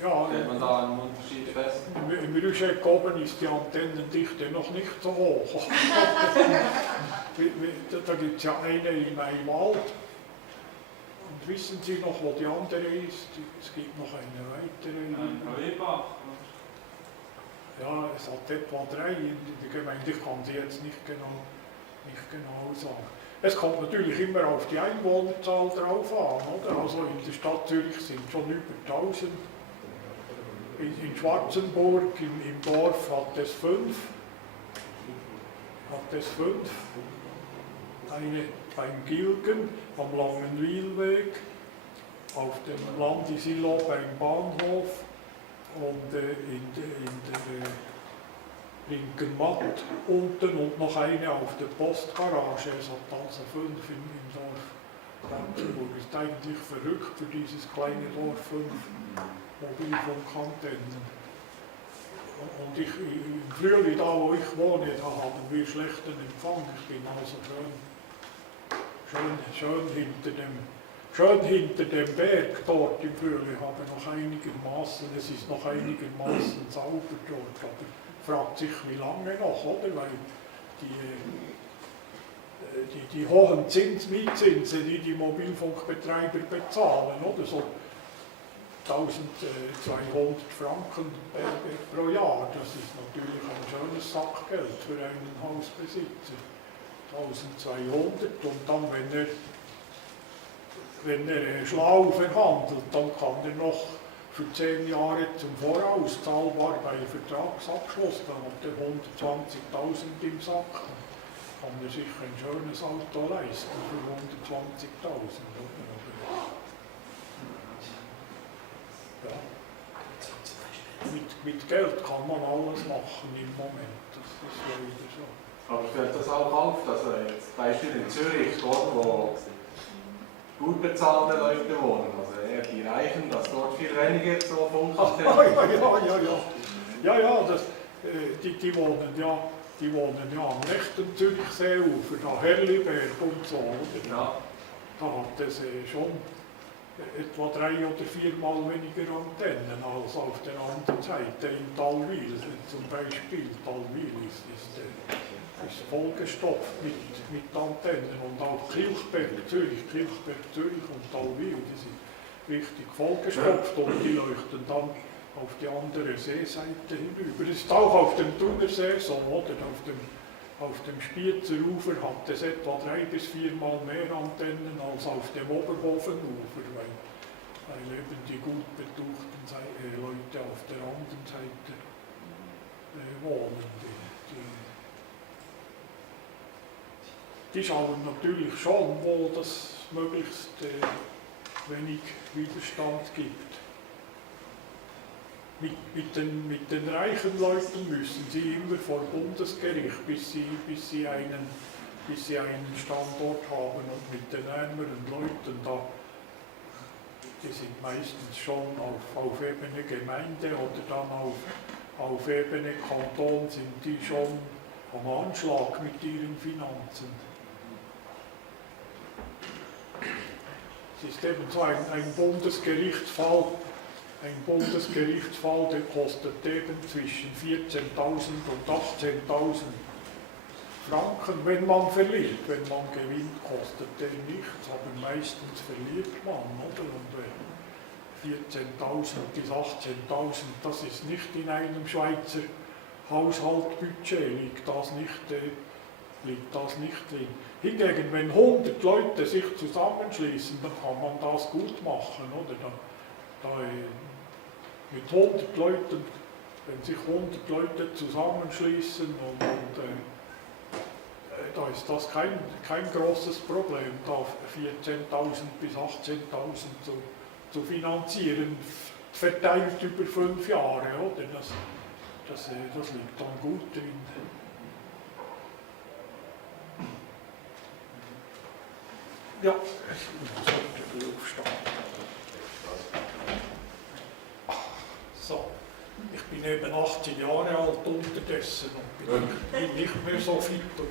Und stellt man da einen Unterschied fest? Im Rüschek oben ist die Antennendichte noch nicht so hoch. Da gibt es ja eine in Wald. Und wissen Sie noch, wo die andere ist? Es gibt noch eine weitere. Ein Heubach. Ja, es hat etwa 3 in der Gemeinde. Ich kann sie jetzt nicht genau sagen. Es kommt natürlich immer auf die Einwohnerzahl drauf an. Oder? Also in der Stadt Zürich sind schon über 1000. In Schwarzenburg, im Dorf, hat es 5. Eine beim Gilgen, am Langenwilweg, auf dem Landisilo beim Bahnhof und in der linken Matt unten und noch eine auf der Postgarage. Es hat also 5 im Dorf. Schwarzenburg ist eigentlich verrückt für dieses kleine Dorf 5 Mobilfunkantennen. Und im Frühling, da wo ich wohne, da haben wir schlechten Empfang. Ich bin also schön hinter dem Berg dort im Frühling, habe noch einigermaßen, es ist noch einigermaßen sauber dort, aber fragt sich, wie lange noch, oder? Weil die hohen Mietzinsen, die die Mobilfunkbetreiber bezahlen, oder so 1200 Franken pro Jahr, das ist natürlich ein schönes Sackgeld für einen Hausbesitzer. 1200 und dann, wenn er schlau verhandelt, dann kann er noch für 10 Jahre zum Voraus zahlbar bei Vertragsabschluss, dann hat er 120.000 im Sack. Kann er sich ein schönes Auto leisten für 120.000. Ja. Mit Geld kann man alles machen im Moment, das ist leider so. Aber fällt das auch auf, dass jetzt Beispiel in Zürich, dort wo gut bezahlende Leute wohnen, also eher die Reichen, dass dort viel weniger so Funkantennen. Die wohnen ja am rechten Zürichseeufer, da Herliberg und so, oder? Ja. Da hat es schon etwa 3 oder 4 Mal weniger Antennen als auf der anderen Seite in Talwil. Zum Beispiel Talwil ist vollgestopft mit Antennen und auch Kilchberg, Zürich und Talwil, die sind richtig vollgestopft und die leuchten dann auf die andere Seeseite hinüber. Es ist auch auf dem Thunersee so, oder? Auf dem Spitzer Ufer hat es etwa 3 bis 4 Mal mehr Antennen als auf dem Oberhofenufer, weil eben die gut betuchten Leute auf der anderen Seite wohnen. Die schauen natürlich schon, wo das möglichst wenig Widerstand gibt. Mit den reichen Leuten müssen sie immer vor Bundesgericht, bis sie einen Standort haben, und mit den ärmeren Leuten, die sind meistens schon auf Ebene Gemeinde oder dann auf Ebene Kanton, sind die schon am Anschlag mit ihren Finanzen. Es ist eben so ein Bundesgerichtsfall. Ein Bundesgerichtsfall, der kostet eben zwischen 14.000 und 18.000 Franken, wenn man verliert. Wenn man gewinnt, kostet der nichts, aber meistens verliert man, oder? Und 14.000 bis 18.000, das ist nicht in einem Schweizer Haushaltbudget, liegt das nicht drin. Hingegen, wenn 100 Leute sich zusammenschließen, dann kann man das gut machen, oder? Mit 100 Leuten, wenn sich 100 Leute zusammenschließen da ist das kein großes Problem, da 14.000 bis 18.000 zu finanzieren, verteilt über 5 Jahre, oder? Das liegt dann gut drin. Ja, ich sollte aufstehen. So, ich bin eben 18 Jahre alt unterdessen und bin nicht mehr so fit und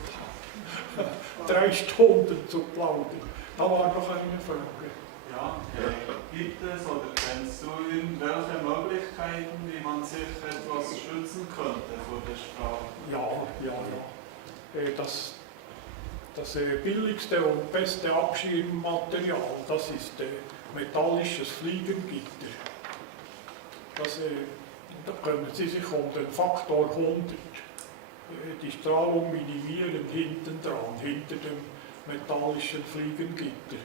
3 Stunden zu plaudern. Da war noch eine Frage. Ja, gibt es oder kennst du irgendwelche Möglichkeiten, wie man sich etwas schützen könnte vor der Strafe? Ja. Das billigste und beste Abschirmmaterial, das ist metallisches Fliegengitter. Da können Sie sich um den Faktor 100 die Strahlung minimieren hinter dem metallischen Fliegengitter.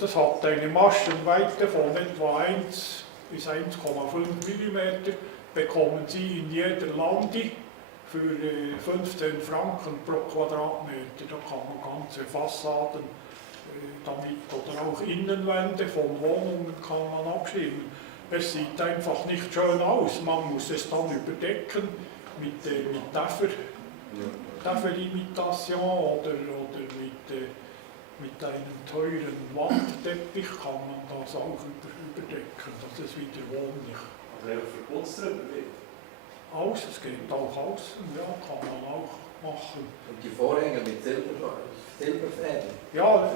Das hat eine Maschenweite von etwa 1 bis 1,5 mm, bekommen Sie in jeder Landi für 15 Franken pro Quadratmeter. Da kann man ganze Fassaden damit oder auch Innenwände von Wohnungen kann man abschirmen. Es sieht einfach nicht schön aus, man muss es dann überdecken mit Teffer Tafelimitation oder mit einem teuren Wandteppich kann man das auch überdecken, dass es wieder wohnlich. Also einfach verputzt drüber wird. Außen, es geht auch außen, ja, kann man auch machen. Und die Vorhänge mit Silberfäden? Ja.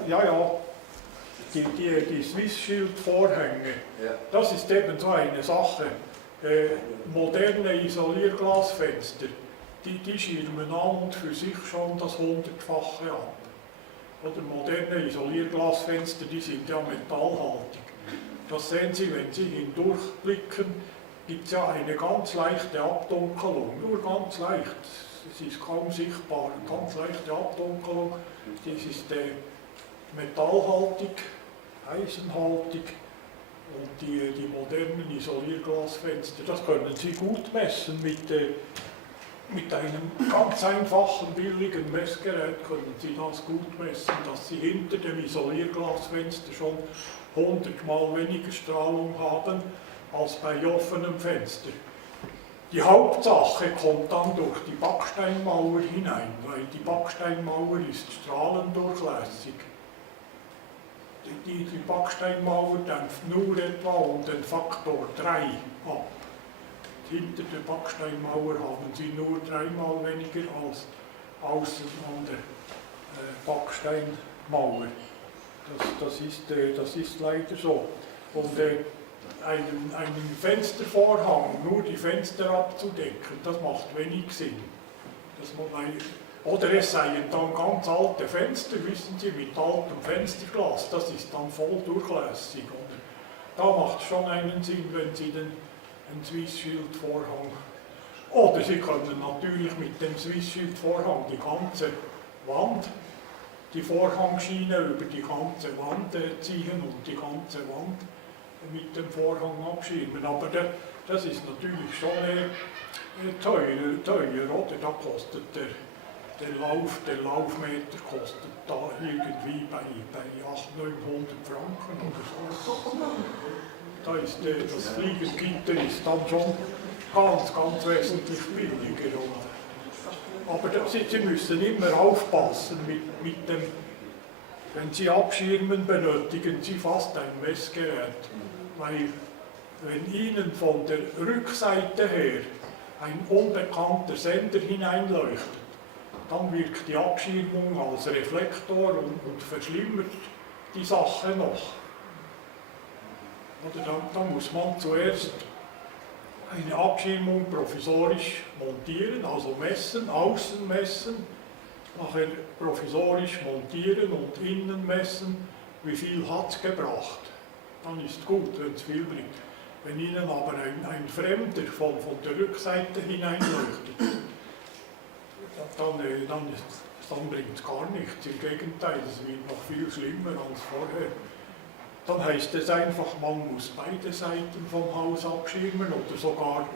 Die Swiss-Shield-Vorhänge, Ja. das ist eben so eine Sache. Moderne Isolierglasfenster, die schirmen an und für sich schon das 100-fache ab. Oder moderne Isolierglasfenster, die sind ja metallhaltig. Das sehen Sie, wenn Sie hindurchblicken, gibt es ja eine ganz leichte Abdunkelung, nur ganz leicht. Es ist kaum sichtbar, eine ganz leichte Abdunkelung. Das ist metallhaltig, eisenhaltig und die modernen Isolierglasfenster, das können Sie gut messen mit einem ganz einfachen, billigen Messgerät können Sie das gut messen, dass Sie hinter dem Isolierglasfenster schon 100-mal weniger Strahlung haben als bei offenem Fenster. Die Hauptsache kommt dann durch die Backsteinmauer hinein, weil die Backsteinmauer ist strahlendurchlässig. Die Backsteinmauer dämpft nur etwa um den Faktor 3 ab. Hinter der Backsteinmauer haben Sie nur 3-mal weniger als außen an der Backsteinmauer. Das ist leider so. Und einen Fenstervorhang, nur die Fenster abzudecken, das macht wenig Sinn. Oder es seien dann ganz alte Fenster, wissen Sie, mit altem Fensterglas, das ist dann voll durchlässig. Oder? Da macht es schon einen Sinn, wenn Sie einen Swiss-Shield-Vorhang. Oder Sie können natürlich mit dem Swiss-Shield-Vorhang die ganze Wand, die Vorhangschiene über die ganze Wand ziehen und die ganze Wand mit dem Vorhang abschirmen. Aber das ist natürlich schon teuer, oder? Da kostet der Laufmeter kostet da irgendwie bei 800-900 Franken oder so. Da ist das Fliegengitter ist dann schon ganz wesentlich billiger. Aber Sie müssen immer aufpassen mit dem, wenn Sie abschirmen, benötigen Sie fast ein Messgerät. Weil wenn Ihnen von der Rückseite her ein unbekannter Sender hineinleuchtet, dann wirkt die Abschirmung als Reflektor und verschlimmert die Sache noch. Oder dann muss man zuerst eine Abschirmung provisorisch montieren, also messen, außen messen, nachher provisorisch montieren und innen messen, wie viel hat es gebracht. Dann ist gut, wenn es viel bringt. Wenn Ihnen aber ein Fremder von der Rückseite hineinleuchtet, dann bringt es gar nichts. Im Gegenteil, es wird noch viel schlimmer als vorher. Dann heißt es einfach, man muss beide Seiten vom Haus abschirmen oder sogar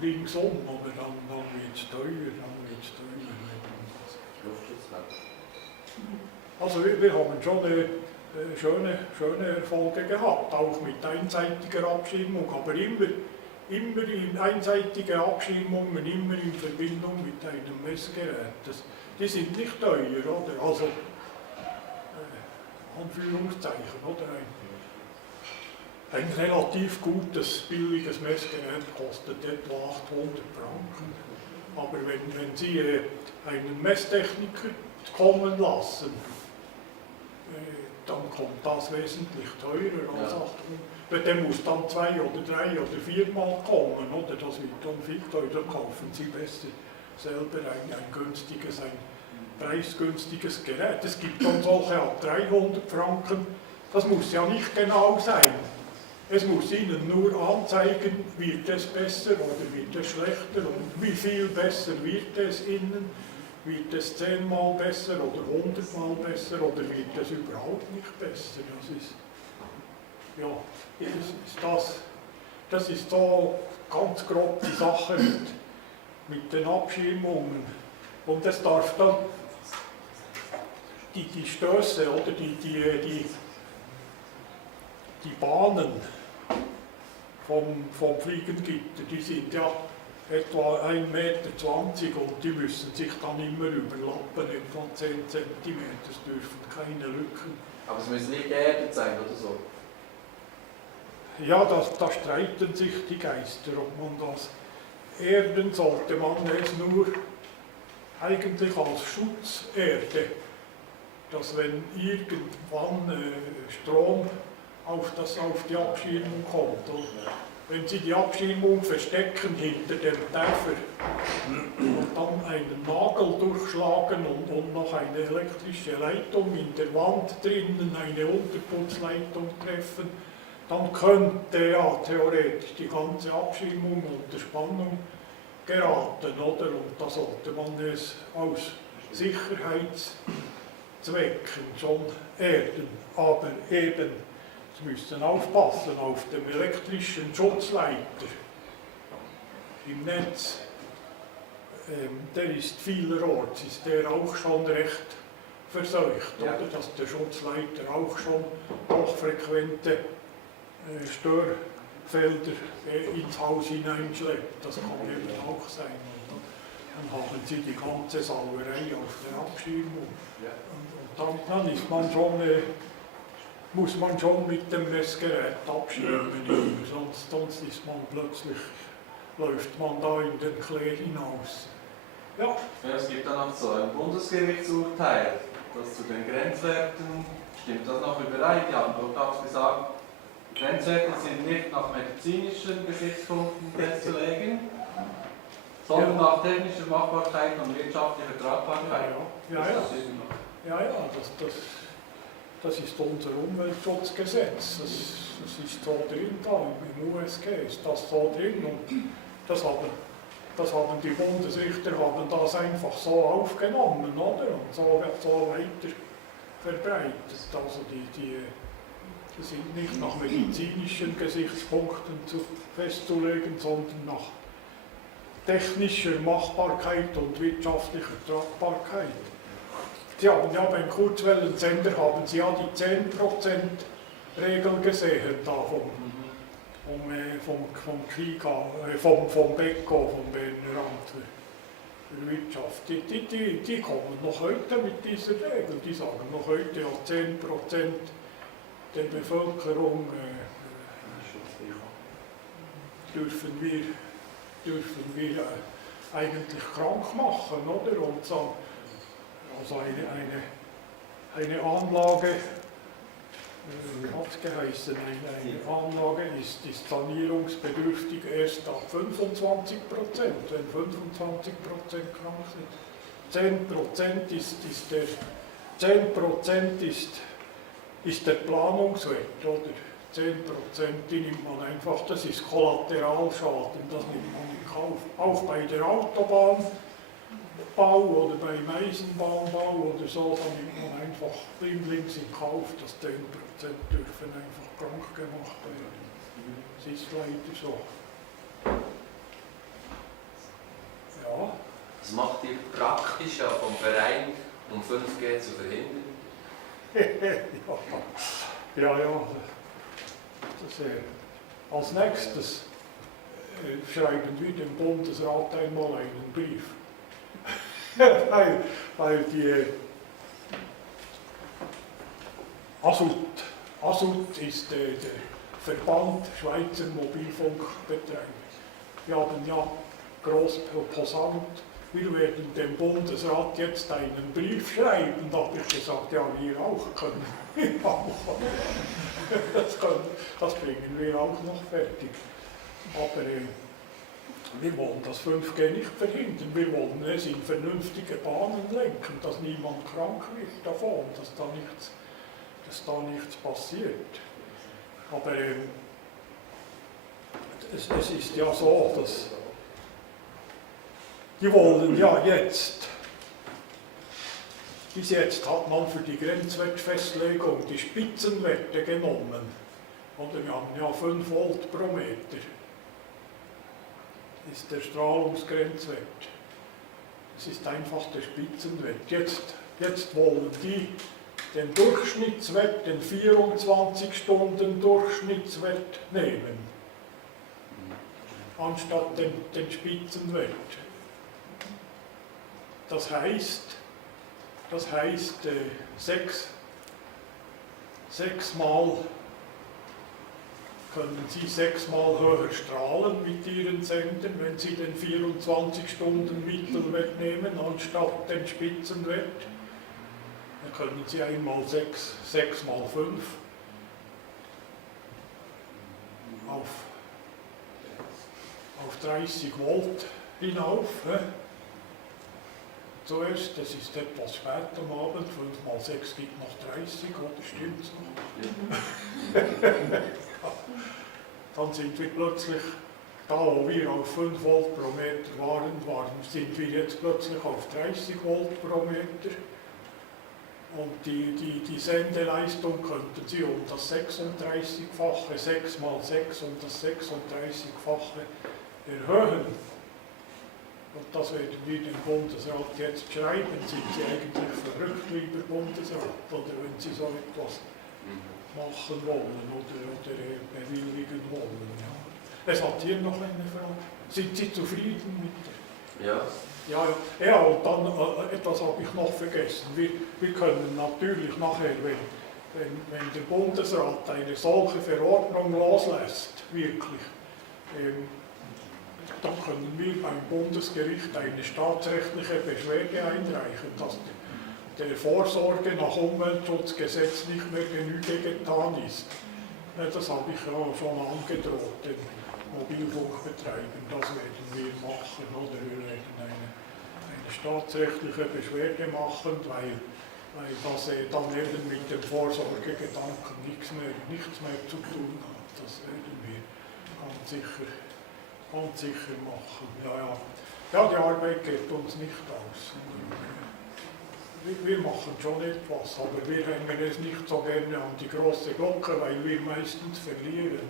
ringsum, aber dann wird es teuer. Also wir haben schon schöne Erfolge gehabt, auch mit einseitiger Abschirmung, aber immer in einseitige Abschirmungen, immer in Verbindung mit einem Messgerät. Die sind nicht teuer, oder? Also, Anführungszeichen, oder? Ein relativ gutes, billiges Messgerät kostet etwa 800 Franken. Aber wenn Sie einen Messtechniker kommen lassen, dann kommt das wesentlich teurer als 800. Der muss dann 2 oder 3 oder 4 Mal kommen, oder? Das wird dann viel teurer. Kaufen Sie besser selber ein günstiges, ein preisgünstiges Gerät. Es gibt dann solche ab 300 Franken. Das muss ja nicht genau sein. Es muss Ihnen nur anzeigen, wird es besser oder wird es schlechter und wie viel besser wird es Ihnen. Wird es 10-mal besser oder 100-mal besser oder wird es überhaupt nicht besser? Das ist so ganz grob die Sache mit den Abschirmungen. Und es darf dann die Stöße oder die Bahnen vom Fliegengitter, die sind ja etwa 1,20 Meter und die müssen sich dann immer überlappen, etwa 10 cm. Es dürfen keine Lücken. Aber es müssen nicht geerdet sein oder so? Ja, da streiten sich die Geister, ob man das erden sollte. Man es nur eigentlich als Schutzerde, dass wenn irgendwann Strom auf die Abschirmung kommt, und wenn Sie die Abschirmung verstecken hinter dem Täfer und dann einen Nagel durchschlagen und noch eine elektrische Leitung in der Wand drinnen, eine Unterputzleitung treffen, dann könnte ja theoretisch die ganze Abschirmung unter Spannung geraten, oder? Und da sollte man es aus Sicherheitszwecken schon erden. Aber eben, Sie müssen aufpassen auf dem elektrischen Schutzleiter im Netz. Der ist vielerorts, ist der auch schon recht verseucht, ja. Oder? Dass der Schutzleiter auch schon hochfrequente Störfelder ins Haus hineinschleppt. Das kann eben auch sein. Und dann haben Sie die ganze Sauerei auf der Abschirmung. Und dann ist man schon, muss man schon mit dem Messgerät abschirmen, sonst ist man plötzlich, läuft man da in den Klee hinaus. Ja. Ja, es gibt dann noch so ein Bundesgerichtsurteil, das zu den Grenzwerten, stimmt das noch überein? Die haben dort auch gesagt, Grenzwerte sind nicht nach medizinischen Gesichtspunkten festzulegen, sondern nach technischer Machbarkeit und wirtschaftlicher Tragbarkeit. Das ist unser Umweltschutzgesetz. Das ist so drin, da im USG ist das so drin. Und das haben die Bundesrichter haben das einfach so aufgenommen, oder? Und so weiter verbreitet. Also die sind nicht nach medizinischen Gesichtspunkten festzulegen, sondern nach technischer Machbarkeit und wirtschaftlicher Tragbarkeit. Sie haben ja beim Kurzwellensender haben Sie ja die 10%-Regel gesehen, da vom BECO, vom Berner Amt für Wirtschaft. Die kommen noch heute mit dieser Regel. Die sagen noch heute, ja 10% der Bevölkerung dürfen wir eigentlich krank machen, oder? Und so, also eine Anlage, wie hat es geheißen, eine Anlage ist sanierungsbedürftig erst ab 25%, wenn 25% krank sind. 10% ist der Planungswert, oder? 10% die nimmt man einfach, das ist Kollateralschaden, das nimmt man in Kauf. Auch bei der Autobahnbau oder beim Eisenbahnbau oder so, da nimmt man einfach blindlings in Kauf, dass 10% dürfen einfach krank gemacht werden. Das ist leider so. Ja. Was macht ihr praktisch vom Verein, um 5G zu verhindern? Ja. Als nächstes schreiben wir dem Bundesrat einmal einen Brief. weil die ASUT ist der Verband Schweizer Mobilfunkbetreiber. Wir haben ja groß posaunt, wir werden dem Bundesrat jetzt einen Brief schreiben. Da habe ich gesagt, ja, wir auch können. Das bringen wir auch noch fertig. Aber wir wollen das 5G nicht verhindern. Wir wollen es in vernünftige Bahnen lenken, dass niemand krank wird davon, dass da nichts passiert. Aber es ist ja so, dass die wollen ja jetzt, bis jetzt hat man für die Grenzwertfestlegung die Spitzenwerte genommen. Oder wir haben ja 5 Volt pro Meter. Das ist der Strahlungsgrenzwert. Das ist einfach der Spitzenwert. Jetzt wollen die den Durchschnittswert, den 24 Stunden Durchschnittswert nehmen. anstatt den Spitzenwert. Das heißt sechsmal können Sie 6-mal höher strahlen mit Ihren Sendern, wenn Sie den 24-Stunden-Mittelwert nehmen, anstatt den Spitzenwert. Dann können Sie einmal 6 mal 5 auf 30 Volt hinauf. Zuerst, das ist etwas spät am Abend, 5 mal 6 gibt noch 30, oder stimmt's noch? Dann sind wir plötzlich, da wo wir auf 5 Volt pro Meter waren, sind wir jetzt plötzlich auf 30 Volt pro Meter. Und die Sendeleistung könnten Sie um das 36-fache, 6 mal 6 um das 36-fache erhöhen. Und das werden wir dem Bundesrat jetzt schreiben. Sind Sie eigentlich verrückt, lieber Bundesrat, oder wenn Sie so etwas machen wollen oder bewilligen wollen? Ja. Es hat hier noch eine Frage. Sind Sie zufrieden mit der? Ja. Ja, und dann etwas habe ich noch vergessen. Wir können natürlich nachher, wenn der Bundesrat eine solche Verordnung loslässt, wirklich, dann können wir beim Bundesgericht eine staatsrechtliche Beschwerde einreichen, dass der Vorsorge nach Umweltschutzgesetz nicht mehr Genüge getan ist. Das habe ich ja schon angedroht, den Mobilfunkbetreibern. Das werden wir machen, oder wir werden eine staatsrechtliche Beschwerde machen, weil das dann eben mit dem Vorsorgegedanken nichts mehr zu tun hat. Das werden wir ganz sicher machen. Ja, die Arbeit geht uns nicht aus. Wir machen schon etwas, aber wir hängen es nicht so gerne an die große Glocke, weil wir meistens verlieren.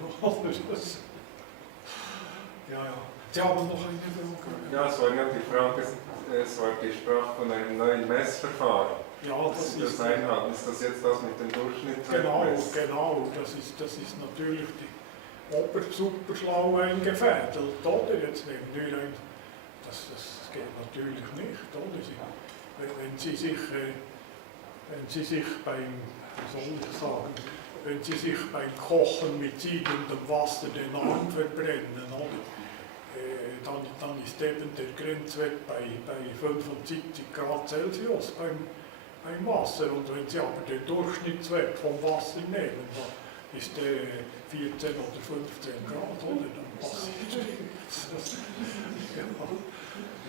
Ja. Sie haben noch eine Frage? Ja, es war nicht die Frage, es war die Sprache von einem neuen Messverfahren. Ja, das ist Einhalt. Ist das jetzt das mit dem Durchschnittswert? Genau. Das ist natürlich die super schlau eingefädelt, oder? Jetzt nehmen wir das geht natürlich nicht, oder? Wenn Sie sich beim Kochen mit siegendem Wasser den Arm verbrennen, oder? Dann ist eben der Grenzwert bei 75 Grad Celsius beim Wasser. Und wenn Sie aber den Durchschnittswert vom Wasser nehmen, dann ist der 14 oder 15 Grad, oder? Dann passiert nichts.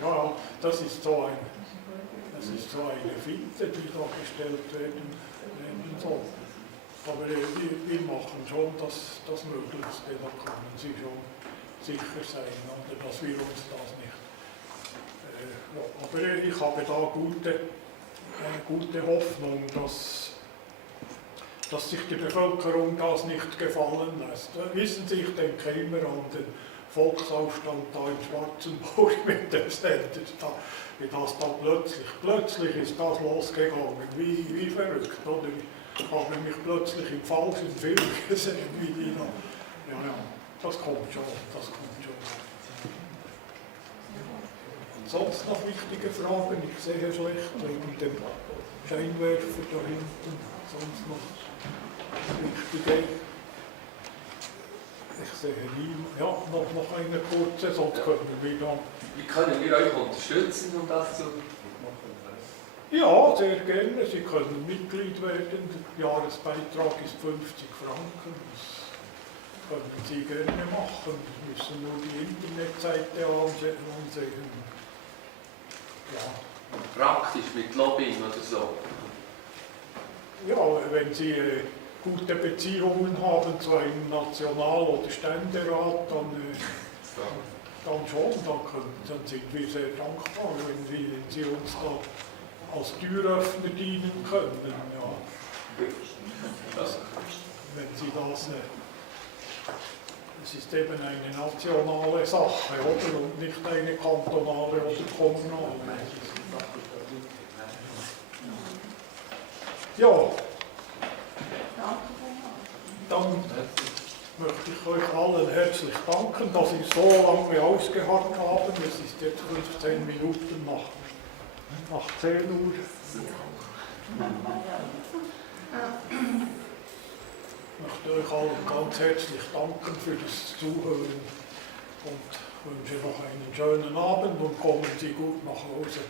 Ja, das ist so eine Finte, die da gestellt werden soll. Aber wir machen schon das Möglichste, da können Sie schon sicher sein, oder, dass wir uns das nicht. Aber ich habe da gute Hoffnung, dass sich die Bevölkerung das nicht gefallen lässt. Wissen Sie, ich denke immer an den Volksaufstand da in Schwarzenburg mit dem Sender, wie das da plötzlich ist das losgegangen, wie verrückt, oder? Ich habe mich plötzlich im falschen Film gesehen, wie die da. Ja, das kommt schon. Und sonst noch wichtige Fragen? Ich sehe schlecht wegen dem Scheinwerfer da hinten. Sonst noch wichtige. Ich sehe niemanden. Ja, noch eine kurze, sonst können wir dann. Wie können wir euch unterstützen, um das zu machen? Ja, sehr gerne. Sie können Mitglied werden. Der Jahresbeitrag ist 50 Franken. Das können Sie gerne machen. Sie müssen nur die Internetseite ansehen. Ja. Praktisch mit Lobbying oder so? Ja, wenn Sie gute Beziehungen haben zu einem National- oder Ständerat, dann schon. Dann sind wir sehr dankbar, wenn Sie uns da als Türöffner dienen können. Ja. Wenn Sie das es ist eben eine nationale Sache, oder? Und nicht eine kantonale oder kommunale. Ja. Dann möchte ich euch allen herzlich danken, dass Sie so lange ausgeharrt haben. Es ist jetzt 15 Minuten nach 10 Uhr. Ich möchte euch allen ganz herzlich danken für das Zuhören und wünsche noch einen schönen Abend und kommen Sie gut nach Hause.